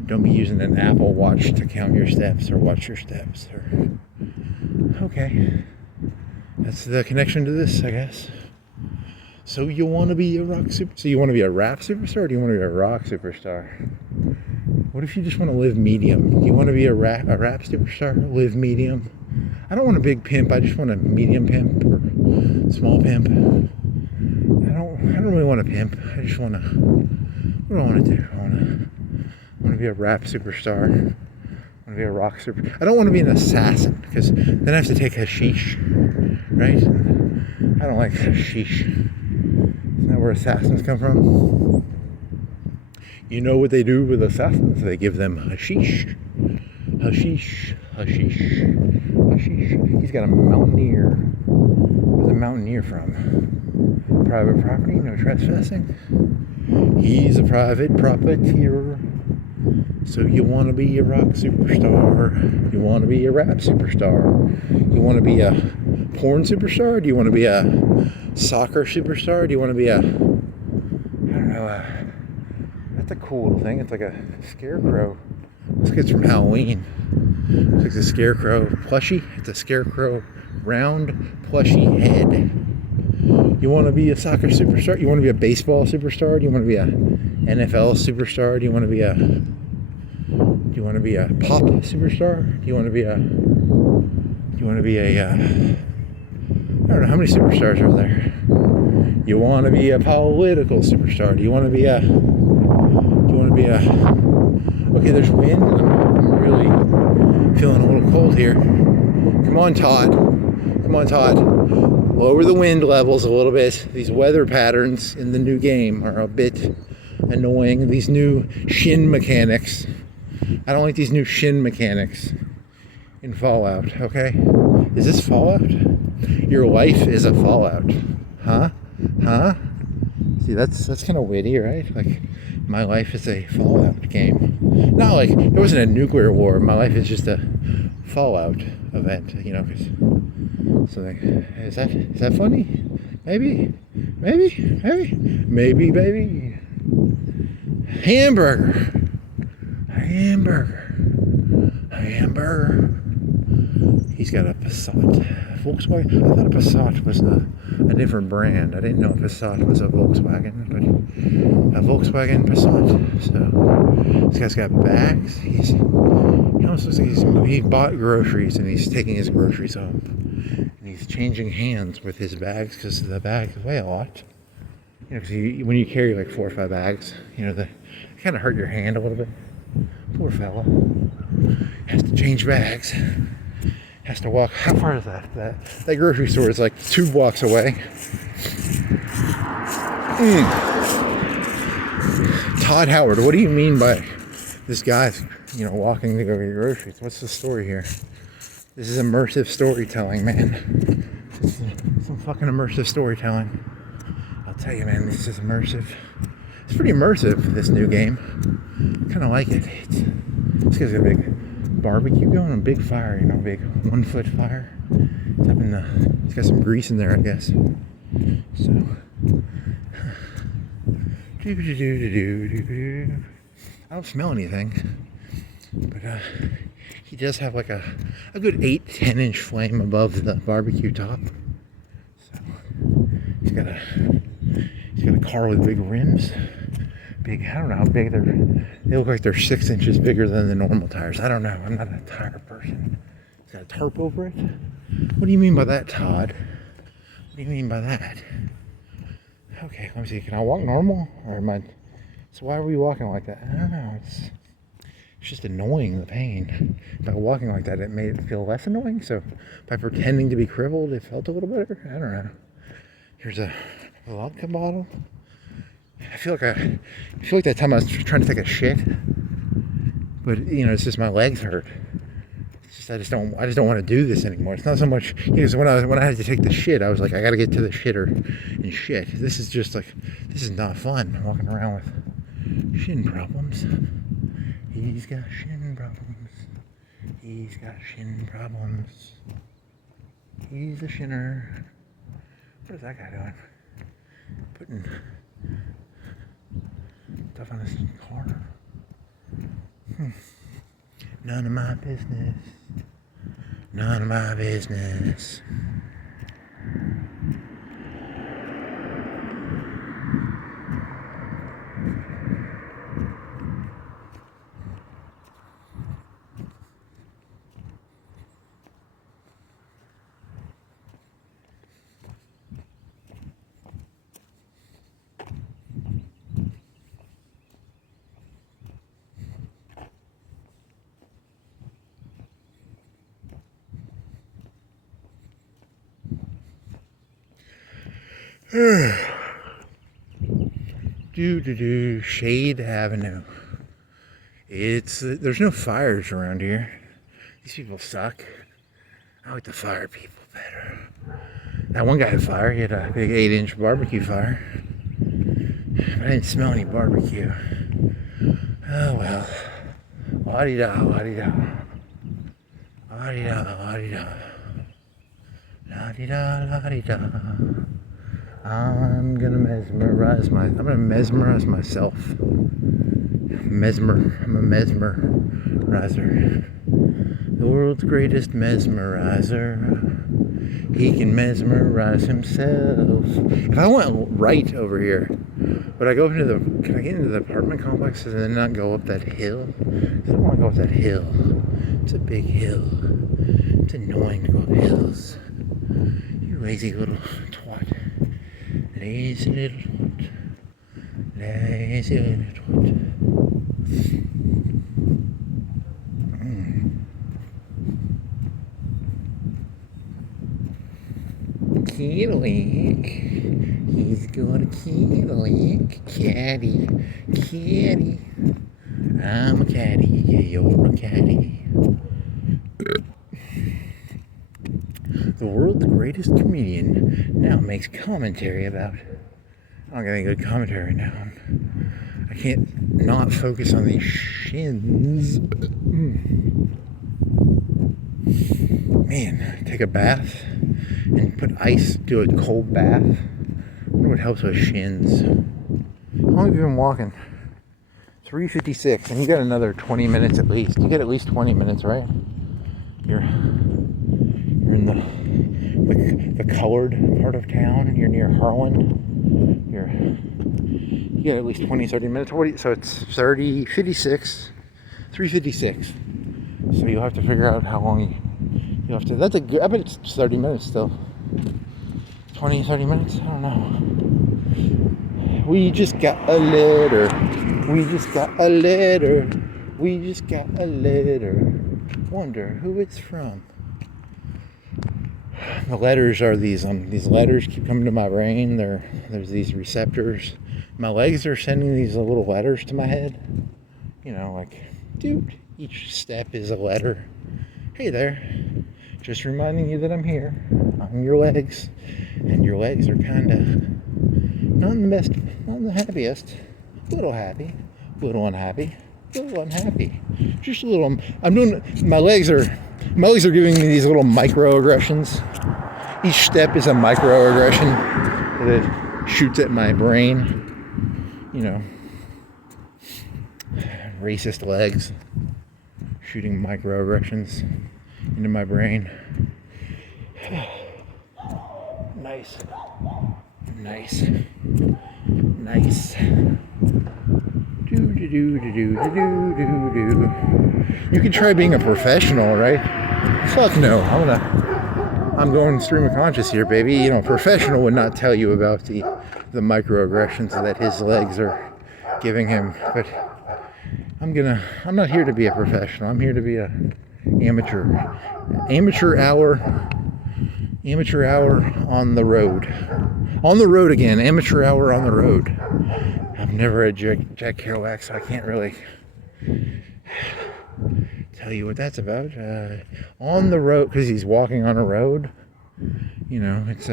Don't be using an Apple Watch to count your steps or watch your steps. Okay, that's the connection to this, I guess. So you want to be a rock super? So you want to be a rap superstar, or do you want to be a rock superstar? What if you just want to live medium? Do you want to be a rap superstar? Live medium. I don't want a big pimp. I just want a medium pimp or small pimp. I don't really want a pimp. I just want to. What do I want to do? I I want to be a rap superstar. I want to be a rock super. I don't want to be an assassin because then I have to take hashish, right? And I don't like hashish. Isn't that where assassins come from? You know what they do with assassins? They give them hashish. Hashish, hashish, hashish. He's got a mountaineer. Where's a mountaineer from? Private property, no trespassing. He's a private profiteer. So you want to be a rock superstar? You want to be a rap superstar? You want to be a porn superstar? Do you want to be a soccer superstar? Do you want to be a, I don't know, that's a cool little thing. It's like a scarecrow. Looks like it's from Halloween. It's like the scarecrow plushie. It's a scarecrow round plushie head. You want to be a soccer superstar? You want to be a baseball superstar? Do you want to be a NFL superstar? Do you want to be a pop superstar? Do you want to be a I don't know, how many superstars are there? You want to be a political superstar? Do you want to be a okay, there's wind. I'm really feeling a little cold here. Come on, Todd. Come on, Todd. Lower the wind levels a little bit. These weather patterns in the new game are a bit annoying. These new shin mechanics. I don't like these new shin mechanics in Fallout, okay? Is this Fallout? Your life is a Fallout. Huh? Huh? See, that's kind of witty, right? Like, my life is a Fallout game. Not like, it wasn't a nuclear war. My life is just a Fallout event, you know, because something. Is that funny? Maybe. Hamburger. He's got a Passat. Volkswagen. I thought a Passat was a different brand. I didn't know a Passat was a Volkswagen, but a Volkswagen Passat. So this guy's got bags. He almost looks like he bought groceries and he's taking his groceries home. And he's changing hands with his bags because the bags weigh a lot. You know, because when you carry like 4 or 5 bags, you know, they kind of hurt your hand a little bit. Poor fella. Has to change bags. Has to walk. How far is that? That grocery store is like 2 blocks away. Todd Howard, what do you mean by this guy's, you know, walking to go get groceries? What's the story here? This is immersive storytelling, man. Some fucking immersive storytelling. I'll tell you, man, this is immersive. It's pretty immersive, this new game. I kind of like it. This guy's got a big barbecue going, a big fire, you know, big 1-foot fire. It's up in it's got some grease in there, I guess. So, I don't smell anything, but he does have like a good 8-10 inch flame above the barbecue top. So he's got a car with big rims. Big, I don't know how big they look like they're 6 inches bigger than the normal tires. I don't know. I'm not a tire person. It's got a tarp over it. What do you mean by that, Todd? What do you mean by that? Okay, let me see. Can I walk normal? Or am I... So why are we walking like that? I don't know. It's just annoying, the pain. By walking like that, it made it feel less annoying. So by pretending to be crippled, it felt a little better. I don't know. Here's a vodka bottle. I feel like that time I was trying to take a shit, but you know, it's just my legs hurt. It's just I just don't want to do this anymore. It's not so much because when I had to take the shit, I was like, I got to get to the shitter and shit. This is just like, this is not fun walking around with shin problems. He's got shin problems. He's got shin problems. He's a shinner. What is that guy doing? Putting stuff on his car. None of my business. None of my business. Shade Avenue. There's no fires around here. These people suck. I like the fire people better. That one guy had fire. He had a big 8-inch barbecue fire. But I didn't smell any barbecue. Oh well. La-di-da, la-di-da. La-di-da, la-di-da. La-di-da, la-di-da. I'm gonna mesmerize myself. I'm a mesmerizer. The world's greatest mesmerizer. He can mesmerize himself. If I went right over here, would I go can I get into the apartment complexes and then not go up that hill? I don't want to go up that hill. It's a big hill. It's annoying to go up hills. You lazy little twat. Lazy little twat. Lazy little twat. Kitty. He's got a kitty. Catty. I'm a catty. Yeah, you're a catty. The world's greatest comedian now makes commentary about. I don't got any good commentary now. I can't not focus on these shins. Man, take a bath and put ice, do a cold bath. I wonder what helps with shins. How long have you been walking? 3:56, and you got another 20 minutes at least. You get at least 20 minutes, right? You're in the colored part of town. You're near Harlan. You get at least 20, 30 minutes. So it's 56, 3:56. So you'll have to figure out how long you have to. That's a good. I bet it's 30 minutes still. 20, 30 minutes. I don't know. We just got a letter. We just got a letter. We just got a letter. Wonder who it's from. The letters are these letters keep coming to my brain. There's these receptors. My legs are sending these little letters to my head. You know, like, dude, each step is a letter. Hey there. Just reminding you that I'm here. I'm your legs. And your legs are kinda not in the best, not in the happiest. A little happy, a little unhappy, a little unhappy. Just a little. My legs are giving me these little microaggressions. Each step is a microaggression that shoots at my brain. You know, racist legs shooting microaggressions into my brain. Nice. You can try being a professional, right? Fuck no. I'm going stream of conscious here, baby. You know, a professional would not tell you about the microaggressions that his legs are giving him. But I'm not here to be a professional. I'm here to be a amateur. Amateur hour on the road. On the road again. Amateur hour on the road. I've never had Jack Kerouac, so I can't really tell you what that's about. On the road, because he's walking on a road. You know, it's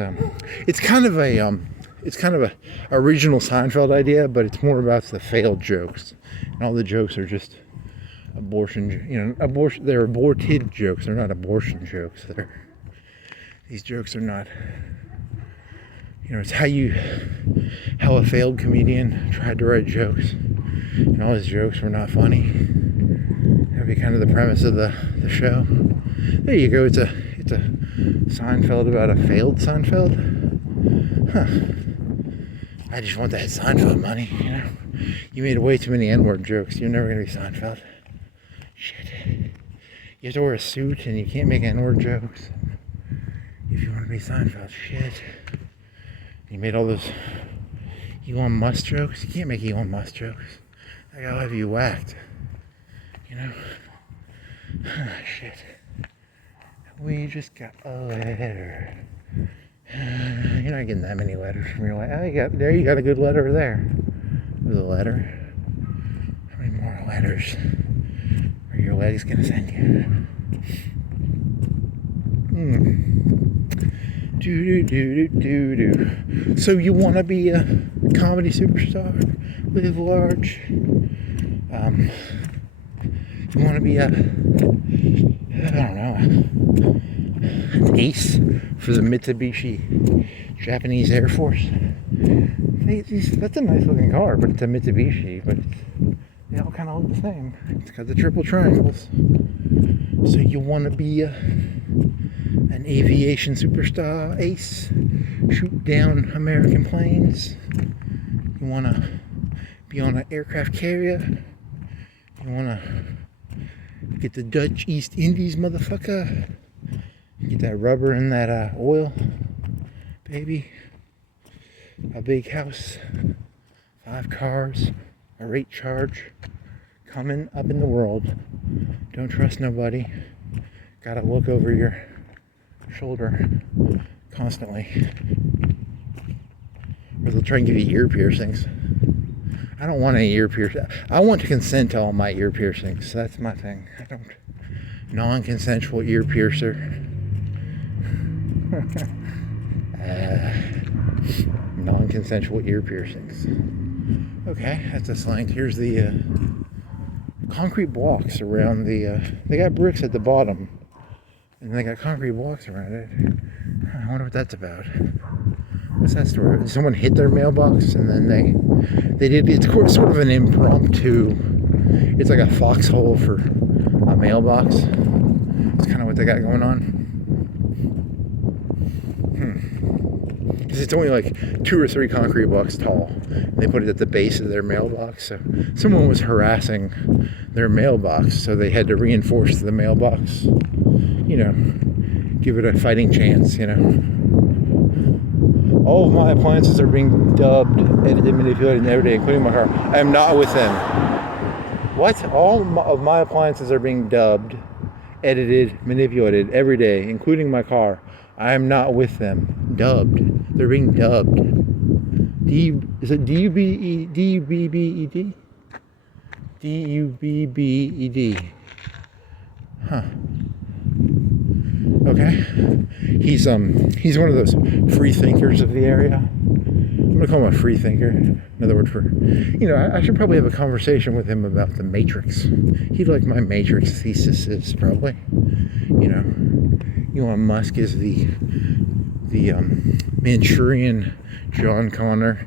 kind of a original Seinfeld idea, but it's more about the failed jokes. And all the jokes are just abortion. You know, they're aborted jokes. They're not abortion jokes. These jokes are not. You know, it's how a failed comedian tried to write jokes, and all his jokes were not funny. That'd be kind of the premise of the show. There you go. It's a Seinfeld about a failed Seinfeld. Huh. I just want that Seinfeld money. You know, you made way too many N-word jokes. You're never gonna be Seinfeld. Shit. You have to wear a suit, and you can't make N-word jokes if you want to be Seinfeld. Shit. You made all those Elon Musk jokes. You can't make Elon Musk jokes. That guy will have you whacked. You know? Shit. We just got a letter. You're not getting that many letters from your wife. Oh, you got a good letter there. With a letter. How many more letters are your legs gonna send you? So you want to be a comedy superstar, live large. You want to be an ace for the Mitsubishi Japanese Air Force. That's a nice looking car, but it's a Mitsubishi, but they all kind of look the same. It's got the triple triangles. So you want to be an aviation superstar, ace, shoot down American planes. You want to be on an aircraft carrier. You want to get the Dutch East Indies, motherfucker. Get that rubber and that oil, baby. A big house, 5 cars, a rate charge, coming up in the world. Don't trust nobody. Gotta look over your shoulder constantly. Or they'll try and give you ear piercings. I don't want any ear piercings. I want to consent to all my ear piercings. That's my thing. I don't. Non-consensual ear piercer. Non-consensual ear piercings. Okay, that's a slang. Here's the concrete blocks around the. They got bricks at the bottom, and they got concrete blocks around it. I wonder what that's about. What's that story? Did someone hit their mailbox and then they did? It's sort of an impromptu. It's like a foxhole for a mailbox. It's kind of what they got going on. Because it's only like 2 or 3 concrete blocks tall. They put it at the base of their mailbox. So someone was harassing their mailbox, so they had to reinforce the mailbox. You know, give it a fighting chance, you know. All of my appliances are being dubbed, edited, manipulated every day, including my car. I am not with them. What? All of my appliances are being dubbed, edited, manipulated every day, including my car. I am not with them. Dubbed. They're being dubbed. Is it D-U-B-B-E-D? D-U-B-B-E-D? D-U-B-B-E-D. Huh. Okay. He's one of those free thinkers of the area. I'm gonna call him a free thinker. Another word for, you know, I should probably have a conversation with him about the Matrix. He'd like my Matrix thesis probably. You know, Elon Musk is the Manchurian John Connor.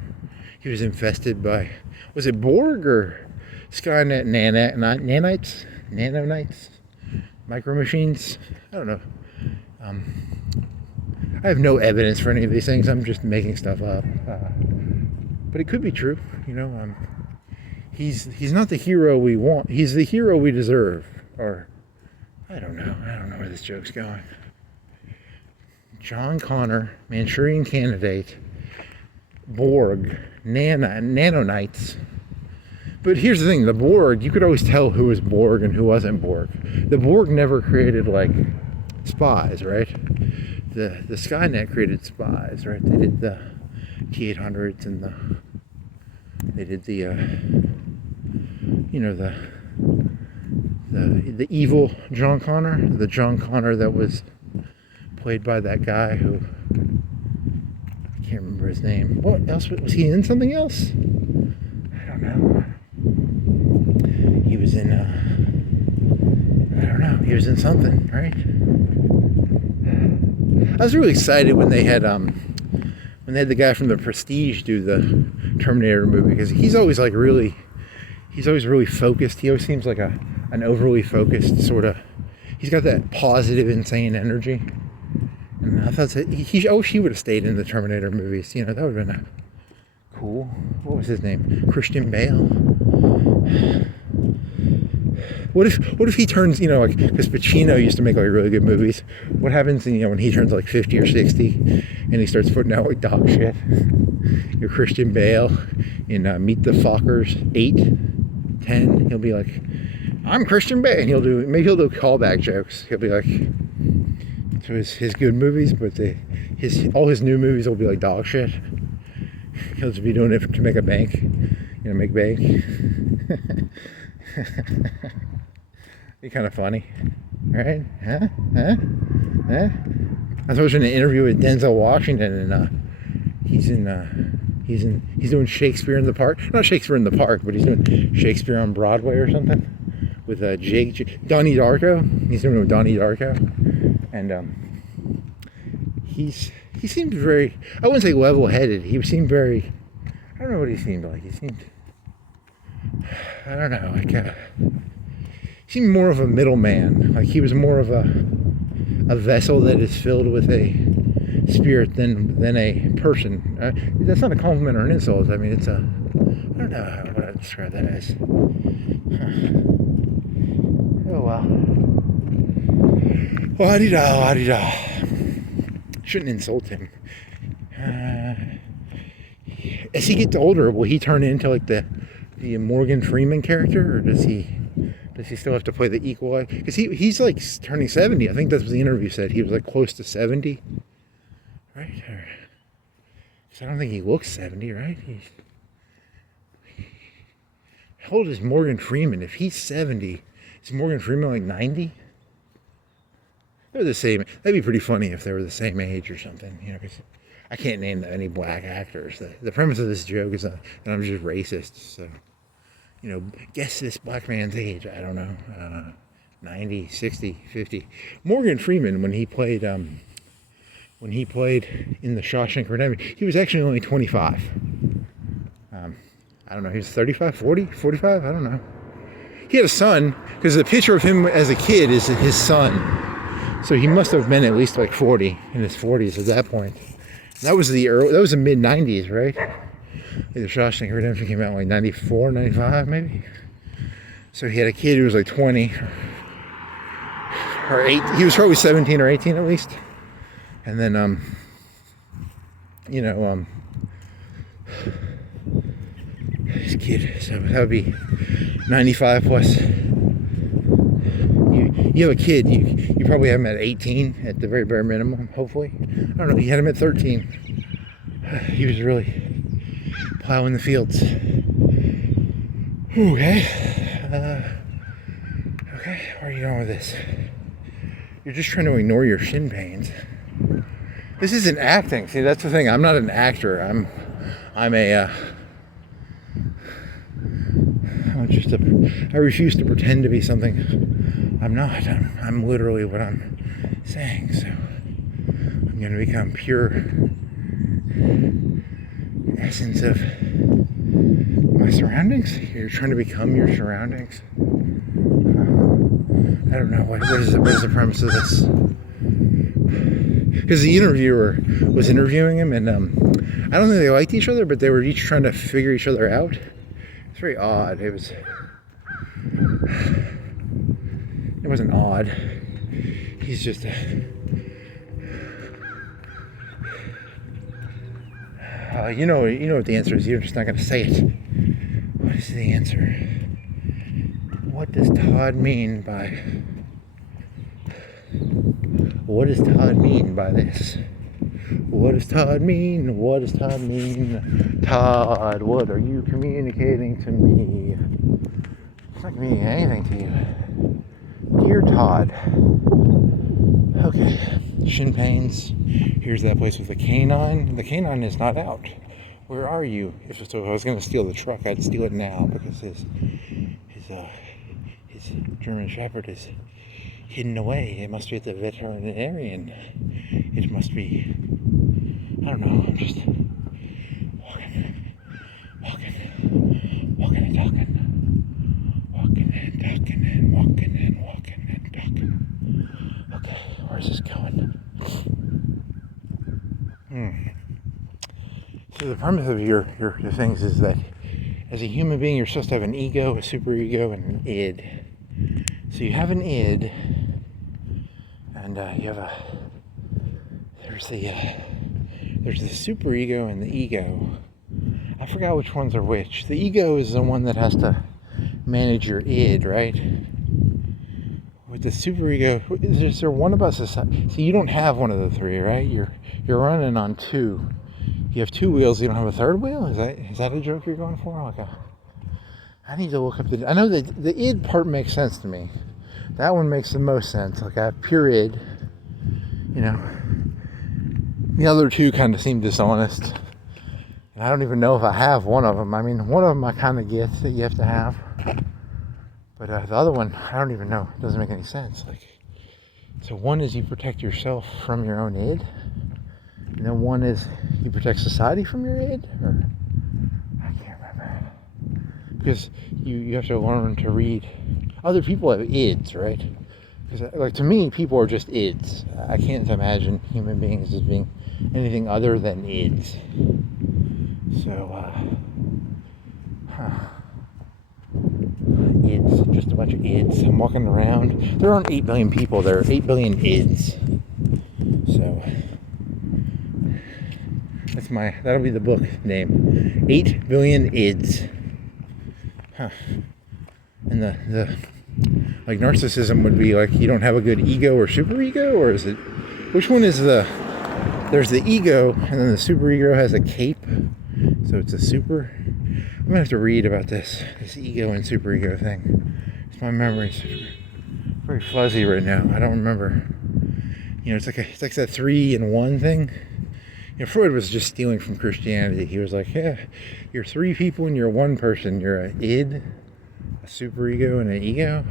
He was infested by, was it Borg or Skynet nanites? Nanonites? Micro machines? I don't know. I have no evidence for any of these things. I'm just making stuff up. But it could be true. You know, he's not the hero we want. He's the hero we deserve. Or, I don't know where this joke's going. John Connor, Manchurian candidate, Borg, nanonites. But here's the thing, the Borg, you could always tell who was Borg and who wasn't Borg. The Borg never created, like, spies, right? The Skynet created spies, right? They did the T-800s and they did the, you know, the evil John Connor, the John Connor that was played by that guy who, I can't remember his name. What else? Was he in something else? I don't know. He was in, I don't know. He was in something, right? I was really excited when they had the guy from The Prestige do the Terminator movie, because he's always really focused. He always seems like an overly focused sort of. He's got that positive, insane energy. And I thought that I wish he would have stayed in the Terminator movies. You know, that would have been cool. What was his name? Christian Bale. What if he turns, you know, like, because Pacino used to make like really good movies. What happens, you know, when he turns like 50 or 60 and he starts putting out like dog shit? You're Christian Bale in Meet the Fockers 8, 10. He'll be like, I'm Christian Bale, and he'll do callback jokes. He'll be like, So his good movies, but all his new movies will be like dog shit. He'll just be doing it to make a bank, make bank. Be kind of funny, right? Huh? I was watching an interview with Denzel Washington, and he's doing Shakespeare in the Park. Not Shakespeare in the Park, but he's doing Shakespeare on Broadway or something with Donnie Darko. He's doing it with Donnie Darko, and he seemed very, I wouldn't say level-headed. He seemed very, I don't know what he seemed like. He seemed, I don't know, like he seemed more of a middleman. Like he was more of a vessel that is filled with a spirit than a person. That's not a compliment or an insult. I mean, it's a, I don't know what I'd describe that as. Oh well. La-di-da. Shouldn't insult him. As he gets older, will he turn into like the Morgan Freeman character, or does he still have to play the equal? Because he's like turning 70. I think that's what the interview said. He was like close to 70, right? Because I don't think he looks 70, right? How old is Morgan Freeman? If he's 70, is Morgan Freeman like 90? They're the same. That'd be pretty funny if they were the same age or something, because I can't name any black actors. The premise of this joke is that I'm just racist, so, guess this black man's age. I don't know, 90, 60, 50. Morgan Freeman, when he played in The Shawshank Redemption, he was actually only 25. I don't know, he was 35, 40, 45, I don't know. He had a son, because the picture of him as a kid is his son. So he must have been at least like 40, in his 40s at that point. That was the mid 90s, right? The Shawshank Redemption came out in like 94, 95 maybe. So he had a kid who was like 20 or 8. He was probably 17 or 18 at least. And then his kid, so that would be 95 plus. You have a kid, you probably have him at 18 at the very bare minimum, hopefully. I don't know, you had him at 13. He was really plowing the fields. Okay. Okay, where are you going with this? You're just trying to ignore your shin pains. This isn't acting. See, that's the thing. I'm not an actor. I refuse to pretend to be something I'm not. I'm literally what I'm saying. So I'm going to become pure essence of my surroundings. You're trying to become your surroundings. I don't know what is the premise of this. Because the interviewer was interviewing him, and I don't think they liked each other, but they were each trying to figure each other out. It's very odd. It wasn't odd. He's just you know what the answer is. You're just not going to say it. What is the answer? What does Todd mean by? What does Todd mean by this? What does Todd mean? What does Todd mean? Todd, what are you communicating to me? It's not communicating anything to you. Dear Todd. Okay, shin pains. Here's that place with the canine. The canine is not out. Where are you? If I was going to steal the truck, I'd steal it now, because his German Shepherd is hidden away. It must be at the veterinarian. It must be, I don't know, I'm just walking and talking. Walking and talking and walking and walking and talking. Okay, where's this going? So the premise of your things is that as a human being, you're supposed to have an ego, a superego, and an id. So you have an id, and you have there's the superego and the ego. I forgot which ones are which. The ego is the one that has to manage your id, right? with the superego, is there one about society? See, you don't have one of the three, right? You're running on two. You have two wheels. You don't have a third wheel. Is that a joke you're going for? Like I need to look up I know that the id part makes sense to me. That one makes the most sense. Like I have pure id. You know, the other two kind of seem dishonest. And I don't even know if I have one of them. I mean, one of them I kind of get that you have to have. But the other one, I don't even know. It doesn't make any sense. So one is you protect yourself from your own id. And then one is you protect society from your id. Or I can't remember. Because you have to learn to read. Other people have ids, right? Because like to me, people are just ids. I can't imagine human beings as being anything other than ids. So, ids, just a bunch of ids. I'm walking around. There aren't 8 billion people. There are 8 billion ids. So, that'll be the book name. 8 billion ids. Huh. And the like narcissism would be like you don't have a good ego or superego, or is it, which one is there's the ego and then the superego has a cape, so it's a super. I'm gonna have to read about this ego and superego thing. My memory's very fuzzy right now. I don't remember. You know, it's like that 3 in 1 thing. You know, Freud was just stealing from Christianity. He was like, yeah, you're 3 people and you're 1 person. You're an id, a superego, and an ego.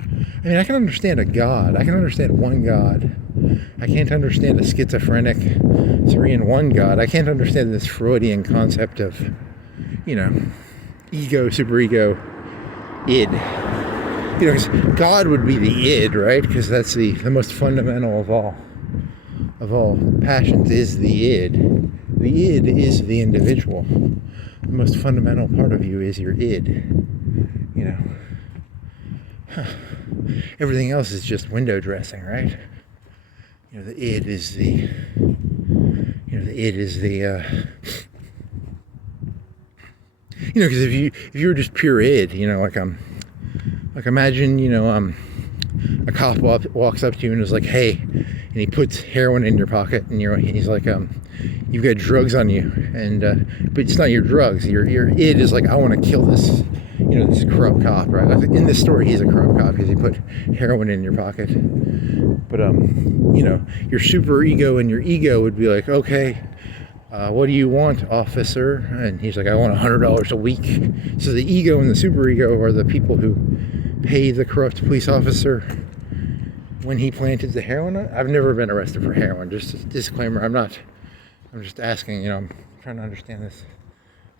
I mean, I can understand a God. I can understand one God. I can't understand a schizophrenic 3 in 1 God. I can't understand this Freudian concept of, you know, ego, superego, id. You know, because God would be the id, right? Because that's the most fundamental of all passions is the id. The id is the individual. The most fundamental part of you is your id. You know. Everything else is just window dressing, right? You know, the id is the you know, because if you were just pure id, you know, like imagine, you know, a cop walks up to you and is like, hey, and he puts heroin in your pocket, and he's like, you've got drugs on you, and but it's not your drugs. Your id is like, I want to kill this, you know, this corrupt cop, right? In this story, he's a corrupt cop because he put heroin in your pocket. But you know, your super ego and your ego would be like, okay, what do you want, officer? And he's like, I want $100 a week. So the ego and the super ego are the people who pay the corrupt police officer when he planted the heroin. I've never been arrested for heroin. Just a disclaimer. I'm just asking, you know, I'm trying to understand this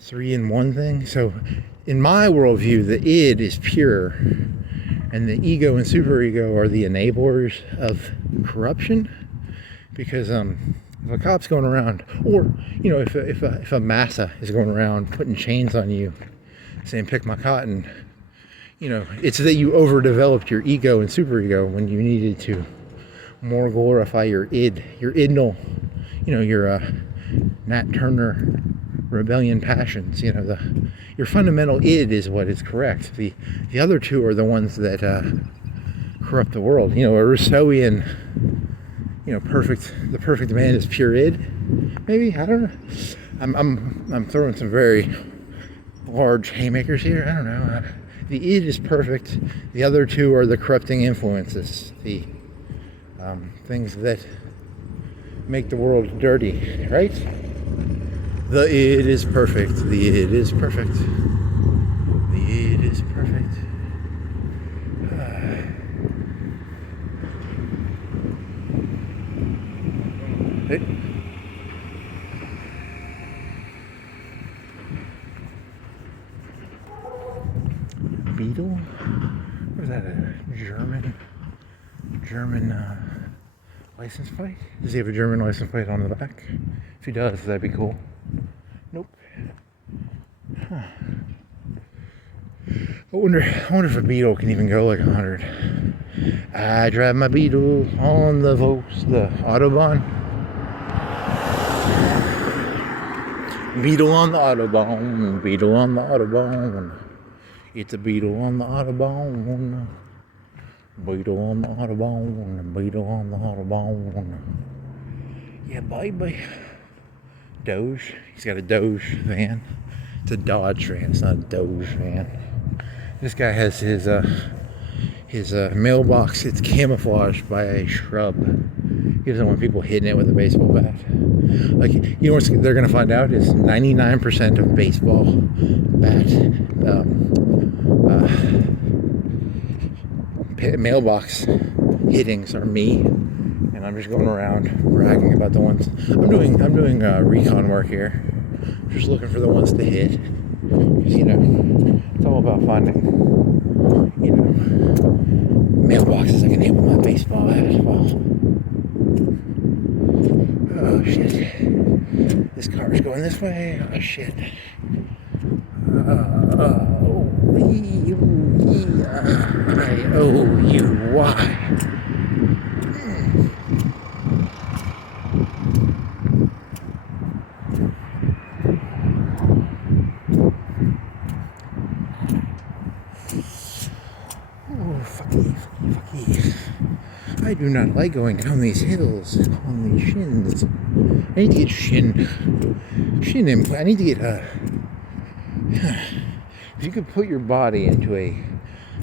3 in 1 thing. So in my worldview, the id is pure, and the ego and superego are the enablers of corruption. Because if a cop's going around, or you know, if a massa is going around putting chains on you, saying pick my cotton, you know, it's that you overdeveloped your ego and superego when you needed to more glorify your id, your idnal, you know, your Nat Turner rebellion passions. You know, your fundamental id is what is correct. The other two are the ones that corrupt the world. You know, a Rousseauian, you know, the perfect man is pure id. Maybe, I don't know. I'm throwing some very large haymakers here. I don't know. The id is perfect. The other two are the corrupting influences, the things that make the world dirty, right? The id is perfect. The id is perfect. The id is perfect. Hey. Beetle? What is that? A German license plate? Does he have a German license plate on the back? If he does, that'd be cool. Nope. Huh. I wonder if a Beetle can even go like 100. I drive my Beetle on the Autobahn. Beetle on the Autobahn. Beetle on the Autobahn. It's a Beetle on the Autobahn. Beetle on the Autobahn, Beetle on the Autobahn. Yeah, baby. Doge. He's got a Doge van. It's a Dodge van. It's not a Doge van. This guy has his mailbox. It's camouflaged by a shrub. He doesn't want people hitting it with a baseball bat. Like, you know what they're gonna find out is 99% of baseball bat mailbox hittings are me, and I'm just going around bragging about the ones. I'm doing recon work here, just looking for the ones to hit. You know, it's all about finding, you know, mailboxes I can hit with my baseball bat. Well, oh shit! This car is going this way. Oh shit! I owe you why? Oh, fucky. I do not like going down these hills on these shins. I need to get shin implant. I need to get if you could put your body into a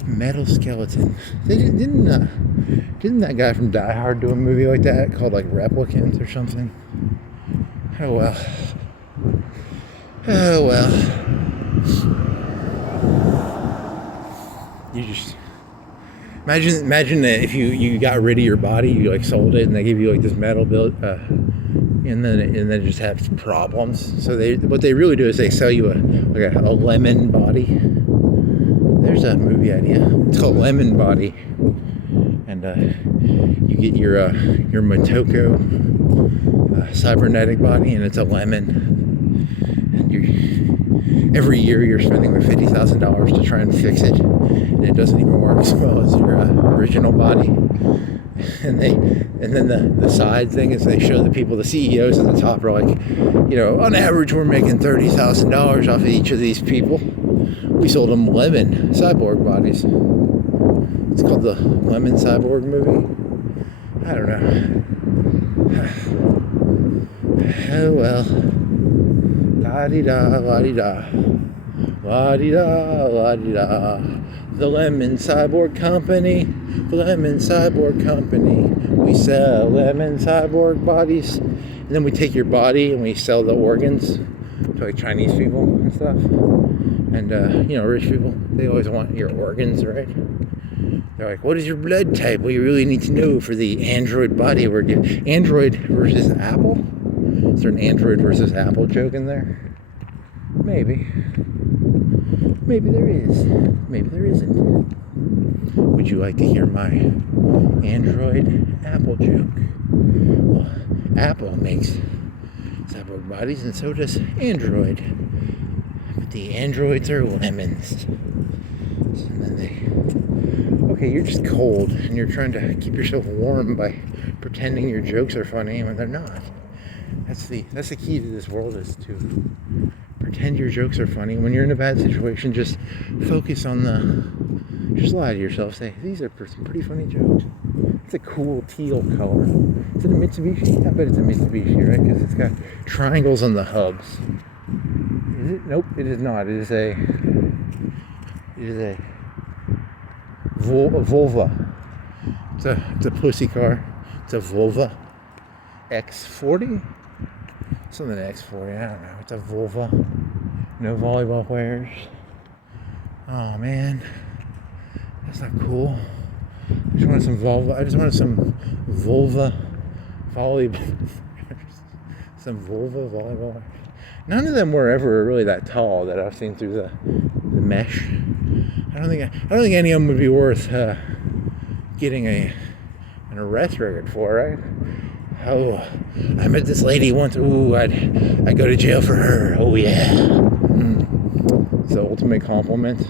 metal skeleton. Didn't that guy from Die Hard do a movie like that called like Replicants or something? Oh well. You just imagine that if you got rid of your body, you like sold it, and they give you like this metal build, and then it just has problems. So what they really do is they sell you a lemon body. There's a movie idea. It's called Lemon Body, and you get your Motoko cybernetic body, and it's a lemon. And every year you're spending like $50,000 to try and fix it, and it doesn't even work as well as your original body. And then the side thing is they show the people, the CEOs at the top are like, you know, on average we're making $30,000 off of each of these people. We sold them lemon cyborg bodies. It's called the Lemon Cyborg movie. I don't know. Oh well. La-di-da, la-di-da. La-di-da, la-di-da. The Lemon Cyborg Company. The Lemon Cyborg Company. We sell lemon cyborg bodies. And then we take your body and we sell the organs to like Chinese people and stuff. And, you know, rich people, they always want your organs, right? They're like, what is your blood type? Well, you really need to know for the Android body we're giving. Android versus Apple? Is there an Android versus Apple joke in there? Maybe. Maybe there is. Maybe there isn't. Would you like to hear my Android Apple joke? Well, Apple makes cyborg bodies, and so does Android. But the androids are lemons. And then okay, you're just cold, and you're trying to keep yourself warm by pretending your jokes are funny when they're not. That's the key to this world, is to pretend your jokes are funny. When you're in a bad situation, just focus on just lie to yourself. Say, these are some pretty funny jokes. It's a cool teal color. Is it a Mitsubishi? I bet it's a Mitsubishi, right? Because it's got triangles on the hubs. Is it? Nope, it is not. It is a Volvo. It's a pussy car. It's a Volvo X40. Something X40. I don't know. It's a Volvo. No volleyball players. Oh man, that's not cool. I just wanted some Volvo volleyball. Some Volvo volleyball. None of them were ever really that tall that I've seen through the mesh. I don't think any of them would be worth getting an arrest record for, right? Oh, I met this lady once. Ooh, I'd go to jail for her. Oh yeah. It's the ultimate compliment.